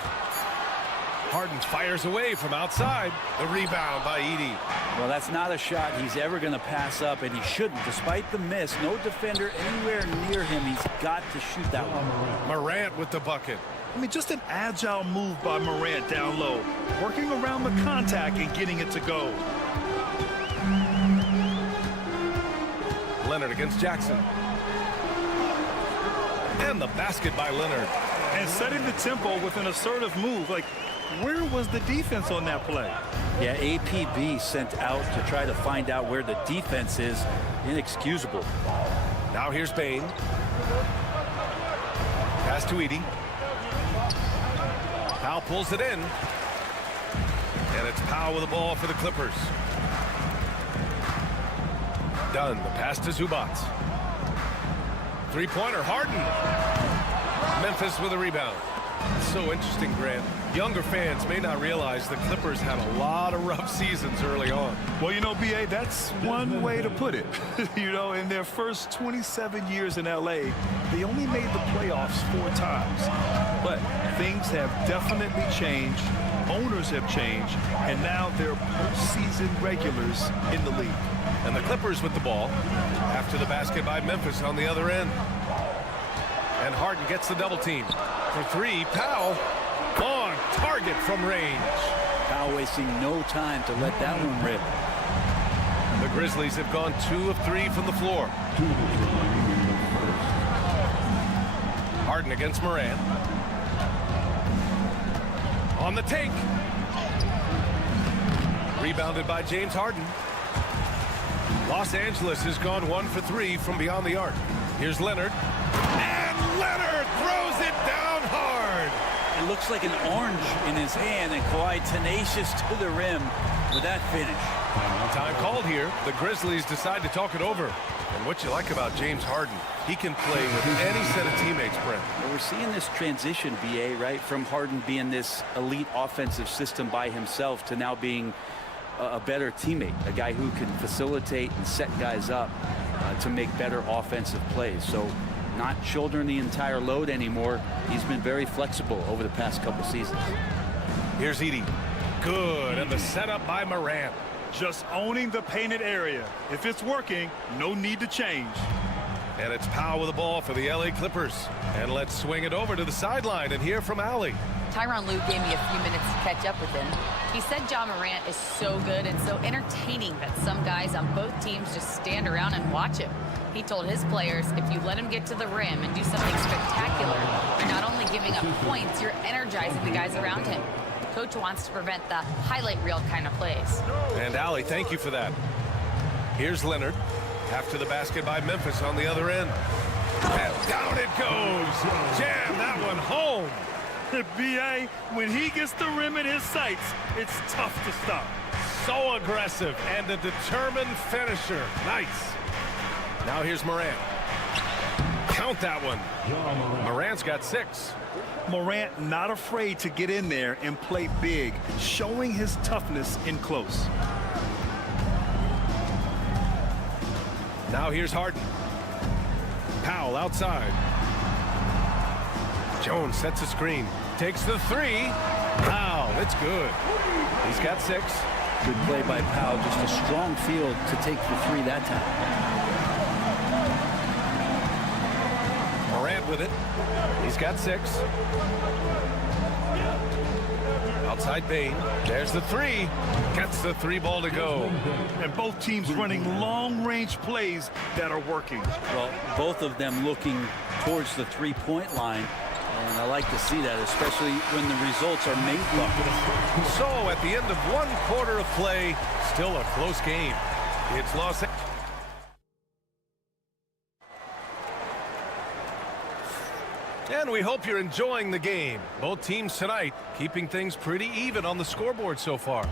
Harden fires away from outside. The rebound by Edie. Well, that's not a shot he's ever going to pass up, and he shouldn't. Despite the miss, no defender anywhere near him. He's got to shoot that one. Morant with the bucket. I mean, just an agile move by Morant down low, working around the contact and getting it to go. Leonard against Jackson. And the basket by Leonard. And setting the tempo with an assertive move. Like, where was the defense on that play? Yeah, APB sent out to try to find out where the defense is. Inexcusable. Now here's Payne. Pass to Edie. Powell pulls it in. And it's Powell with the ball for the Clippers. Done. The pass to Zubac. Three-pointer, Harden. Memphis with a rebound. So interesting, Grant. Younger fans may not realize the Clippers had a lot of rough seasons early on. Well, you know, BA, that's one way to put it. You know, in their first 27 years in L.A., they only made the playoffs 4 times. But things have definitely changed. Owners have changed. And now they're postseason regulars in the league. And the Clippers with the ball after the basket by Memphis on the other end. And Harden gets the double team. For 3, Powell on target from range. Powell wasting no time to let that one rip. The Grizzlies have gone 2 of 3 from the floor. Harden against Morant. On the take. Rebounded by James Harden. Los Angeles has gone 1 for 3 from beyond the arc. Here's Leonard. And Leonard throws it down hard. It looks like an orange in his hand, and Kawhi tenacious to the rim with that finish. Time called here. The Grizzlies decide to talk it over. And what you like about James Harden, he can play with any set of teammates, Brent. Well, we're seeing this transition, BA, right, from Harden being this elite offensive system by himself to now being a better teammate, a guy who can facilitate and set guys up to make better offensive plays. So not shouldering the entire load anymore. He's been very flexible over the past couple seasons. Here's Edie. Good. And the setup by Morant. Just owning the painted area. If it's working, no need to change. And it's Powell with the ball for the LA Clippers. And let's swing it over to the sideline and hear from Allie. Tyronn Lue gave me a few minutes to catch up with him. He said John Morant is so good and so entertaining that some guys on both teams just stand around and watch him. He told his players, if you let him get to the rim and do something spectacular, you're not only giving up points, you're energizing the guys around him. The coach wants to prevent the highlight reel kind of plays. And Allie, thank you for that. Here's Leonard. After the basket by Memphis on the other end. And down it goes. Jam that one home. BA, when he gets the rim in his sights, it's tough to stop. So aggressive and a determined finisher. Nice. Now here's Morant. Count that one. Morant's got 6. Morant not afraid to get in there and play big, showing his toughness in close. Now here's Harden. Powell outside. Jones sets a screen. Takes the 3. Powell, it's good. He's got 6. Good play by Powell. Just a strong field to take the 3 that time. Morant with it. He's got 6. Outside Bain. There's the three. Gets the three ball to go. And both teams running long-range plays that are working. Well, both of them looking towards the three-point line. And I like to see that, especially when the results are made buckets. So at the end of one quarter of play, still a close game. It's Los Angeles. And we hope you're enjoying the game. Both teams tonight keeping things pretty even on the scoreboard so far.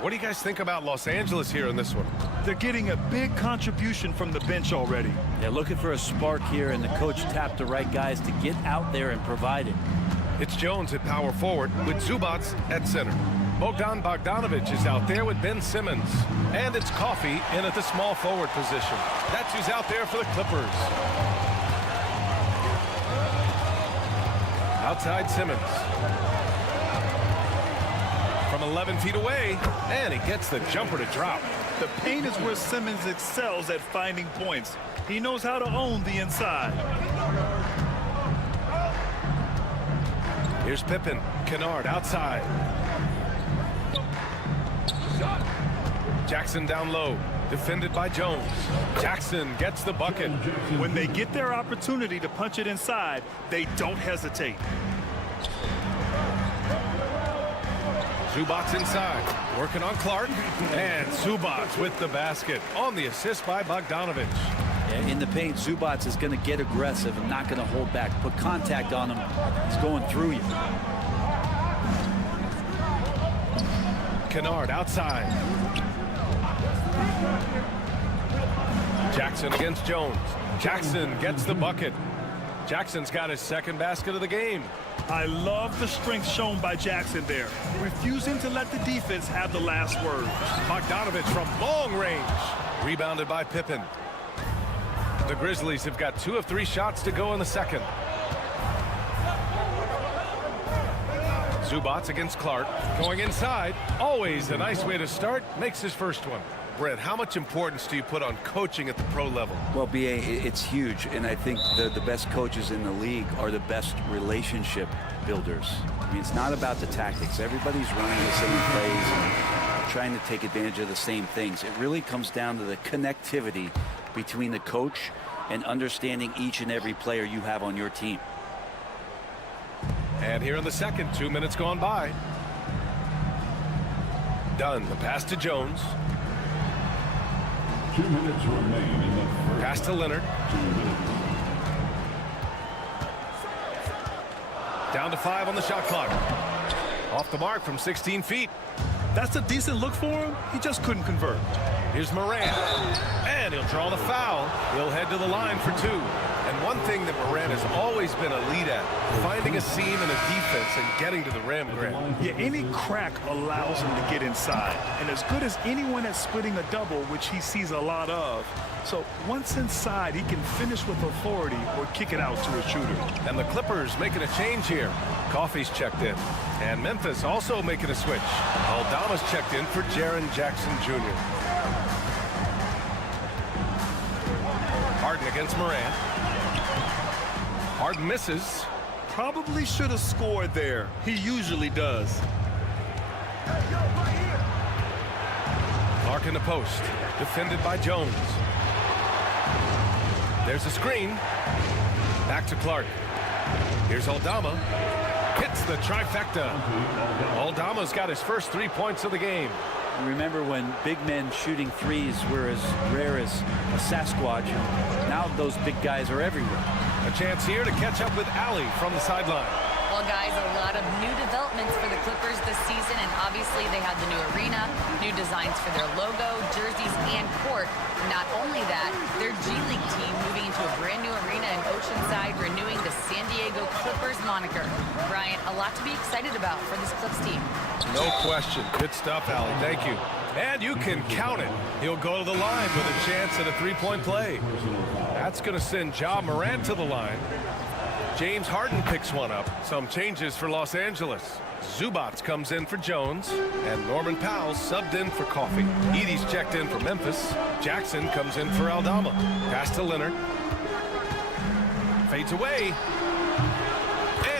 What do you guys think about Los Angeles here in this one? They're getting a big contribution from the bench already. They're looking for a spark here, and the coach tapped the right guys to get out there and provide it. It's Jones at power forward with Zubats at center. Bogdan Bogdanovic is out there with Ben Simmons. And it's Coffey in at the small forward position. That's who's out there for the Clippers. Outside Simmons. From 11 feet away, and he gets the jumper to drop. The paint is where Simmons excels at finding points. He knows how to own the inside. Here's Pippen. Kennard outside. Jackson down low. Defended by Jones. Jackson gets the bucket. When they get their opportunity to punch it inside, they don't hesitate. Zubats inside, working on Clark, and Zubats with the basket on the assist by Bogdanovic. Yeah, in the paint, Zubats is going to get aggressive and not going to hold back. Put contact on him. He's going through you. Kennard outside. Jackson against Jones. Jackson gets the bucket. Jackson's got his second basket of the game. I love the strength shown by Jackson there, refusing to let the defense have the last word. Bogdanovic from long range. Rebounded by Pippen. The Grizzlies have got 2 of 3 shots to go in the second. Zubats against Clark. Going inside. Always a nice way to start. Makes his first one. Brent, how much importance do you put on coaching at the pro level? Well, B.A., it's huge, and I think the best coaches in the league are the best relationship builders. I mean, it's not about the tactics. Everybody's running the same plays and trying to take advantage of the same things. It really comes down to the connectivity between the coach and understanding each and every player you have on your team. And here in the second, 2 minutes gone by. Dunn, the pass to Jones. 2 minutes remain in the first. Pass to Leonard. 2 minutes. Down to 5 on the shot clock. Off the mark from 16 feet. That's a decent look for him. He just couldn't convert. Here's Morant. And he'll draw the foul. He'll head to the line for 2. And one thing that Morant has always been a lead at, finding a seam in a defense and getting to the rim, Grant. Yeah, any crack allows him to get inside. And as good as anyone at splitting a double, which he sees a lot of. So once inside, he can finish with authority or kick it out to a shooter. And the Clippers making a change here. Coffey's checked in. And Memphis also making a switch. Aldama's checked in for Jaren Jackson Jr. Harden against Morant. Harden misses. Probably should have scored there. He usually does. Clark in the post. Defended by Jones. There's a screen. Back to Clark. Here's Aldama. Hits the trifecta. Aldama's got his first 3 points of the game. Remember when big men shooting threes were as rare as a Sasquatch? Now those big guys are everywhere. A chance here to catch up with Allie from the sideline. Well, guys, a lot of new developments for the Clippers this season, and obviously they have the new arena, new designs for their logo, jerseys, and court. Not only that, their G League team moving into a brand new arena in Oceanside, renewing the San Diego Clippers moniker. Brian, a lot to be excited about for this Clips team. No question. Good stuff, Allie. Thank you. And you can count it. He'll go to the line with a chance at a three-point play. That's going to send Ja Morant to the line. James Harden picks one up. Some changes for Los Angeles. Zubats comes in for Jones, and Norman Powell subbed in for Coffey. Edey's checked in for Memphis. Jackson comes in for Aldama. Pass to Leonard. Fades away.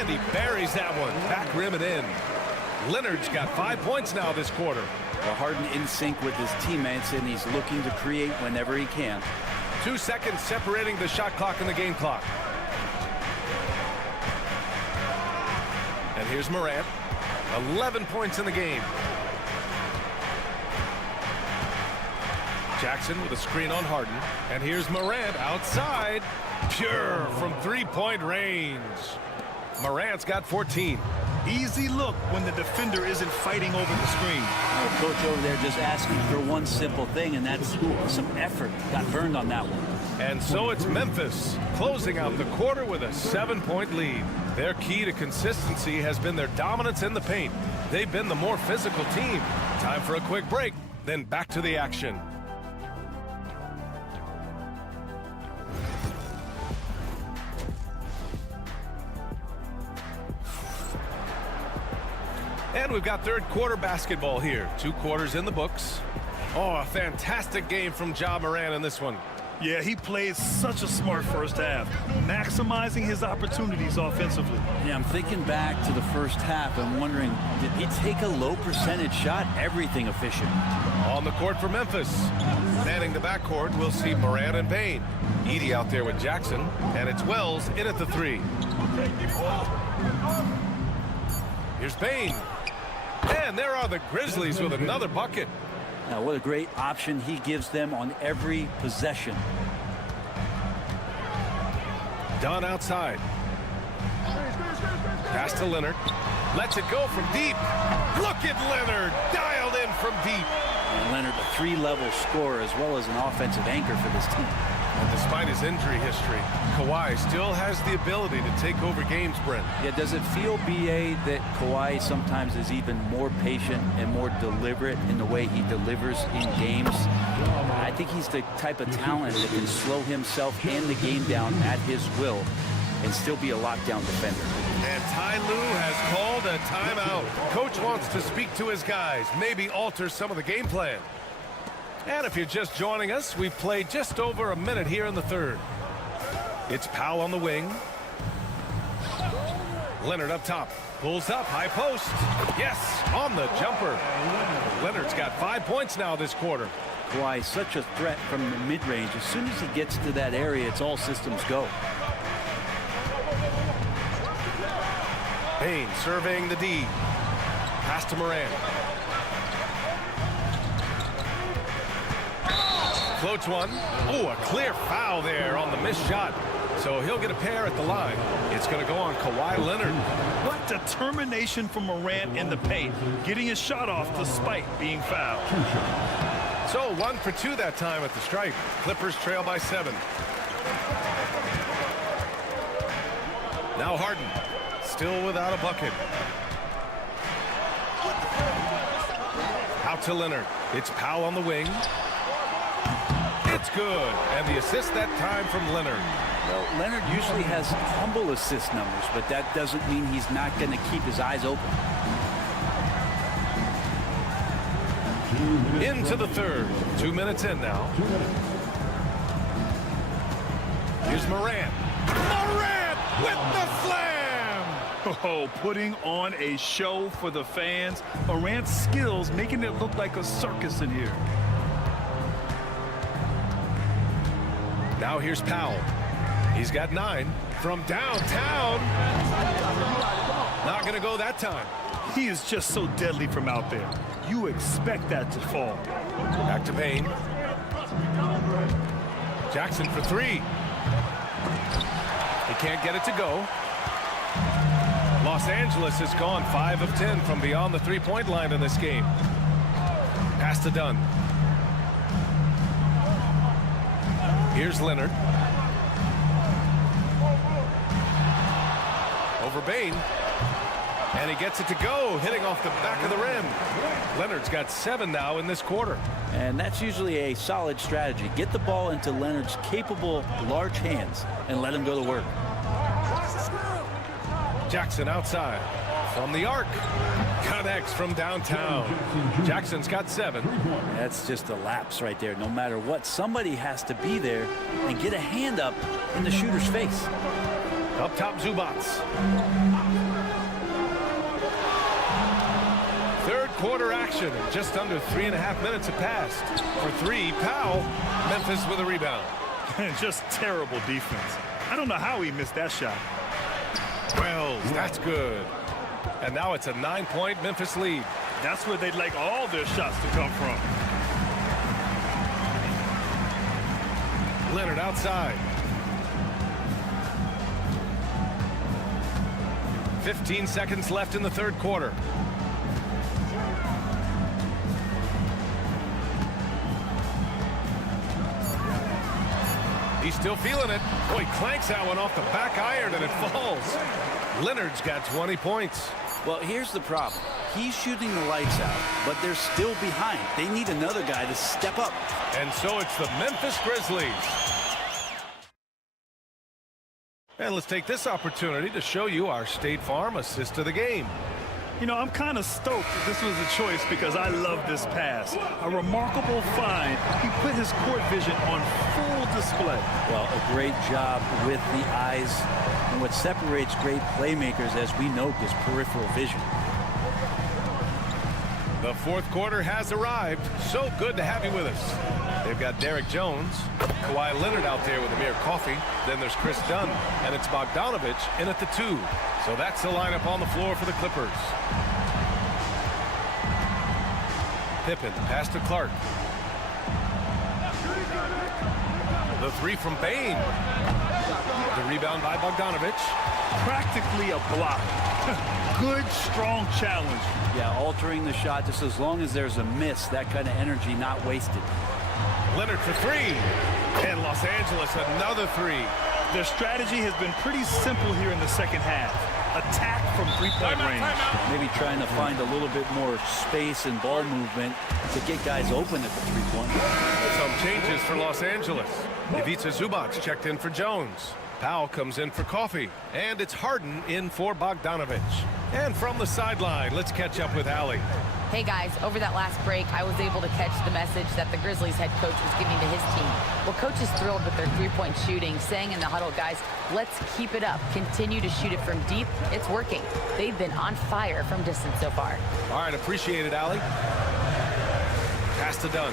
And he buries that one. Back rim and in. Leonard's got 5 points now this quarter. Well, Harden in sync with his teammates, and he's looking to create whenever he can. 2 seconds separating the shot clock and the game clock. And here's Morant. 11 points in the game. Jackson with a screen on Harden. And here's Morant outside. Pure from three-point range. Morant's got 14. Easy look when the defender isn't fighting over the screen. The coach over there just asking for one simple thing, and that's some effort. Got burned on that one. And so it's Memphis closing out the quarter with a 7-point lead. Their key to consistency has been their dominance in the paint. They've been the more physical team. Time for a quick break, then back to the action. And we've got third quarter basketball here. 2 quarters in the books. Oh, a fantastic game from Ja Morant in this one. Yeah, he played such a smart first half, maximizing his opportunities offensively. Yeah, I'm thinking back to the first half and wondering, did he take a low percentage shot? Everything efficient. On the court for Memphis. Manning the backcourt, we'll see Morant and Payne. Edey out there with Jackson, and it's Wells in at the 3. Here's Payne. And there are the Grizzlies with another bucket. Now, what a great option he gives them on every possession. Dunn outside. Pass to Leonard. Lets it go from deep. Look at Leonard, dialed in from deep. And Leonard, a 3-level scorer as well as an offensive anchor for this team. And despite his injury history, Kawhi still has the ability to take over games, Brent. Yeah, does it feel, B.A., that Kawhi sometimes is even more patient and more deliberate in the way he delivers in games? I think he's the type of talent that can slow himself and the game down at his will and still be a lockdown defender. And Ty Lue has called a timeout. Coach wants to speak to his guys, maybe alter some of the game plan. And if you're just joining us, we've played just over a minute here in the third. It's Powell on the wing. Leonard up top. Pulls up, high post. Yes, on the jumper. Leonard's got 5 points now this quarter. Kawhi, such a threat from the mid-range. As soon as he gets to that area, it's all systems go. Payne surveying the D. Pass to Morant. Floats one. Oh, a clear foul there on the missed shot. So he'll get a pair at the line. It's going to go on Kawhi Leonard. What determination from Morant in the paint, getting his shot off despite being fouled. So 1 for 2 that time at the stripe. Clippers trail by 7. Now Harden, still without a bucket. Out to Leonard. It's Powell on the wing. It's good. And the assist that time from Leonard. Well, Leonard usually has humble assist numbers, but that doesn't mean he's not going to keep his eyes open. Into the third. 2 minutes in now. Here's Morant. Morant with the slam! Oh, putting on a show for the fans. Morant's skills making it look like a circus in here. Now here's Powell. He's got 9 from downtown. Not going to go that time. He is just so deadly from out there. You expect that to fall. Back to Payne. Jackson for 3. He can't get it to go. Los Angeles has gone 5 of 10 from beyond the three-point line in this game. Pass to Dunn. Here's Leonard. Over Bane. And he gets it to go, hitting off the back of the rim. Leonard's got 7 now in this quarter. And that's usually a solid strategy. Get the ball into Leonard's capable, large hands and let him go to work. Jackson outside. From the arc. Connects from downtown. Jackson's got 7. That's just a lapse right there. No matter what, somebody has to be there and get a hand up in the shooter's face. Up top, Zubats. Third quarter action. Just under 3.5 minutes have passed. For three, Powell. Memphis with a rebound. Just terrible defense. I don't know how he missed that shot. Wells, that's good. And now it's a 9-point Memphis lead. That's where they'd like all their shots to come from. Leonard outside. 15 seconds left in the third quarter. He's still feeling it. Oh, he clanks that one off the back iron and it falls. Leonard's got 20 points. Well, here's the problem. He's shooting the lights out, but they're still behind. They need another guy to step up. And so it's the Memphis Grizzlies. And let's take this opportunity to show you our State Farm assist of the game. You know, I'm kind of stoked that this was a choice because I love this pass. A remarkable find. He put his court vision on full display. Well, a great job with the eyes. And what separates great playmakers, as we know, is peripheral vision. The fourth quarter has arrived. So good to have you with us. They've got Derek Jones, Kawhi Leonard out there with Amir Coffey. Then there's Chris Dunn, and it's Bogdanovich in at the 2. So that's the lineup on the floor for the Clippers. Pippen, pass to Clark. The 3 from Bain. The rebound by Bogdanovich. Practically a block. Good, strong challenge. Yeah, altering the shot just as long as there's a miss. That kind of energy not wasted. Leonard for 3. And Los Angeles another 3. Their strategy has been pretty simple here in the second half. Attack from three-point range. Maybe trying to find a little bit more space and ball movement to get guys open at the three-point. Some changes for Los Angeles. Ivica Zubac checked in for Jones. Powell comes in for Coffey. And it's Harden in for Bogdanovich. And from the sideline, let's catch up with Allie. Hey guys, over that last break, I was able to catch the message that the Grizzlies head coach was giving to his team. Well, coach is thrilled with their three-point shooting, saying in the huddle, guys, let's keep it up. Continue to shoot it from deep. It's working. They've been on fire from distance so far. All right, appreciate it, Allie. Pass to Dunn.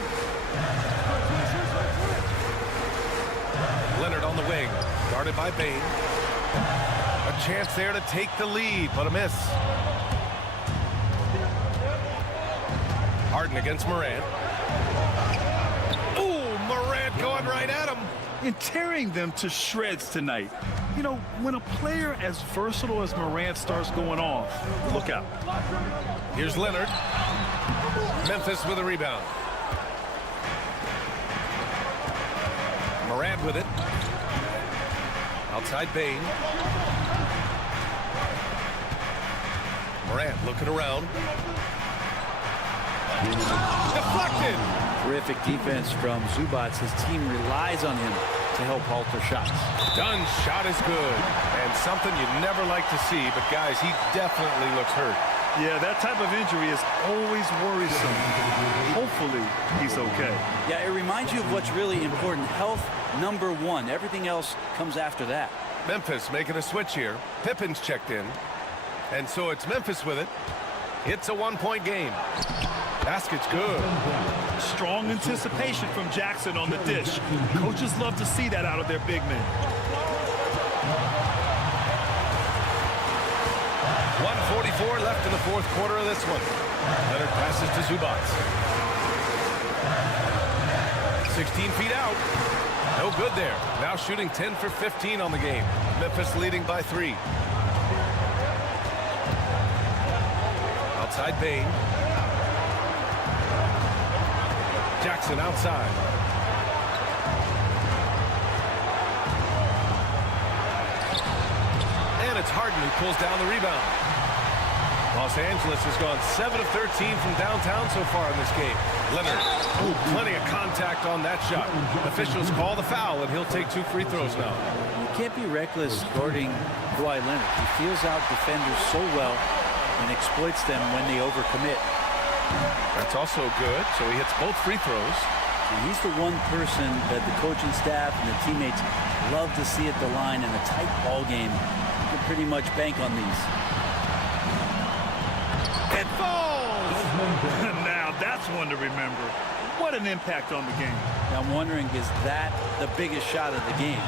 Leonard on the wing, guarded by Bain. A chance there to take the lead, but a miss. Harden against Morant. Ooh, Morant going right at him. And tearing them to shreds tonight. You know, when a player as versatile as Morant starts going off, look out. Here's Leonard. Memphis with a rebound. Morant with it. Outside Bain. Morant looking around. Deflected. Terrific defense from Zubac. His team relies on him to help alter shots. Dunn's shot is good. And something you never like to see, but guys, he definitely looks hurt. Yeah, that type of injury is always worrisome. Hopefully, he's okay. Yeah, it reminds you of what's really important. Health, number 1. Everything else comes after that. Memphis making a switch here. Pippen's checked in. And so it's Memphis with it. It's a 1-point game. Basket's good. Strong anticipation from Jackson on the dish. Coaches love to see that out of their big men. 1:44 left in the fourth quarter of this one. Leonard passes to Zubac. 16 feet out. No good there. Now shooting 10 for 15 on the game. Memphis leading by 3. Outside Bain. Jackson outside. And it's Harden who pulls down the rebound. Los Angeles has gone 7 of 13 from downtown so far in this game. Leonard, plenty of contact on that shot. Officials call the foul, and he'll take 2 free throws now. You can't be reckless guarding Kawhi Leonard. He feels out defenders so well and exploits them when they overcommit. That's also good, so he hits both free throws. And he's the one person that the coaching staff and the teammates Love to see it the line in a tight ball game. You can pretty much bank on these. It falls! Now that's one to remember. What an impact on the game. Now I'm wondering, is that the biggest shot of the game?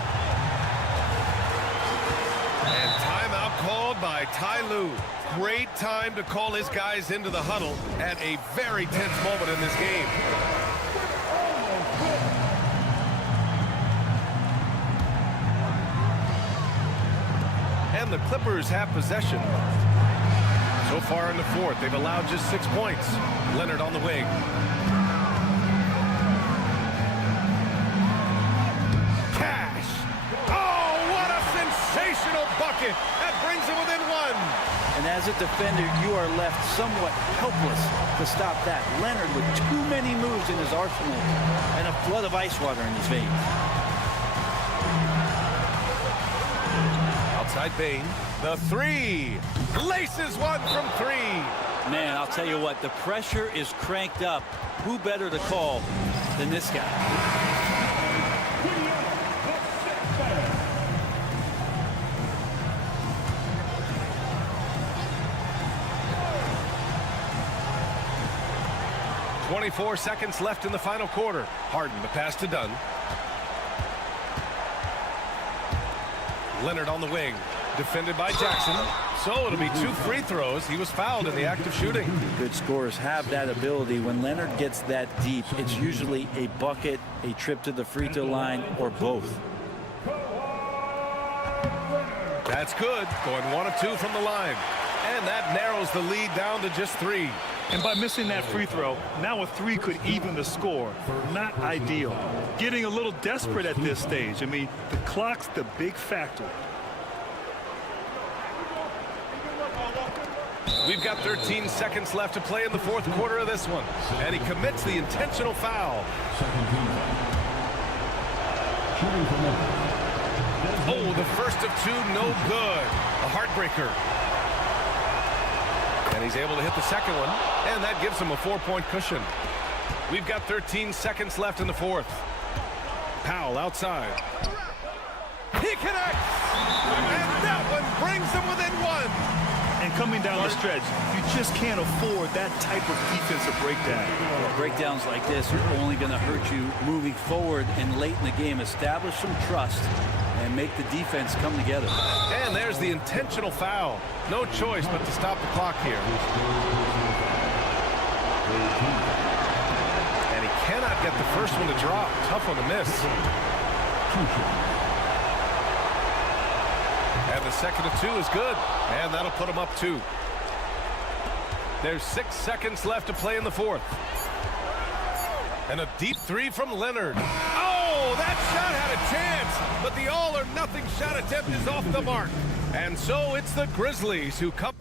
And timeout called by Ty Lue. Great time to call his guys into the huddle at a very tense moment in this game. And the Clippers have possession. So far in the fourth, they've allowed just 6 points. Leonard on the wing. Cash. Oh, what a sensational bucket. That brings him within one. And as a defender, you are left somewhat helpless to stop that. Leonard with too many moves in his arsenal and a flood of ice water in his veins. Outside Bain, the three. Laces one from three. Man, I'll tell you what, the pressure is cranked up. Who better to call than this guy? .24 seconds left in the final quarter. Harden, the pass to Dunn. Leonard on the wing. Defended by Jackson. So it'll be 2 free throws. He was fouled in the act of shooting. Good scorers have that ability. When Leonard gets that deep, it's usually a bucket, a trip to the free throw line, or both. That's good. Going 1 of 2 from the line. And that narrows the lead down to just 3. And by missing that free throw, now a 3 could even the score. Not ideal. Getting a little desperate at this stage. I mean, the clock's the big factor. We've got 13 seconds left to play in the fourth quarter of this one. And he commits the intentional foul. Oh, the first of 2, no good. A heartbreaker. And he's able to hit the second one. And that gives him a 4-point cushion. We've got 13 seconds left in the fourth. Powell outside. He connects! And that one brings him within 1. And coming down the stretch, you just can't afford that type of defensive breakdown. Breakdowns like this are only going to hurt you moving forward and late in the game. Establish some trust and make the defense come together. And there's the intentional foul. No choice but to stop the clock here. And he cannot get the first one to drop. Tough one to miss. And the second of 2 is good. And that'll put him up 2. There's 6 seconds left to play in the fourth. And a deep 3 from Leonard. Oh, that shot had a chance, but the all-or-nothing shot attempt is off the mark. And so it's the Grizzlies who come.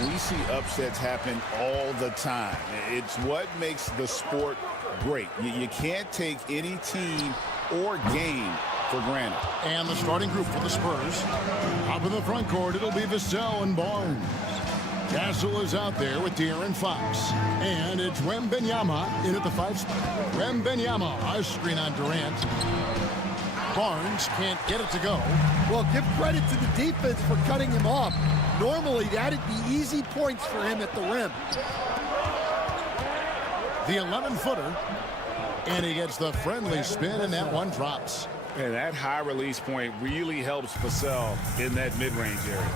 We see upsets happen all the time. It's what makes the sport great. You can't take any team or game for granted. And the starting group for the Spurs. Up in the front court, it'll be Vassell and Barnes. Castle is out there with De'Aaron Fox. And it's Wembanyama in at the 5 spot. Wembanyama, a screen on Durant. Barnes can't get it to go. Well, give credit to the defense for cutting him off. Normally, that'd be easy points for him at the rim. The 11-footer And he gets the friendly spin, and that one drops. And that high release point really helps Vassell in that mid-range area.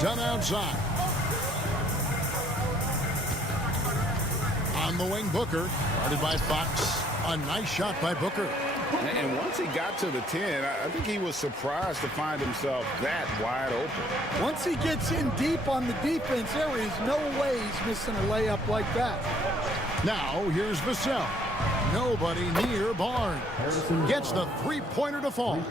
Done outside. On the wing, Booker. Guarded by Fox. A nice shot by Booker. And once he got to the 10, I think he was surprised to find himself that wide open. Once he gets in deep on the defense, there is no way he's missing a layup like that. Now, here's Vassell. Nobody near Barnes. Gets the three-pointer to fall.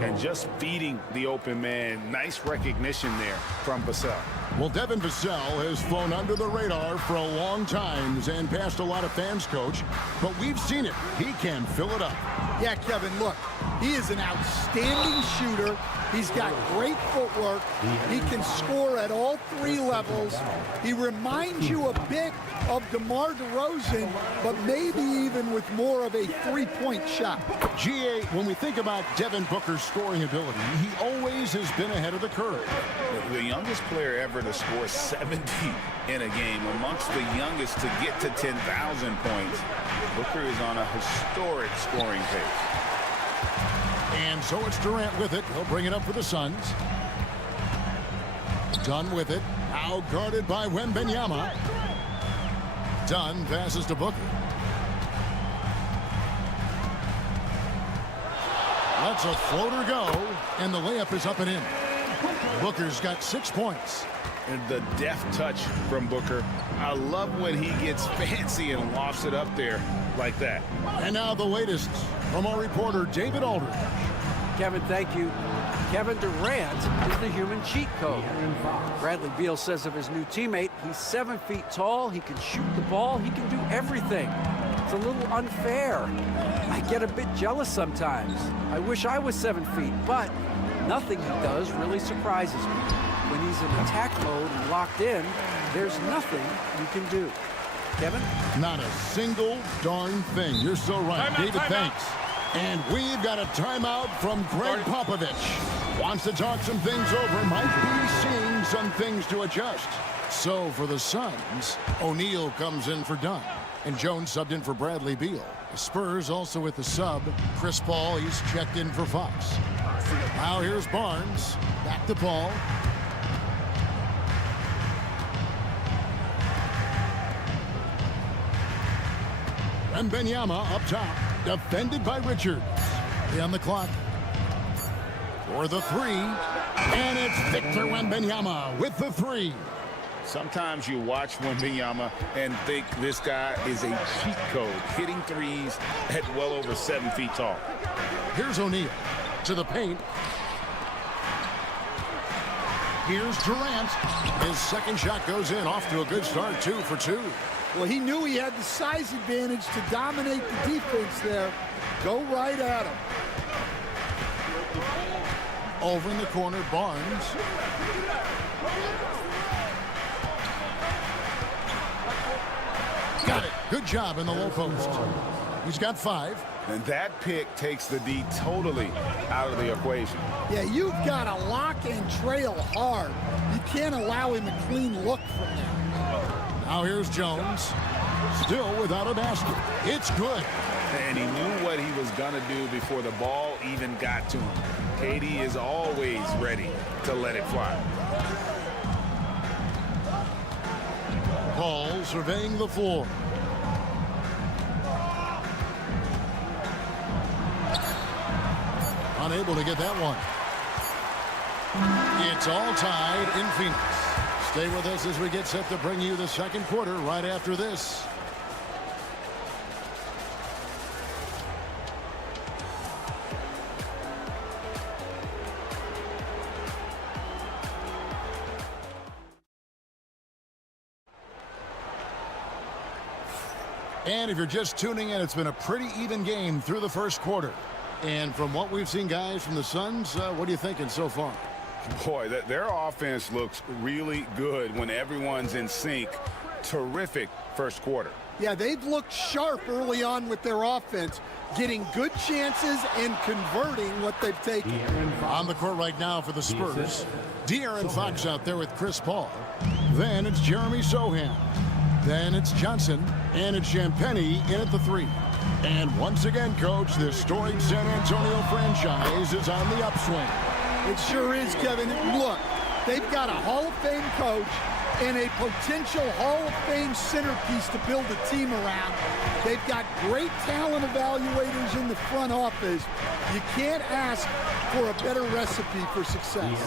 And just feeding the open man. Nice recognition there from Vassell. Well, Devin Vassell has flown under the radar for a long time and passed a lot of fans, Coach. But we've seen it. He can fill it up. Yeah, Kevin, look, he is an outstanding shooter. He's got great footwork. He can score at all three levels. He reminds you a bit of DeMar DeRozan, but maybe even with more of a three-point shot. GA, when we think about Devin Booker's scoring ability, he always has been ahead of the curve. The youngest player ever to score 70 in a game, amongst the youngest to get to 10,000 points. Booker is on a historic scoring pace. And so it's Durant with it. He'll bring it up for the Suns. Dunn with it. Now guarded by Wembanyama. Dunn passes to Booker. Lets a floater go, and the layup is up and in. Booker's got 6 points. And the deft touch from Booker. I love when he gets fancy and lofts it up there like that. And now the latest from our reporter, David Aldridge. Kevin, thank you. Kevin Durant is the human cheat code. Bradley Beal says of his new teammate, he's 7 feet tall, he can shoot the ball, he can do everything. It's a little unfair. I get a bit jealous sometimes. I wish I was 7 feet, but nothing he does really surprises me. When he's in attack mode and locked in, there's nothing you can do. Kevin? Not a single darn thing. You're so right. David, thanks. And we've got a timeout from Greg Popovich. Wants to talk some things over. Might be seeing some things to adjust. So for the Suns, O'Neal comes in for Dunn. And Jones subbed in for Bradley Beal. The Spurs also with the sub. Chris Paul, he's checked in for Fox. Now here's Barnes. Back to Paul. And Wembanyama up top, defended by Richards. On the clock for the three, and it's Victor Wembanyama with the three. Sometimes you watch Wembanyama and think this guy is a cheat code, hitting threes at well over 7 feet tall. Here's O'Neal to the paint. Here's Durant. His second shot goes in, off to a good start, 2 for 2. Well, he knew he had the size advantage to dominate the defense there. Go right at him. Over in the corner, Barnes. Got it. Good job in the low post. He's got 5. And that pick takes the D totally out of the equation. Yeah, you've got to lock and trail hard. You can't allow him a clean look from there. Now here's Jones. Still without a basket. It's good. And he knew what he was going to do before the ball even got to him. KD is always ready to let it fly. Paul surveying the floor. Unable to get that one. It's all tied in Phoenix. Stay with us as we get set to bring you the second quarter right after this. And if you're just tuning in, it's been a pretty even game through the first quarter. And from what we've seen, guys, from the Suns, what are you thinking so far? Boy, their offense looks really good when everyone's in sync. Terrific first quarter. Yeah, they've looked sharp early on with their offense, getting good chances and converting what they've taken. On the court right now for the Spurs, De'Aaron Fox out there with Chris Paul. Then it's Jeremy Sohan. Then it's Johnson, and it's Champagny in at the 3. And once again, Coach, the storied San Antonio franchise is on the upswing. It sure is, Kevin. Look, they've got a Hall of Fame coach and a potential Hall of Fame centerpiece to build a team around. They've got great talent evaluators in the front office. You can't ask for a better recipe for success.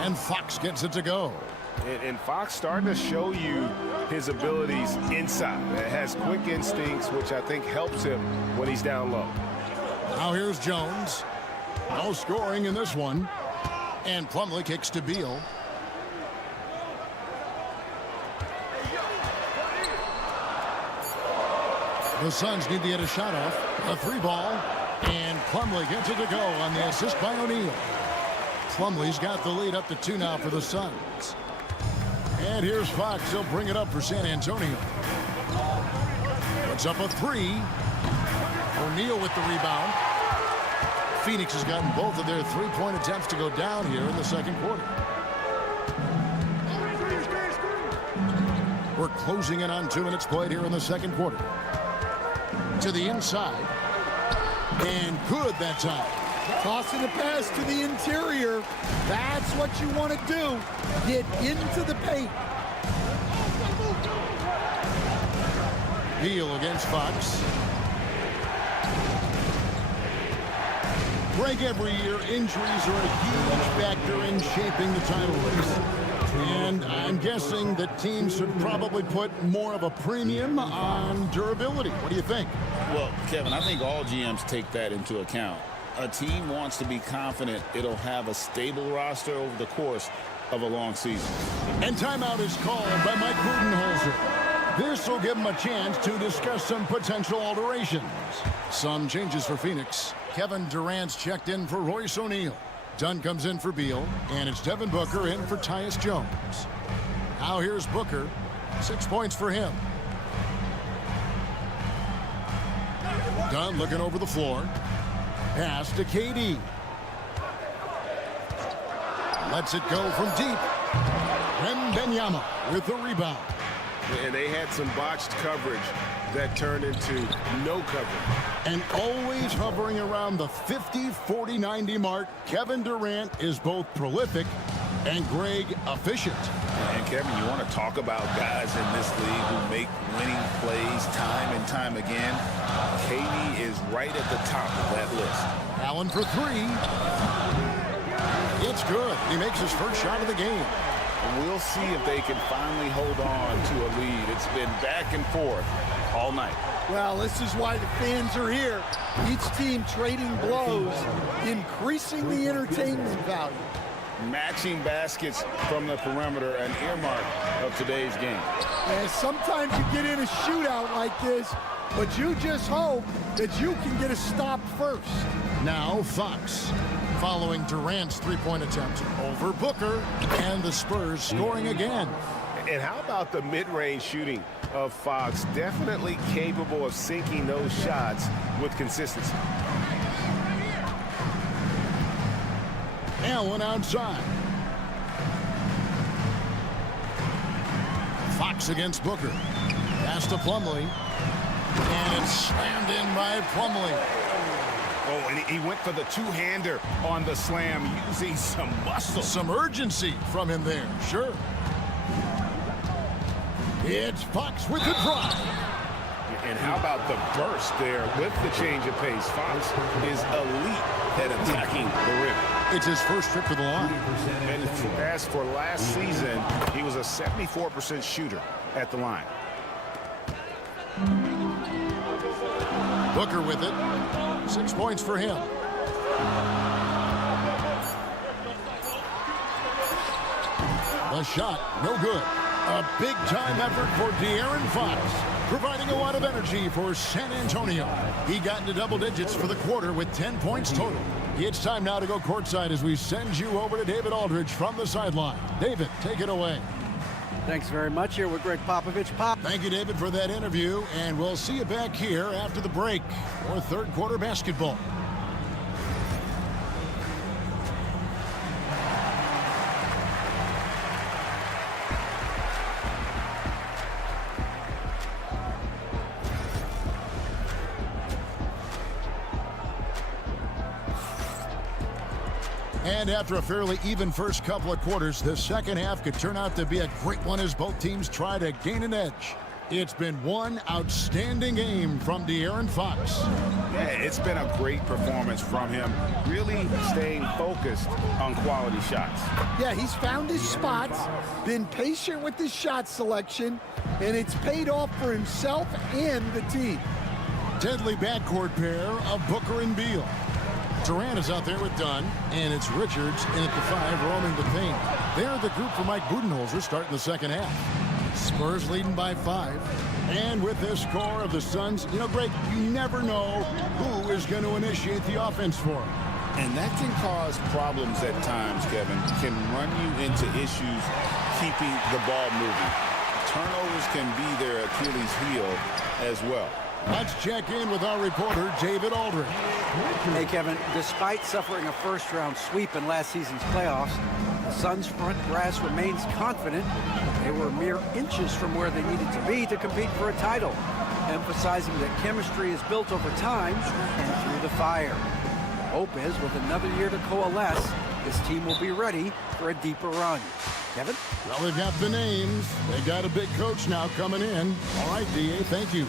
And Fox gets it to go. And Fox starting to show you his abilities inside. It has quick instincts, which I think helps him when he's down low. Now here's Jones. No scoring in this one. And Plumlee kicks to Beal. The Suns need to get a shot off. A 3 ball. And Plumlee gets it to go on the assist by O'Neal. Plumlee's got the lead up to 2 now for the Suns. And here's Fox. He'll bring it up for San Antonio. Puts up a 3. O'Neal with the rebound. Phoenix has gotten both of their 3-point attempts to go down here in the second quarter. We're closing in on 2 minutes played here in the second quarter. To the inside. And good that time. Tossing the pass to the interior. That's what you want to do. Get into the paint. Beal against Fox. Greg, every year, injuries are a huge factor in shaping the title race. And I'm guessing that teams should probably put more of a premium on durability. What do you think? Well, Kevin, I think all GMs take that into account. A team wants to be confident it'll have a stable roster over the course of a long season. And timeout is called by Mike Budenholzer. This will give him a chance to discuss some potential alterations. Some changes for Phoenix. Kevin Durant's checked in for Royce O'Neal. Dunn comes in for Beal, and it's Devin Booker in for Tyus Jones. Now here's Booker. 6 points for him. Dunn looking over the floor. Pass to KD. Lets it go from deep. Wembanyama with the rebound. And they had some botched coverage that turned into no coverage. And always hovering around the 50, 40, 90 mark, Kevin Durant is both prolific and, Greg, efficient. And, Kevin, you want to talk about guys in this league who make winning plays time and time again. KD is right at the top of that list. Allen for 3. It's good. He makes his first shot of the game. We'll see if they can finally hold on to a lead. It's been back and forth all night. Well, this is why the fans are here. Each team trading blows, increasing the entertainment value. Matching baskets from the perimeter, an earmark of today's game. And sometimes you get in a shootout like this, but you just hope that you can get a stop first. Now Fox, following Durant's 3-point attempt over Booker, and the Spurs scoring again. And how about the mid-range shooting of Fox? Definitely capable of sinking those shots with consistency. Allen outside. Fox against Booker. Pass to Plumlee. And it's slammed in by Plumlee. Oh, and he went for the two-hander on the slam, using some muscle. Some urgency from him there, sure. It's Fox with the drive. And how about the burst there with the change of pace? Fox is elite at attacking the rim. It's his first trip to the line. And as for last season, he was a 74% shooter at the line. Booker with it. 6 points for him. The shot, no good. A big-time effort for De'Aaron Fox, providing a lot of energy for San Antonio. He got into double digits for the quarter with 10 points total. It's time now to go courtside as we send you over to David Aldridge from the sideline. David, take it away. Thanks very much. Here with Greg Popovich. Thank you, David, for that interview, and we'll see you back here after the break for third quarter basketball. And after a fairly even first couple of quarters, the second half could turn out to be a great one as both teams try to gain an edge. It's been one outstanding game from De'Aaron Fox. Yeah, it's been a great performance from him, really staying focused on quality shots. Yeah, he's found his spots, been patient with his shot selection, and it's paid off for himself and the team. Deadly backcourt pair of Booker and Beal. Durant is out there with Dunn, and it's Richards in at the 5, roaming the paint. They're the group for Mike Budenholzer starting the second half. Spurs leading by 5. And with this score of the Suns, you know, Greg, you never know who is going to initiate the offense for them. And that can cause problems at times, Kevin. Can run you into issues keeping the ball moving. Turnovers can be their Achilles heel as well. Let's check in with our reporter, David Aldridge. Hey, Kevin, despite suffering a first-round sweep in last season's playoffs, the Suns' front brass remains confident they were mere inches from where they needed to be to compete for a title, emphasizing that chemistry is built over time and through the fire. Hope is, with another year to coalesce, this team will be ready for a deeper run. Kevin? Well, they've got the names. They got a big coach now coming in. All right, D.A., thank you.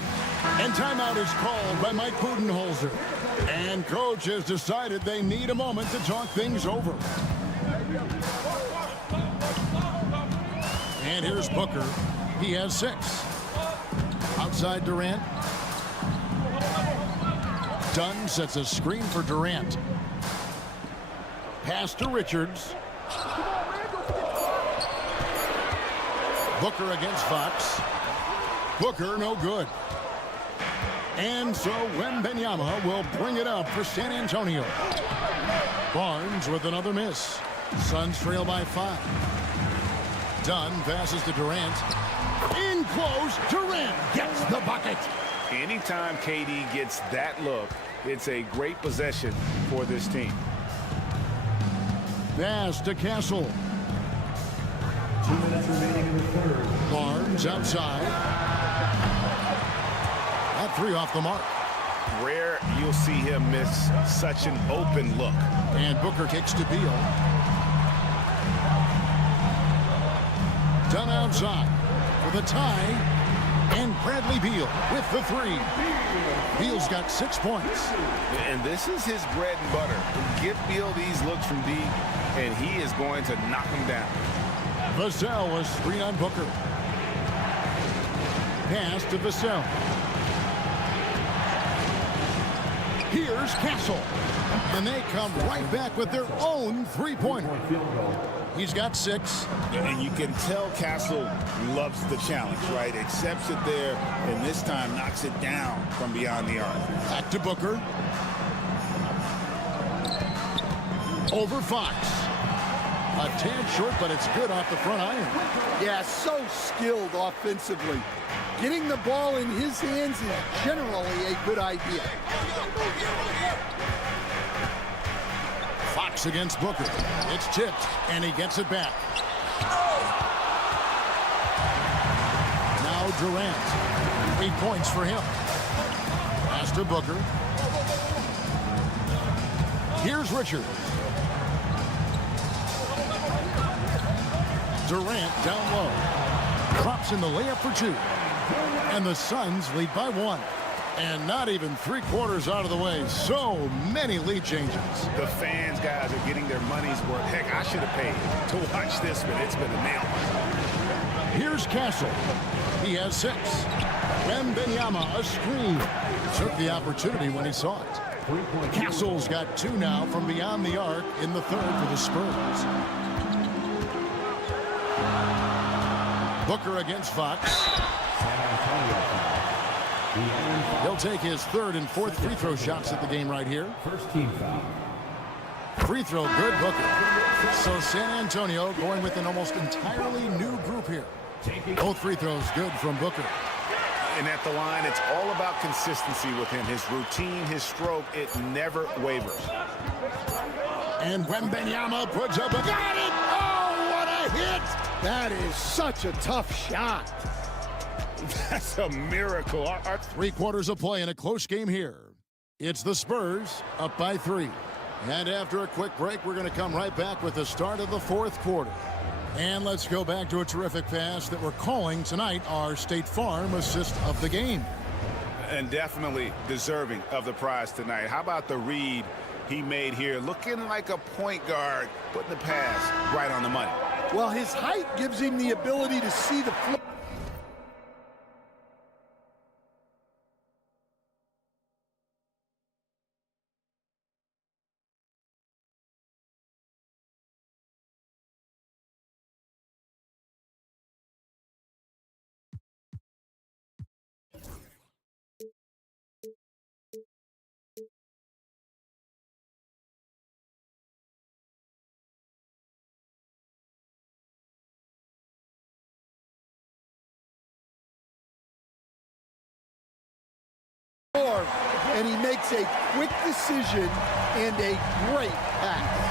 And timeout is called by Mike Budenholzer. And coach has decided they need a moment to talk things over. And here's Booker. He has 6. Outside Durant. Dunn sets a screen for Durant. Pass to Richards. Booker against Fox. Booker no good. And so Wembanyama will bring it up for San Antonio. Barnes with another miss. Suns trail by 5. Dunn passes to Durant. In close, Durant gets the bucket. Anytime KD gets that look, it's a great possession for this team. Pass to Castle. 2 minutes remaining in the third. Barnes outside. That 3 off the mark. Rare you'll see him miss such an open look. And Booker kicks to Beal. Dunn outside for the tie. And Bradley Beal with the 3. Beal's got 6 points. And this is his bread and butter. Give Beal these looks from deep, and he is going to knock him down. Vassell was screen on Booker. Pass to Vassell. Here's Castle. And they come right back with their own 3-pointer. He's got 6. And you can tell Castle loves the challenge, right? Accepts it there, and this time knocks it down from beyond the arc. Back to Booker. Over Fox. A tad short, but it's good off the front iron. Yeah, so skilled offensively. Getting the ball in his hands is generally a good idea. Fox against Booker. It's tipped, and he gets it back. Now Durant. 8 points for him. Pass to Booker. Here's Richard. Durant down low. Drops in the layup for 2. And the Suns lead by 1. And not even 3 quarters out of the way. So many lead changes. The fans, guys, are getting their money's worth. Heck, I should have paid to watch this one. It's been a nail. Here's Castle. He has 6. Wembanyama a screen. Took the opportunity when he saw it. Castle's got 2 now from beyond the arc in the 3rd for the Spurs. Booker against Fox. He'll take his 3rd and 4th free throw shots at the game right here. First team foul. Free throw good, Booker. So San Antonio going with an almost entirely new group here. Both free throws good from Booker. And at the line, it's all about consistency with him. His routine, his stroke, it never wavers. And Wembanyama puts up a... Got it! Oh, what a hit! That is such a tough shot. That's a miracle. 3 quarters of play in a close game here. It's the Spurs up by 3. And after a quick break, we're going to come right back with the start of the fourth quarter. And let's go back to a terrific pass that we're calling tonight our State Farm assist of the game. And definitely deserving of the prize tonight. How about the read he made here? Looking like a point guard, putting the pass right on the money. Well, his height gives him the ability to see the floor. And he makes a quick decision and a great pass.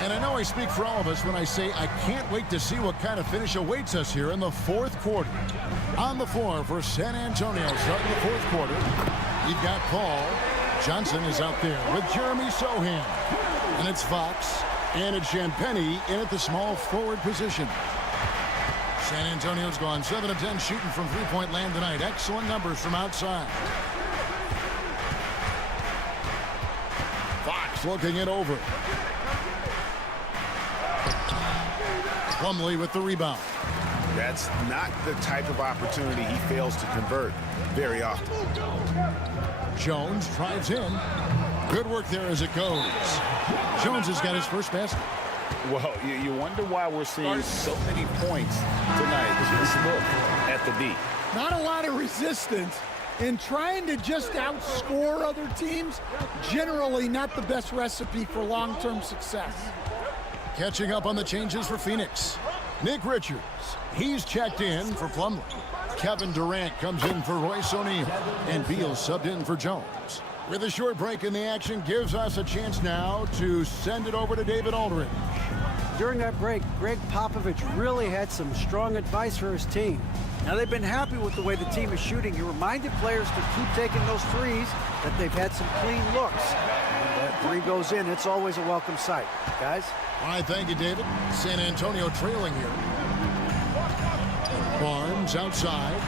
And I know I speak for all of us when I say I can't wait to see what kind of finish awaits us here in the fourth quarter. On the floor for San Antonio starting the fourth quarter, you've got Paul. Johnson is out there with Jeremy Sohan. And it's Fox. And it's Champagnie in at the small forward position. San Antonio's gone 7 of 10 shooting from three-point land tonight. Excellent numbers from outside. Fox looking it over. Plumlee with the rebound. That's not the type of opportunity he fails to convert very often. Jones drives in. Good work there as it goes. Jones has got his first basket. Well, you wonder why we're seeing so many points tonight. Just look at the D. Not a lot of resistance, and trying to just outscore other teams, generally not the best recipe for long-term success. Catching up on the changes for Phoenix. Nick Richards, he's checked in for Plumlee. Kevin Durant comes in for Royce O'Neal, and Beal subbed in for Jones. With a short break in the action, gives us a chance now to send it over to David Aldridge. During that break, Greg Popovich really had some strong advice for his team. Now, they've been happy with the way the team is shooting. He reminded players to keep taking those threes, that they've had some clean looks. When that three goes in, it's always a welcome sight. Guys? All right, thank you, David. San Antonio trailing here. Barnes outside.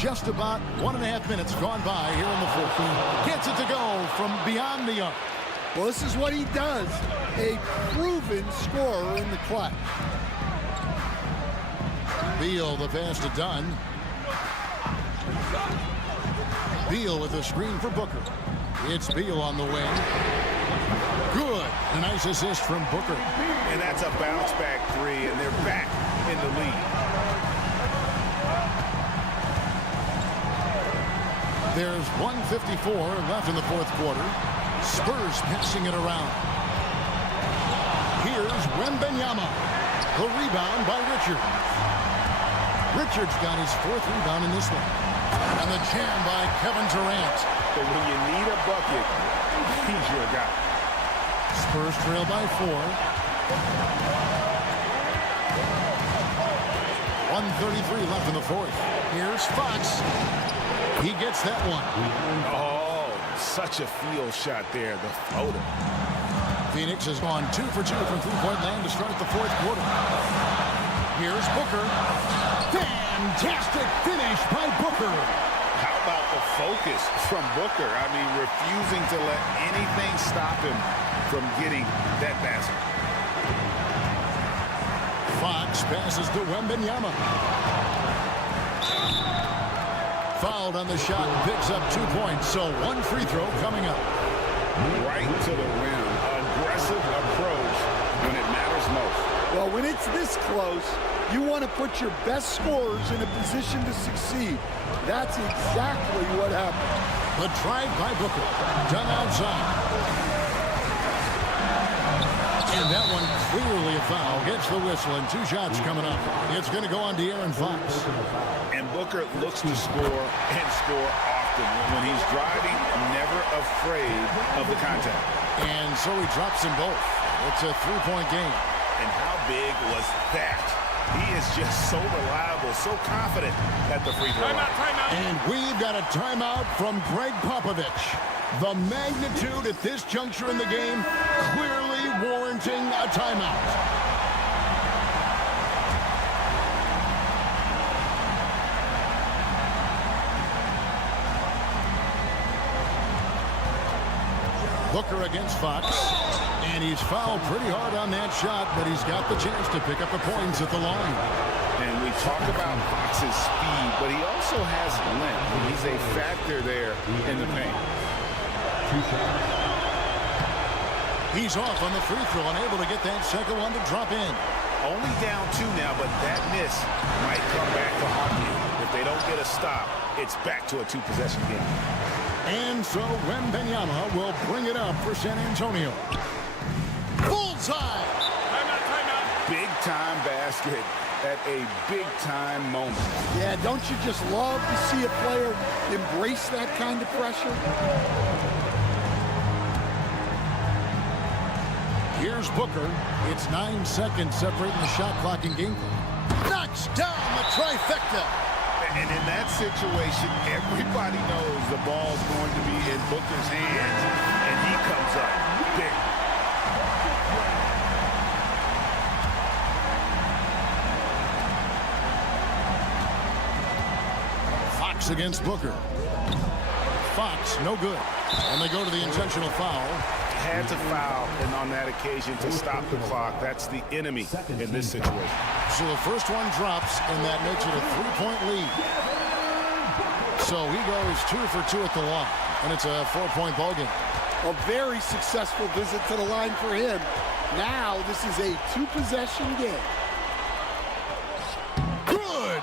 Just about 1.5 minutes gone by here in the fourth. Gets it to go from beyond the arc. Well, this is what he does. A proven scorer in the clutch. Beal, the pass to Dunn. Beal with a screen for Booker. It's Beal on the wing. Good. A nice assist from Booker. And that's a bounce back three, and they're back in the lead. There's 1:54 left in the fourth quarter. Spurs passing it around. Here's Wembanyama. The rebound by Richards. Richards got his fourth rebound in this one. And the jam by Kevin Durant. But when you need a bucket, he's your guy. Spurs trail by 4. 1:33 left in the fourth. Here's Fox. He gets that one. Oh, such a field shot there, the floater. Phoenix has gone 2 for 2 from three-point land to start the fourth quarter. Here's Booker. Fantastic finish by Booker. How about the focus from Booker? I mean, refusing to let anything stop him from getting that basket. Fox passes to Wembanyama. Fouled on the shot and picks up 2 points, so 1 free throw coming up. Right to the rim. Aggressive approach when it matters most. Well, when it's this close, you want to put your best scorers in a position to succeed. That's exactly what happened. The drive by Booker. Done outside. And that one clearly a foul. Gets the whistle and 2 shots coming up. It's going to go on De'Aaron Fox. And Booker looks to score and score often. When he's driving, never afraid of the contact. And so he drops them both. It's a 3-point game. And how big was that? He is just so reliable, so confident at the free throw line. And we've got a timeout from Greg Popovich. The magnitude at this juncture in the game clearly warranting a timeout. Booker against Fox, and he's fouled pretty hard on that shot, but he's got the chance to pick up the points at the line. And we talk about Fox's speed, but he also has length. He's a factor there in the paint. He's off on the free throw, unable to get that second one to drop in. Only down 2 now, but that miss might come back to haunt you. If they don't get a stop, it's back to a 2-possession game. And so Wembanyama will bring it up for San Antonio. Bullseye! Timeout. Big-time basket at a big-time moment. Yeah, don't you just love to see a player embrace that kind of pressure? Here's Booker. It's 9 seconds separating the shot clock and game clock. Knocks down the trifecta. And in that situation, everybody knows the ball's going to be in Booker's hands, and he comes up big. Fox against Booker. Fox, no good. And they go to the intentional foul. Had to foul, and on that occasion to stop the clock. That's the enemy in this situation. So the first one drops, and that makes it a 3-point lead. So he goes 2 for 2 at the line, and it's a 4-point ball game. A very successful visit to the line for him. Now this is a 2-possession game. Good!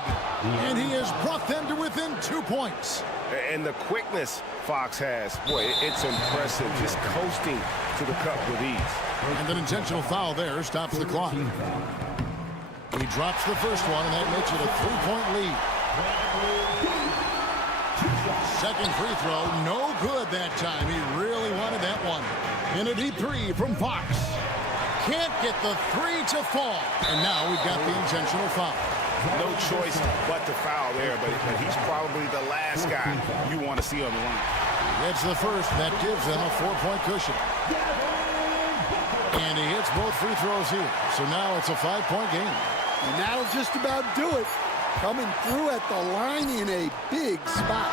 And he has brought them to within 2 points. And the quickness Fox has, boy, it's impressive. Just coasting to the cup with ease. And an intentional foul there stops the clock. He drops the first one, and that makes it a 3-point lead. Second free throw, no good that time. He really wanted that one. In a deep 3 from Fox. Can't get the 3 to fall. And now we've got the intentional foul. No choice but to foul there, but he's probably the last guy you want to see on the line. It's the first. That gives them a 4-point cushion. And he hits both free throws here. So now it's a 5-point game. And that'll just about do it. Coming through at the line in a big spot.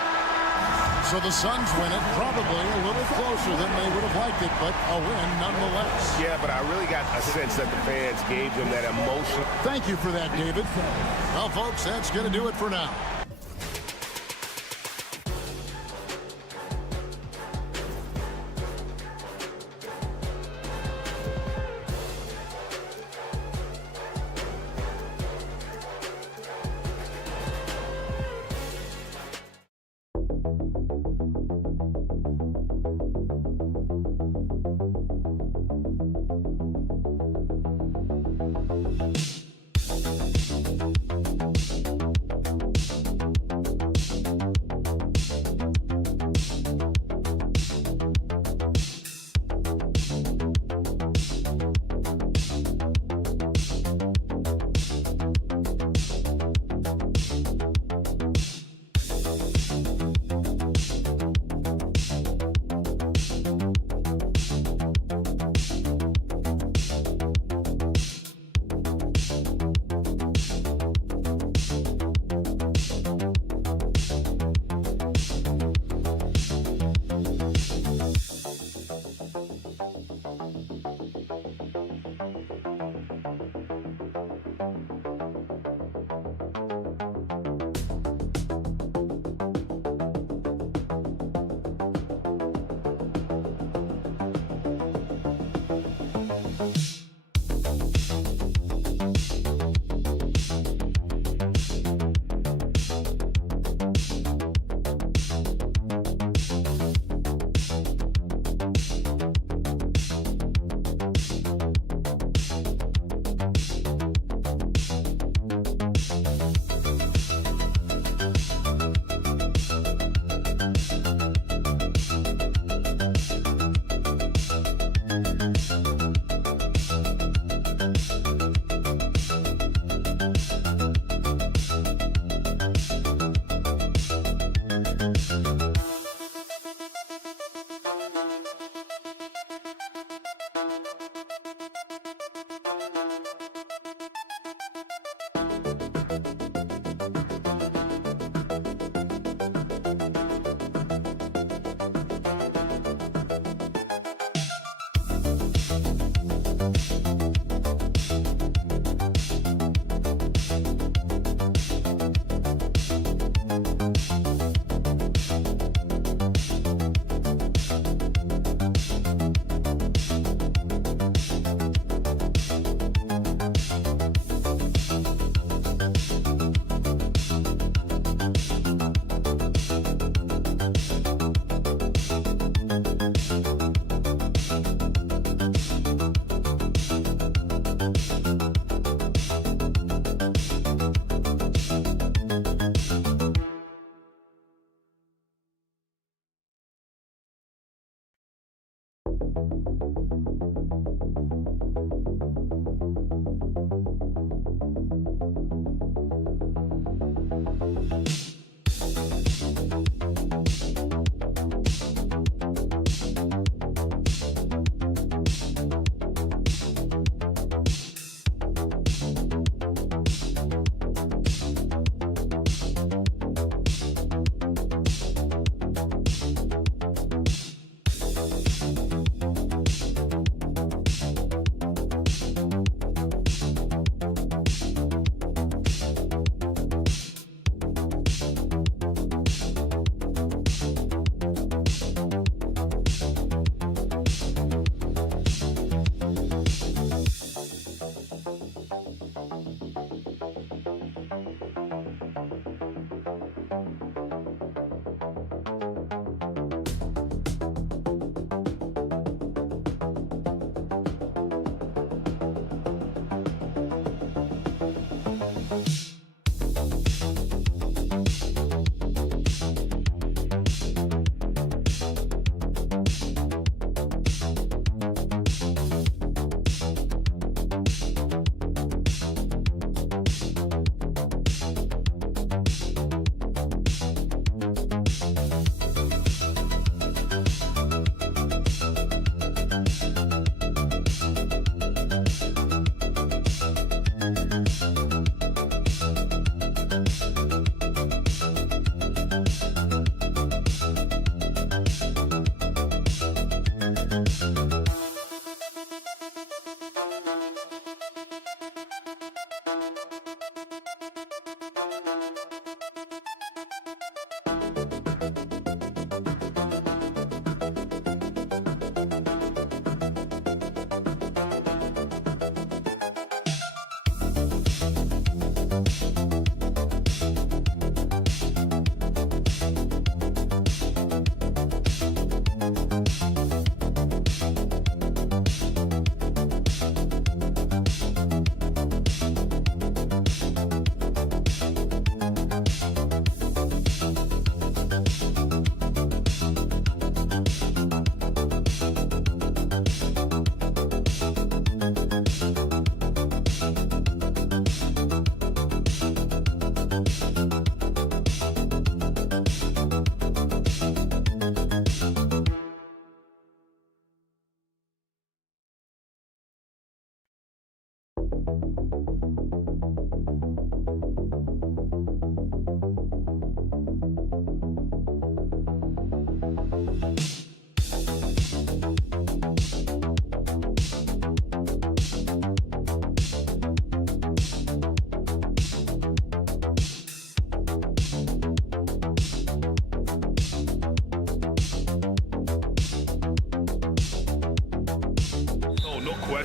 So the Suns win it, probably a little closer than they would have liked it, but a win nonetheless. Yeah, but I really got a sense that the fans gave them that emotion. Thank you for that, David. Well, folks, that's going to do it for now.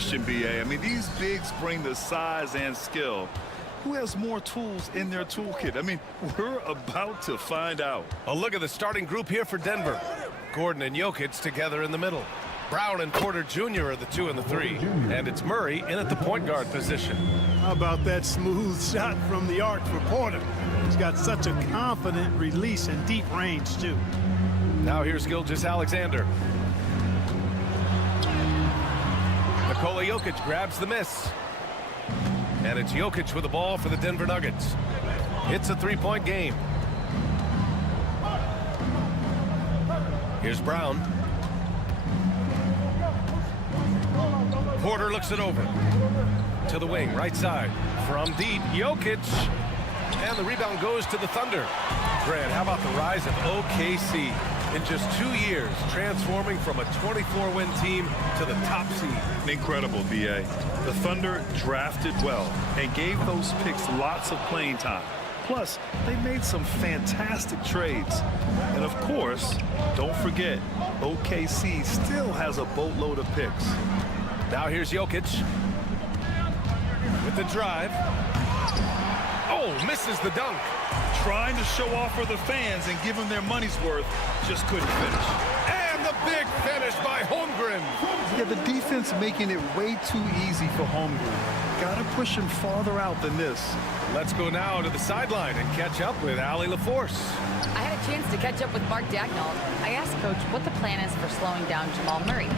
question, BA. I mean, these bigs bring the size and skill. Who has more tools in their toolkit? I mean, we're about to find out. A look at the starting group here for Denver. Gordon and Jokic together in the middle. Brown and Porter Jr. are the 2 and the 3. And it's Murray in at the point guard position. How about that smooth shot from the arc for Porter? He's got such a confident release and deep range, too. Now here's Gilgeous-Alexander. Nikola Jokic grabs the miss. And it's Jokic with the ball for the Denver Nuggets. It's a three-point game. Here's Brown. Porter looks it over. to the wing, right side. From deep, Jokic. And the rebound goes to the Thunder. Grant, how about the rise of OKC? In just 2 years, transforming from a 24-win team to the top seed. Incredible, B.A. The Thunder drafted well and gave those picks lots of playing time. Plus, they made some fantastic trades. And of course, don't forget, OKC still has a boatload of picks. Now here's Jokic with the drive. Oh, misses the dunk. Trying to show off for the fans and give them their money's worth, just couldn't finish. And the big finish by Holmgren. Yeah, the defense making it way too easy for Holmgren. Gotta push him farther out than this. Let's go now to the sideline and catch up with Allie LaForce. I had a chance to catch up with Mark Dagnall. I asked Coach what the plan is for slowing down Jamal Murray.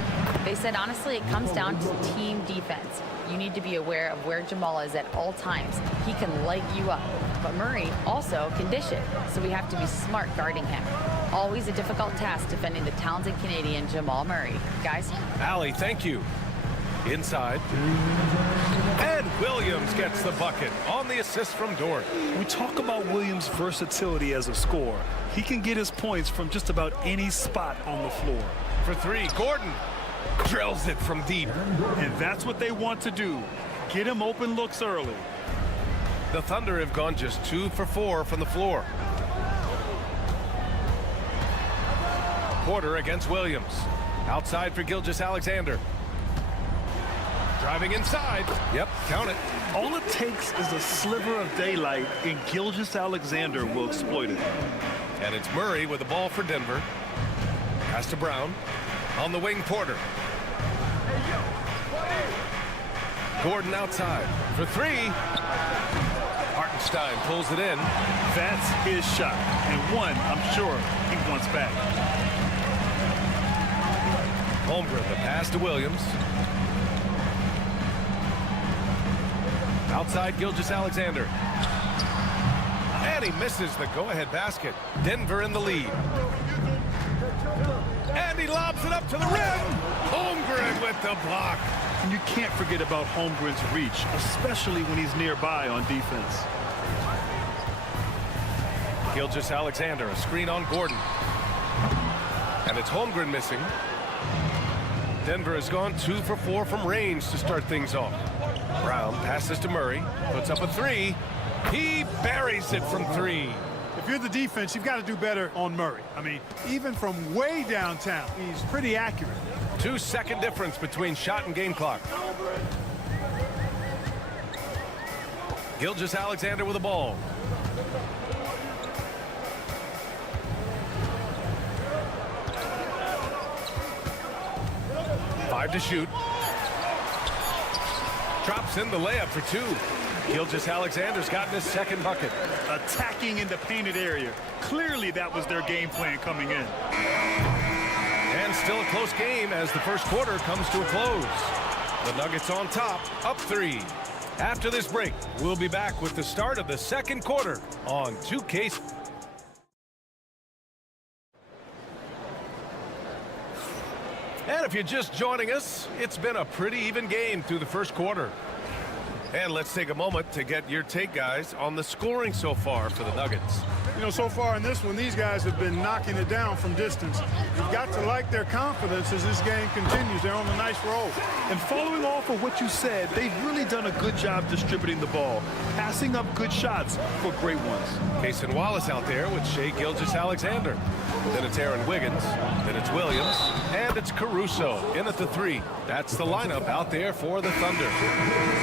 They said, honestly, it comes down to team defense. You need to be aware of where Jamal is at all times. He can light you up, but Murray also can dish it, so we have to be smart guarding him. Always a difficult task defending the talented Canadian Jamal Murray. Guys? Allie, thank you. Inside. And Williams gets the bucket on the assist from Dort. We talk about Williams' versatility as a scorer. He can get his points from just about any spot on the floor. For three, Gordon drills it from deep. And that's what they want to do. Get him open looks early. The Thunder have gone just 2 for 4 from the floor. Porter against Williams. Outside for Gilgeous-Alexander. Driving inside. Yep, count it. All it takes is a sliver of daylight, and Gilgeous-Alexander will exploit it. And it's Murray with the ball for Denver. Pass to Brown. On the wing, Porter. Gordon outside for three. Hartenstein pulls it in. That's his shot, and one I'm sure he wants back. Holmgren, the pass to Williams. Outside Gilgeous-Alexander. And he misses the go-ahead basket. Denver in the lead. And he lobs it up to the rim. Holmgren with the block. And you can't forget about Holmgren's reach, especially when he's nearby on defense. Gilgeous-Alexander, a screen on Gordon. And it's Holmgren missing. Denver has gone 2 for 4 from range to start things off. Brown passes to Murray, puts up a three. He buries it from three. If you're the defense, you've got to do better on Murray. I mean, even from way downtown, he's pretty accurate. 2-second difference between shot and game clock. Gilgeous-Alexander with the ball. Five to shoot. Drops in the layup for two. Gilgeous-Alexander's gotten his second bucket. Attacking in the painted area. Clearly that was their game plan coming in. And still a close game as the first quarter comes to a close. The Nuggets on top, up 3. After this break, we'll be back with the start of the second quarter on 2K. And if you're just joining us, it's been a pretty even game through the first quarter. And let's take a moment to get your take, guys, on the scoring so far for the Nuggets. You know, so far in this one, these guys have been knocking it down from distance. You've got to like their confidence as this game continues. They're on a nice roll. And following off of what you said, they've really done a good job distributing the ball, passing up good shots for great ones. Cason Wallace out there with Shai Gilgeous-Alexander. Then it's Aaron Wiggins. Then it's Williams. And it's Caruso in at the 3. That's the lineup out there for the Thunder.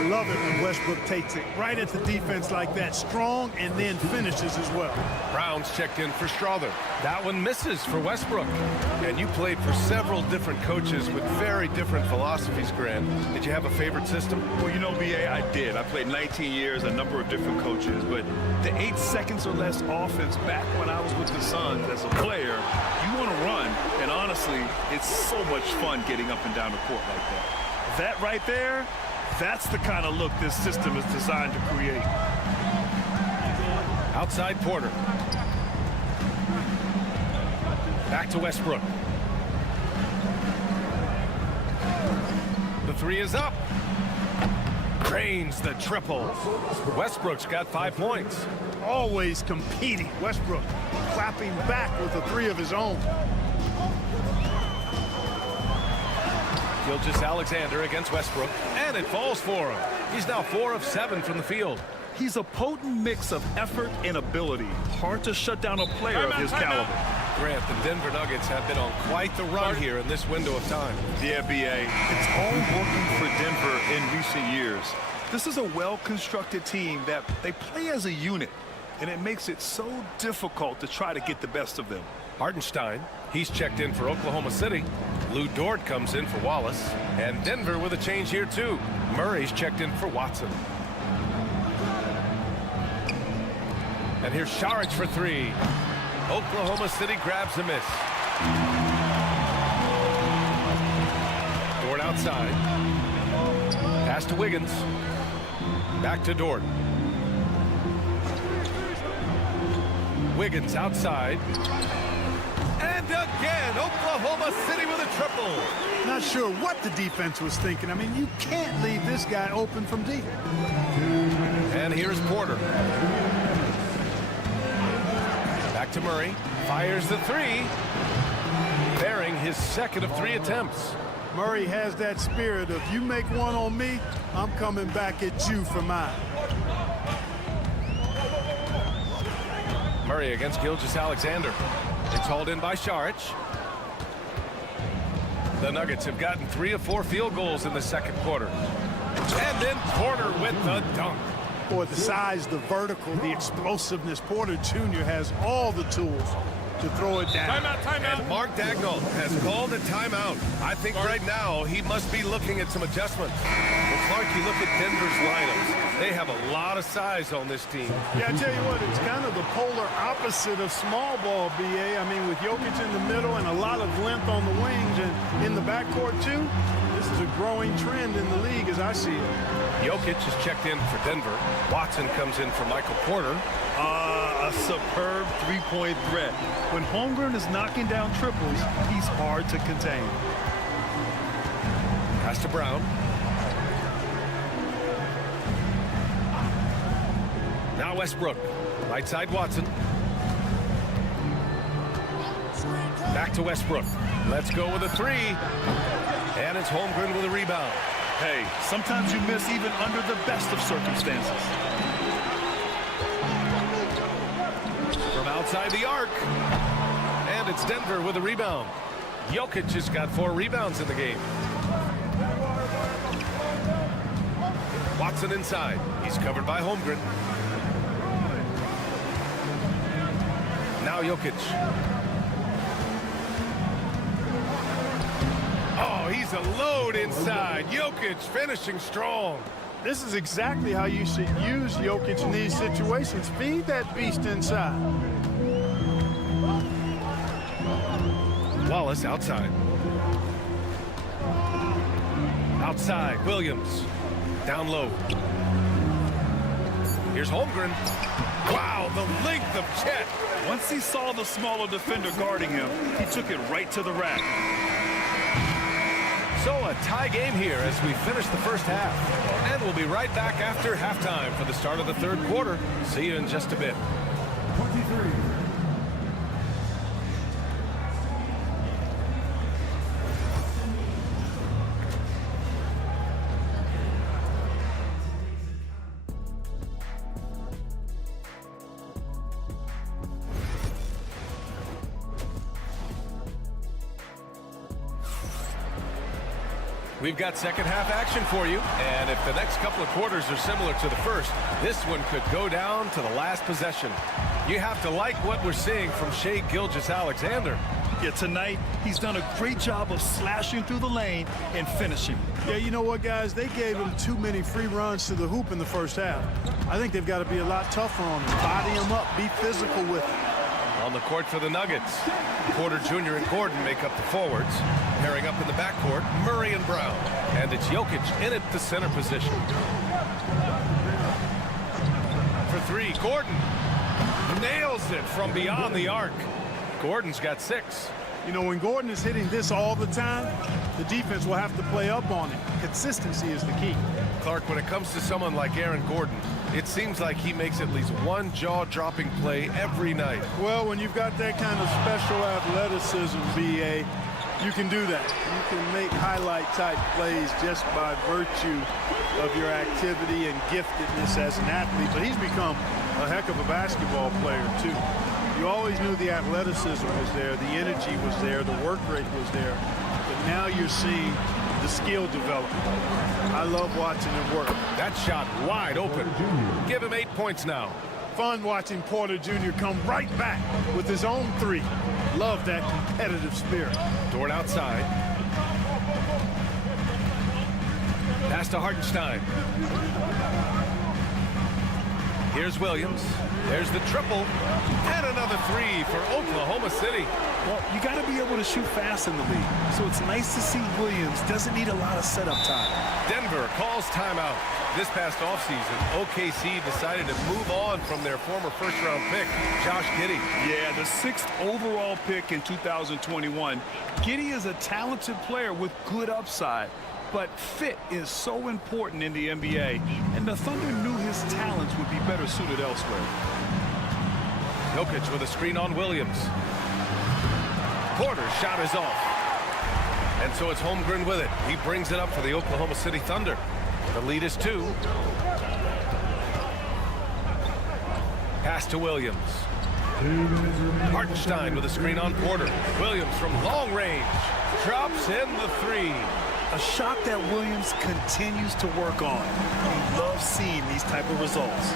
Love it when Westbrook takes it right at the defense like that. Strong and then finishes as well. Brown's checked in for Strother. That one misses for Westbrook. And you played for several different coaches with very different philosophies, Grant. Did you have a favorite system? Well, you know, B.A., I did. I played 19 years, a number of different coaches. But the 8 seconds or less offense back when I was with the Suns as a player, you want to run. And honestly, it's so much fun getting up and down the court like that. That right there, that's the kind of look this system is designed to create. Outside Porter. Back to Westbrook. The 3 is up. Drains the triple. Westbrook's got 5 points. Always competing. Westbrook clapping back with a 3 of his own. Gilgeous-Alexander against Westbrook, and it falls for him. He's now 4 of 7 from the field. He's a potent mix of effort and ability. Hard to shut down a player of his caliber. Grant, the Denver Nuggets have been on quite the run here in this window of time. Yeah, B.A. It's all working for Denver in recent years. This is a well-constructed team that they play as a unit, and it makes it so difficult to try to get the best of them. Hartenstein, he's checked in for Oklahoma City. Lou Dort comes in for Wallace. And Denver with a change here, too. Murray's checked in for Watson. And here's Saric for 3. Oklahoma City grabs a miss. Dort outside. Pass to Wiggins. Back to Dort. Wiggins outside. And again, Oklahoma City with a triple. Not sure what the defense was thinking. I mean, you can't leave this guy open from deep. And here's Porter. Back to Murray. Fires the 3. Bearing his second of 3 attempts. Murray has that spirit of, you make one on me, I'm coming back at you for mine. Murray against Gilgeous-Alexander. It's hauled in by Saric. The Nuggets have gotten 3 of 4 field goals in the second quarter. And then Porter with the dunk. Boy, the size, the vertical, the explosiveness. Porter Jr. has all the tools to throw it down. And Mark Daigneault has called a timeout. I think right now he must be looking at some adjustments. Well, Clark, you look at Denver's lineups. They have a lot of size on this team. Yeah, I tell you what, it's kind of the polar opposite of small ball, B.A. I mean, with Jokic in the middle and a lot of length on the wings and in the backcourt, too, this is a growing trend in the league as I see it. Jokic is checked in for Denver. Watson comes in for Michael Porter. A superb three-point threat. When Holmgren is knocking down triples, he's hard to contain. Pass to Brown. Now Westbrook. Right side Watson. Back to Westbrook. Let's go with a 3. And it's Holmgren with a rebound. Hey, sometimes you miss even under the best of circumstances. From outside the arc. And it's Denver with a rebound. Jokic has got 4 rebounds in the game. Watson inside. He's covered by Holmgren. Now Jokic. Oh, he's a load inside. Jokic finishing strong. This is exactly how you should use Jokic in these situations. Feed that beast inside. Wallace outside. Outside, Williams. Down low. Here's Holmgren. Wow, the length of Chet. Once he saw the smaller defender guarding him, he took it right to the rack. So a tie game here as we finish the first half. And we'll be right back after halftime for the start of the third quarter. See you in just a bit. 23. We've got second half action for you. And if the next couple of quarters are similar to the first, this one could go down to the last possession. You have to like what we're seeing from Shai Gilgeous-Alexander. Yeah, tonight, he's done a great job of slashing through the lane and finishing. Yeah, you know what, guys? They gave him too many free runs to the hoop in the first half. I think they've got to be a lot tougher on him. Body him up. Be physical with him. On the court for the Nuggets, Porter Jr. and Gordon make up the forwards. Pairing up in the backcourt, Murray and Brown. And it's Jokic in at the center position. For 3, Gordon nails it from beyond the arc. Gordon's got 6. You know, when Gordon is hitting this all the time, the defense will have to play up on it. Consistency is the key. Clark, when it comes to someone like Aaron Gordon, it seems like he makes at least one jaw-dropping play every night. Well, when you've got that kind of special athleticism, B.A., you can do that. You can make highlight-type plays just by virtue of your activity and giftedness as an athlete. But he's become a heck of a basketball player, too. You always knew the athleticism was there, the energy was there, the work rate was there. But now you're seeing the skill development. I love watching him work. That shot wide open. Give him 8 points now. Fun watching Porter Jr. come right back with his own three. Love that competitive spirit. Dort outside. Pass to Hartenstein. Here's Williams. There's the triple. And another three for Oklahoma City. Well, you got to be able to shoot fast in the league. So it's nice to see Williams doesn't need a lot of setup time. Denver calls timeout. This past offseason, OKC decided to move on from their former first-round pick, Josh Giddey. Yeah, the 6th overall pick in 2021. Giddey is a talented player with good upside. But fit is so important in the NBA, and the Thunder knew his talents would be better suited elsewhere. Jokic with a screen on Williams. Porter's shot is off. And so it's Holmgren with it. He brings it up for the Oklahoma City Thunder. The lead is 2. Pass to Williams. Hartenstein with a screen on Porter. Williams from long range. Drops in the 3. A shot that Williams continues to work on. He loves seeing these type of results.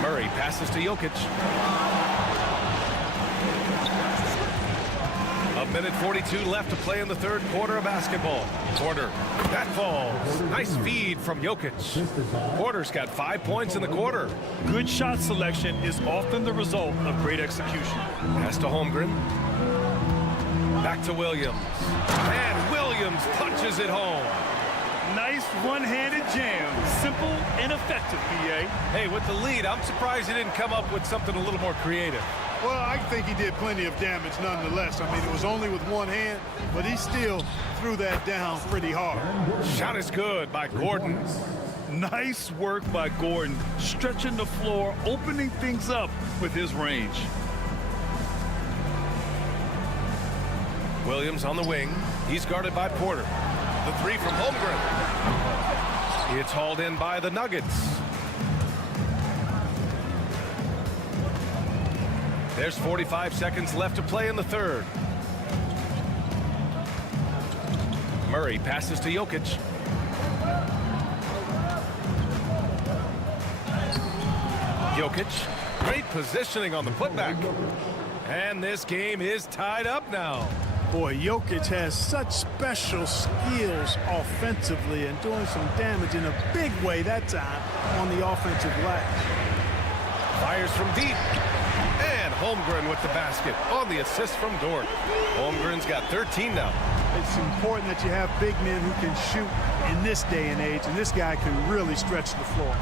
Murray passes to Jokic. A minute 42 left to play in the third quarter of basketball. Porter, that falls. Nice feed from Jokic. Porter's got 5 points in the quarter. Good shot selection is often the result of great execution. Pass to Holmgren. Back to Williams. And Williams punches it home. Nice one-handed jam. Simple and effective, B.A. Hey, with the lead, I'm surprised he didn't come up with something a little more creative. Well, I think he did plenty of damage nonetheless. I mean, it was only with one hand, but he still threw that down pretty hard. Shot is good by Gordon. Nice work by Gordon, stretching the floor, opening things up with his range. Williams on the wing. He's guarded by Porter. The 3 from Holmgren. It's hauled in by the Nuggets. There's 45 seconds left to play in the third. Murray passes to Jokic. Jokic, great positioning on the putback. And this game is tied up now. Boy, Jokic has such special skills offensively and doing some damage in a big way that time on the offensive glass. Fires from deep. And Holmgren with the basket on the assist from Dort. Holmgren's got 13 now. It's important that you have big men who can shoot in this day and age, and this guy can really stretch the floor.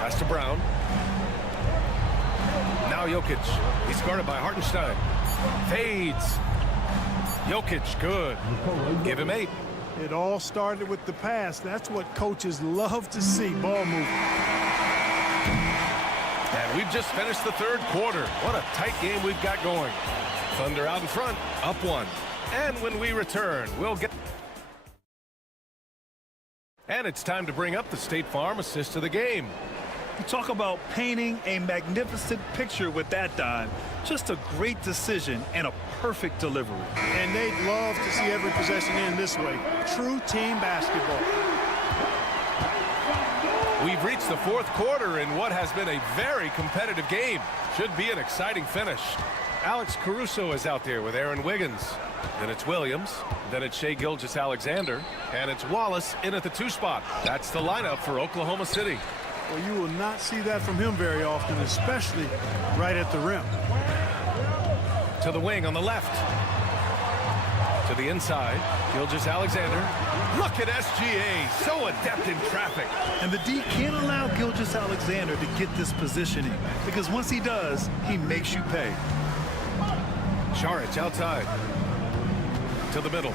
Pass to Brown. Now Jokic. He's guarded by Hartenstein. Fades. Jokic, good. Give him 8. It all started with the pass. That's what coaches love to see, ball movement. And we've just finished the third quarter. What a tight game we've got going. Thunder out in front, up 1. And when we return, we'll get... And it's time to bring up the State Farm assist of the game. You talk about painting a magnificent picture with that dime. Just a great decision and a perfect delivery. And they'd love to see every possession end this way. True team basketball. We've reached the fourth quarter in what has been a very competitive game. Should be an exciting finish. Alex Caruso is out there with Aaron Wiggins. Then it's Williams. Then it's Shai Gilgeous-Alexander. And it's Wallace in at the 2 spot. That's the lineup for Oklahoma City. Well, you will not see that from him very often, especially right at the rim. To the wing on the left. To the inside. Gilgeous-Alexander. Look at SGA. So adept in traffic. And the D can't allow Gilgeous-Alexander to get this positioning, because once he does, he makes you pay. Saric outside. To the middle.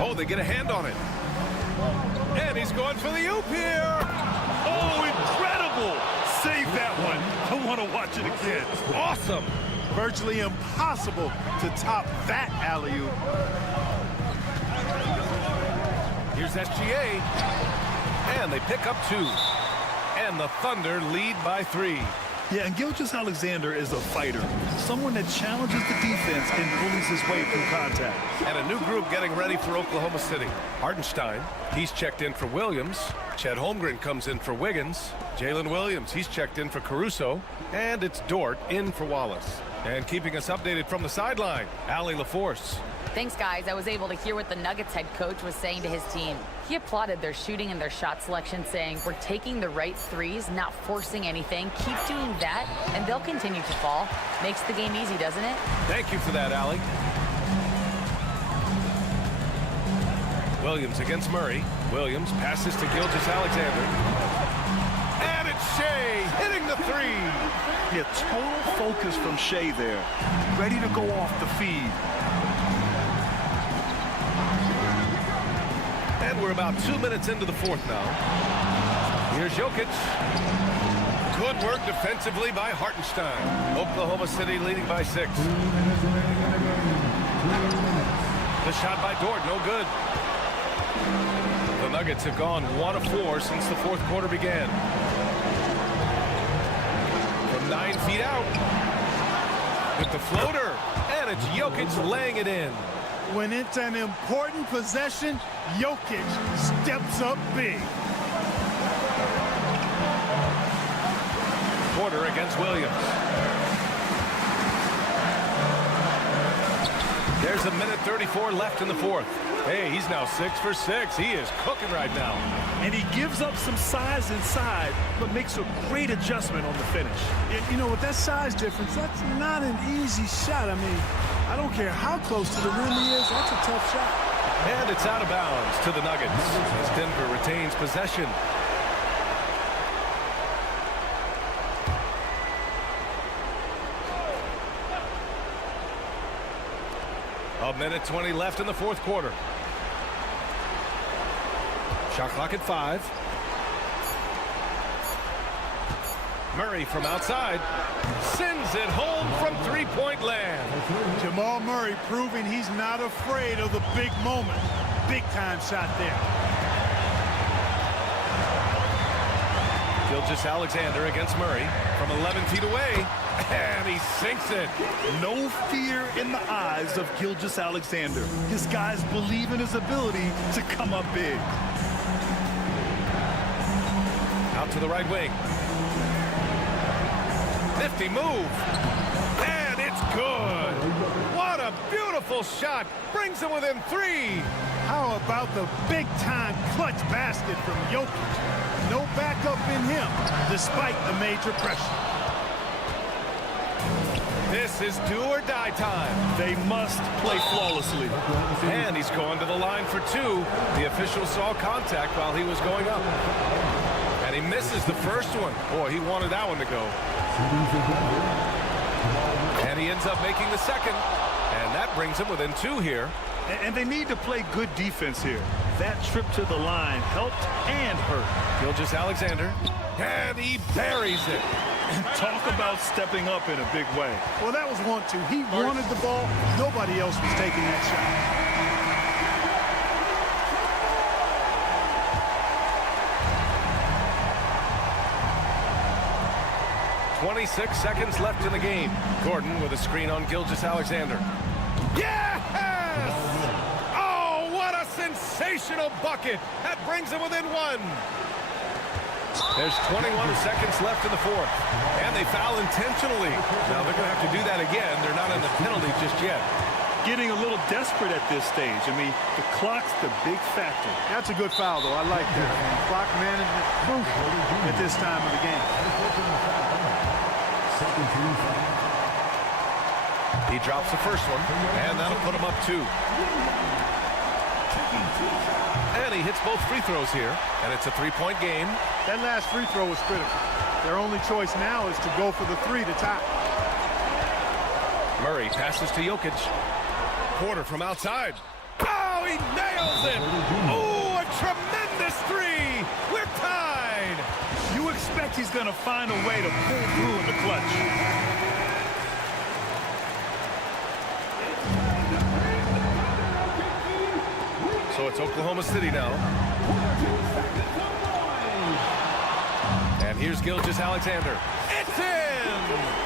Oh, they get a hand on it. And he's going for the oop here. Oh, incredible. Save that one. I want to watch it again. Awesome. Virtually impossible to top that alley-oop. Here's SGA. And they pick up 2. And the Thunder lead by 3. Yeah, and Gilgeous-Alexander is a fighter. Someone that challenges the defense and bullies his way through contact. And a new group getting ready for Oklahoma City. Hartenstein, he's checked in for Williams. Chet Holmgren comes in for Wiggins. Jalen Williams, he's checked in for Caruso. And it's Dort in for Wallace. And keeping us updated from the sideline, Allie LaForce. Thanks, guys. I was able to hear what the Nuggets head coach was saying to his team. He applauded their shooting and their shot selection, saying, we're taking the right threes, not forcing anything. Keep doing that, and they'll continue to fall. Makes the game easy, doesn't it? Thank you for that, Allie. Williams against Murray. Williams passes to Gilgeous-Alexander. And it's Shea hitting the 3. Yeah, total focus from Shea there. Ready to go off the feed. And we're about 2 minutes into the fourth now. Here's Jokic. Good work defensively by Hartenstein. Oklahoma City leading by 6. The shot by Dort, no good. The Nuggets have gone 1 of 4 since the fourth quarter began. From 9 feet out. With the floater. And it's Jokic laying it in. When it's an important possession, Jokic steps up big. Porter against Williams. There's 1:34 left in the fourth. Hey, he's now 6 for 6. He is cooking right now. And he gives up some size inside, but makes a great adjustment on the finish. You know, with that size difference, that's not an easy shot. I mean, I don't care how close to the rim he is. That's a tough shot. And it's out of bounds to the Nuggets as Denver retains possession. A 1:20 left in the fourth quarter. Shot clock at 5. Murray from outside sends it home from three-point land. Jamal Murray proving he's not afraid of the big moment. Big time shot there. Gilgeous-Alexander against Murray from 11 feet away. And he sinks it. No fear in the eyes of Gilgeous-Alexander. His guys believe in his ability to come up big. Out to the right wing. Nifty move. And it's good. What a beautiful shot. Brings him within 3. How about the big-time clutch basket from Jokic? No backup in him, despite the major pressure. This is do or die time. They must play flawlessly. And he's going to the line for 2. The official saw contact while he was going up. And he misses the first one. Boy, he wanted that one to go. And he ends up making the second. And that brings him within 2 here. And they need to play good defense here. That trip to the line helped and hurt. Gilgeous-Alexander. And he buries it. Talk about stepping up in a big way. Well, that was 1-2. He wanted the ball. Nobody else was taking that shot. 26 seconds left in the game. Gordon with a screen on Gilgeous-Alexander. Yes! Oh, what a sensational bucket. That brings him within 1. There's 21 seconds left in the fourth. And they foul intentionally. Now they're going to have to do that again. They're not in the penalty just yet. Getting a little desperate at this stage. I mean, the clock's the big factor. That's a good foul, though. I like that. Clock management crucial at this time of the game. He drops the first one, and that'll put him up 2. And he hits both free throws here, and it's a 3-point game. That last free throw was critical. Their only choice now is to go for the 3 to tie. Murray passes to Jokic. Porter from outside. Oh, he nails it! Oh, a tremendous tremendous three. We're tied. You expect he's going to find a way to pull through in the clutch. So it's Oklahoma City now. And here's Gilgeous-Alexander. It's in!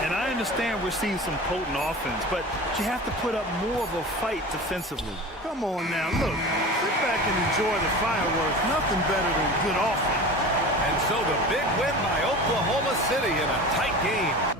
And I understand we're seeing some potent offense, but you have to put up more of a fight defensively. Come on now, look. Sit back and enjoy the fireworks. Nothing better than good offense. And so the big win by Oklahoma City in a tight game.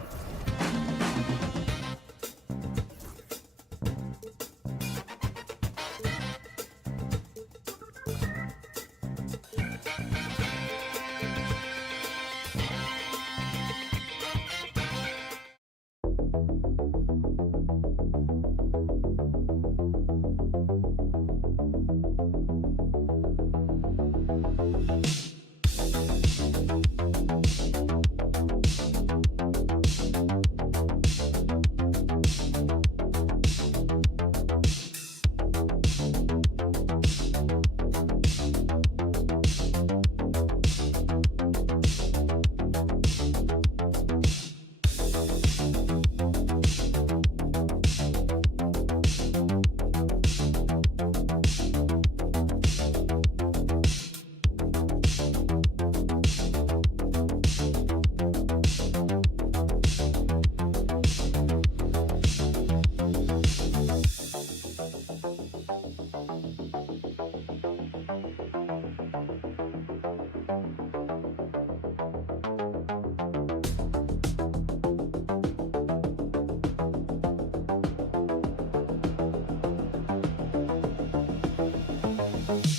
Bye.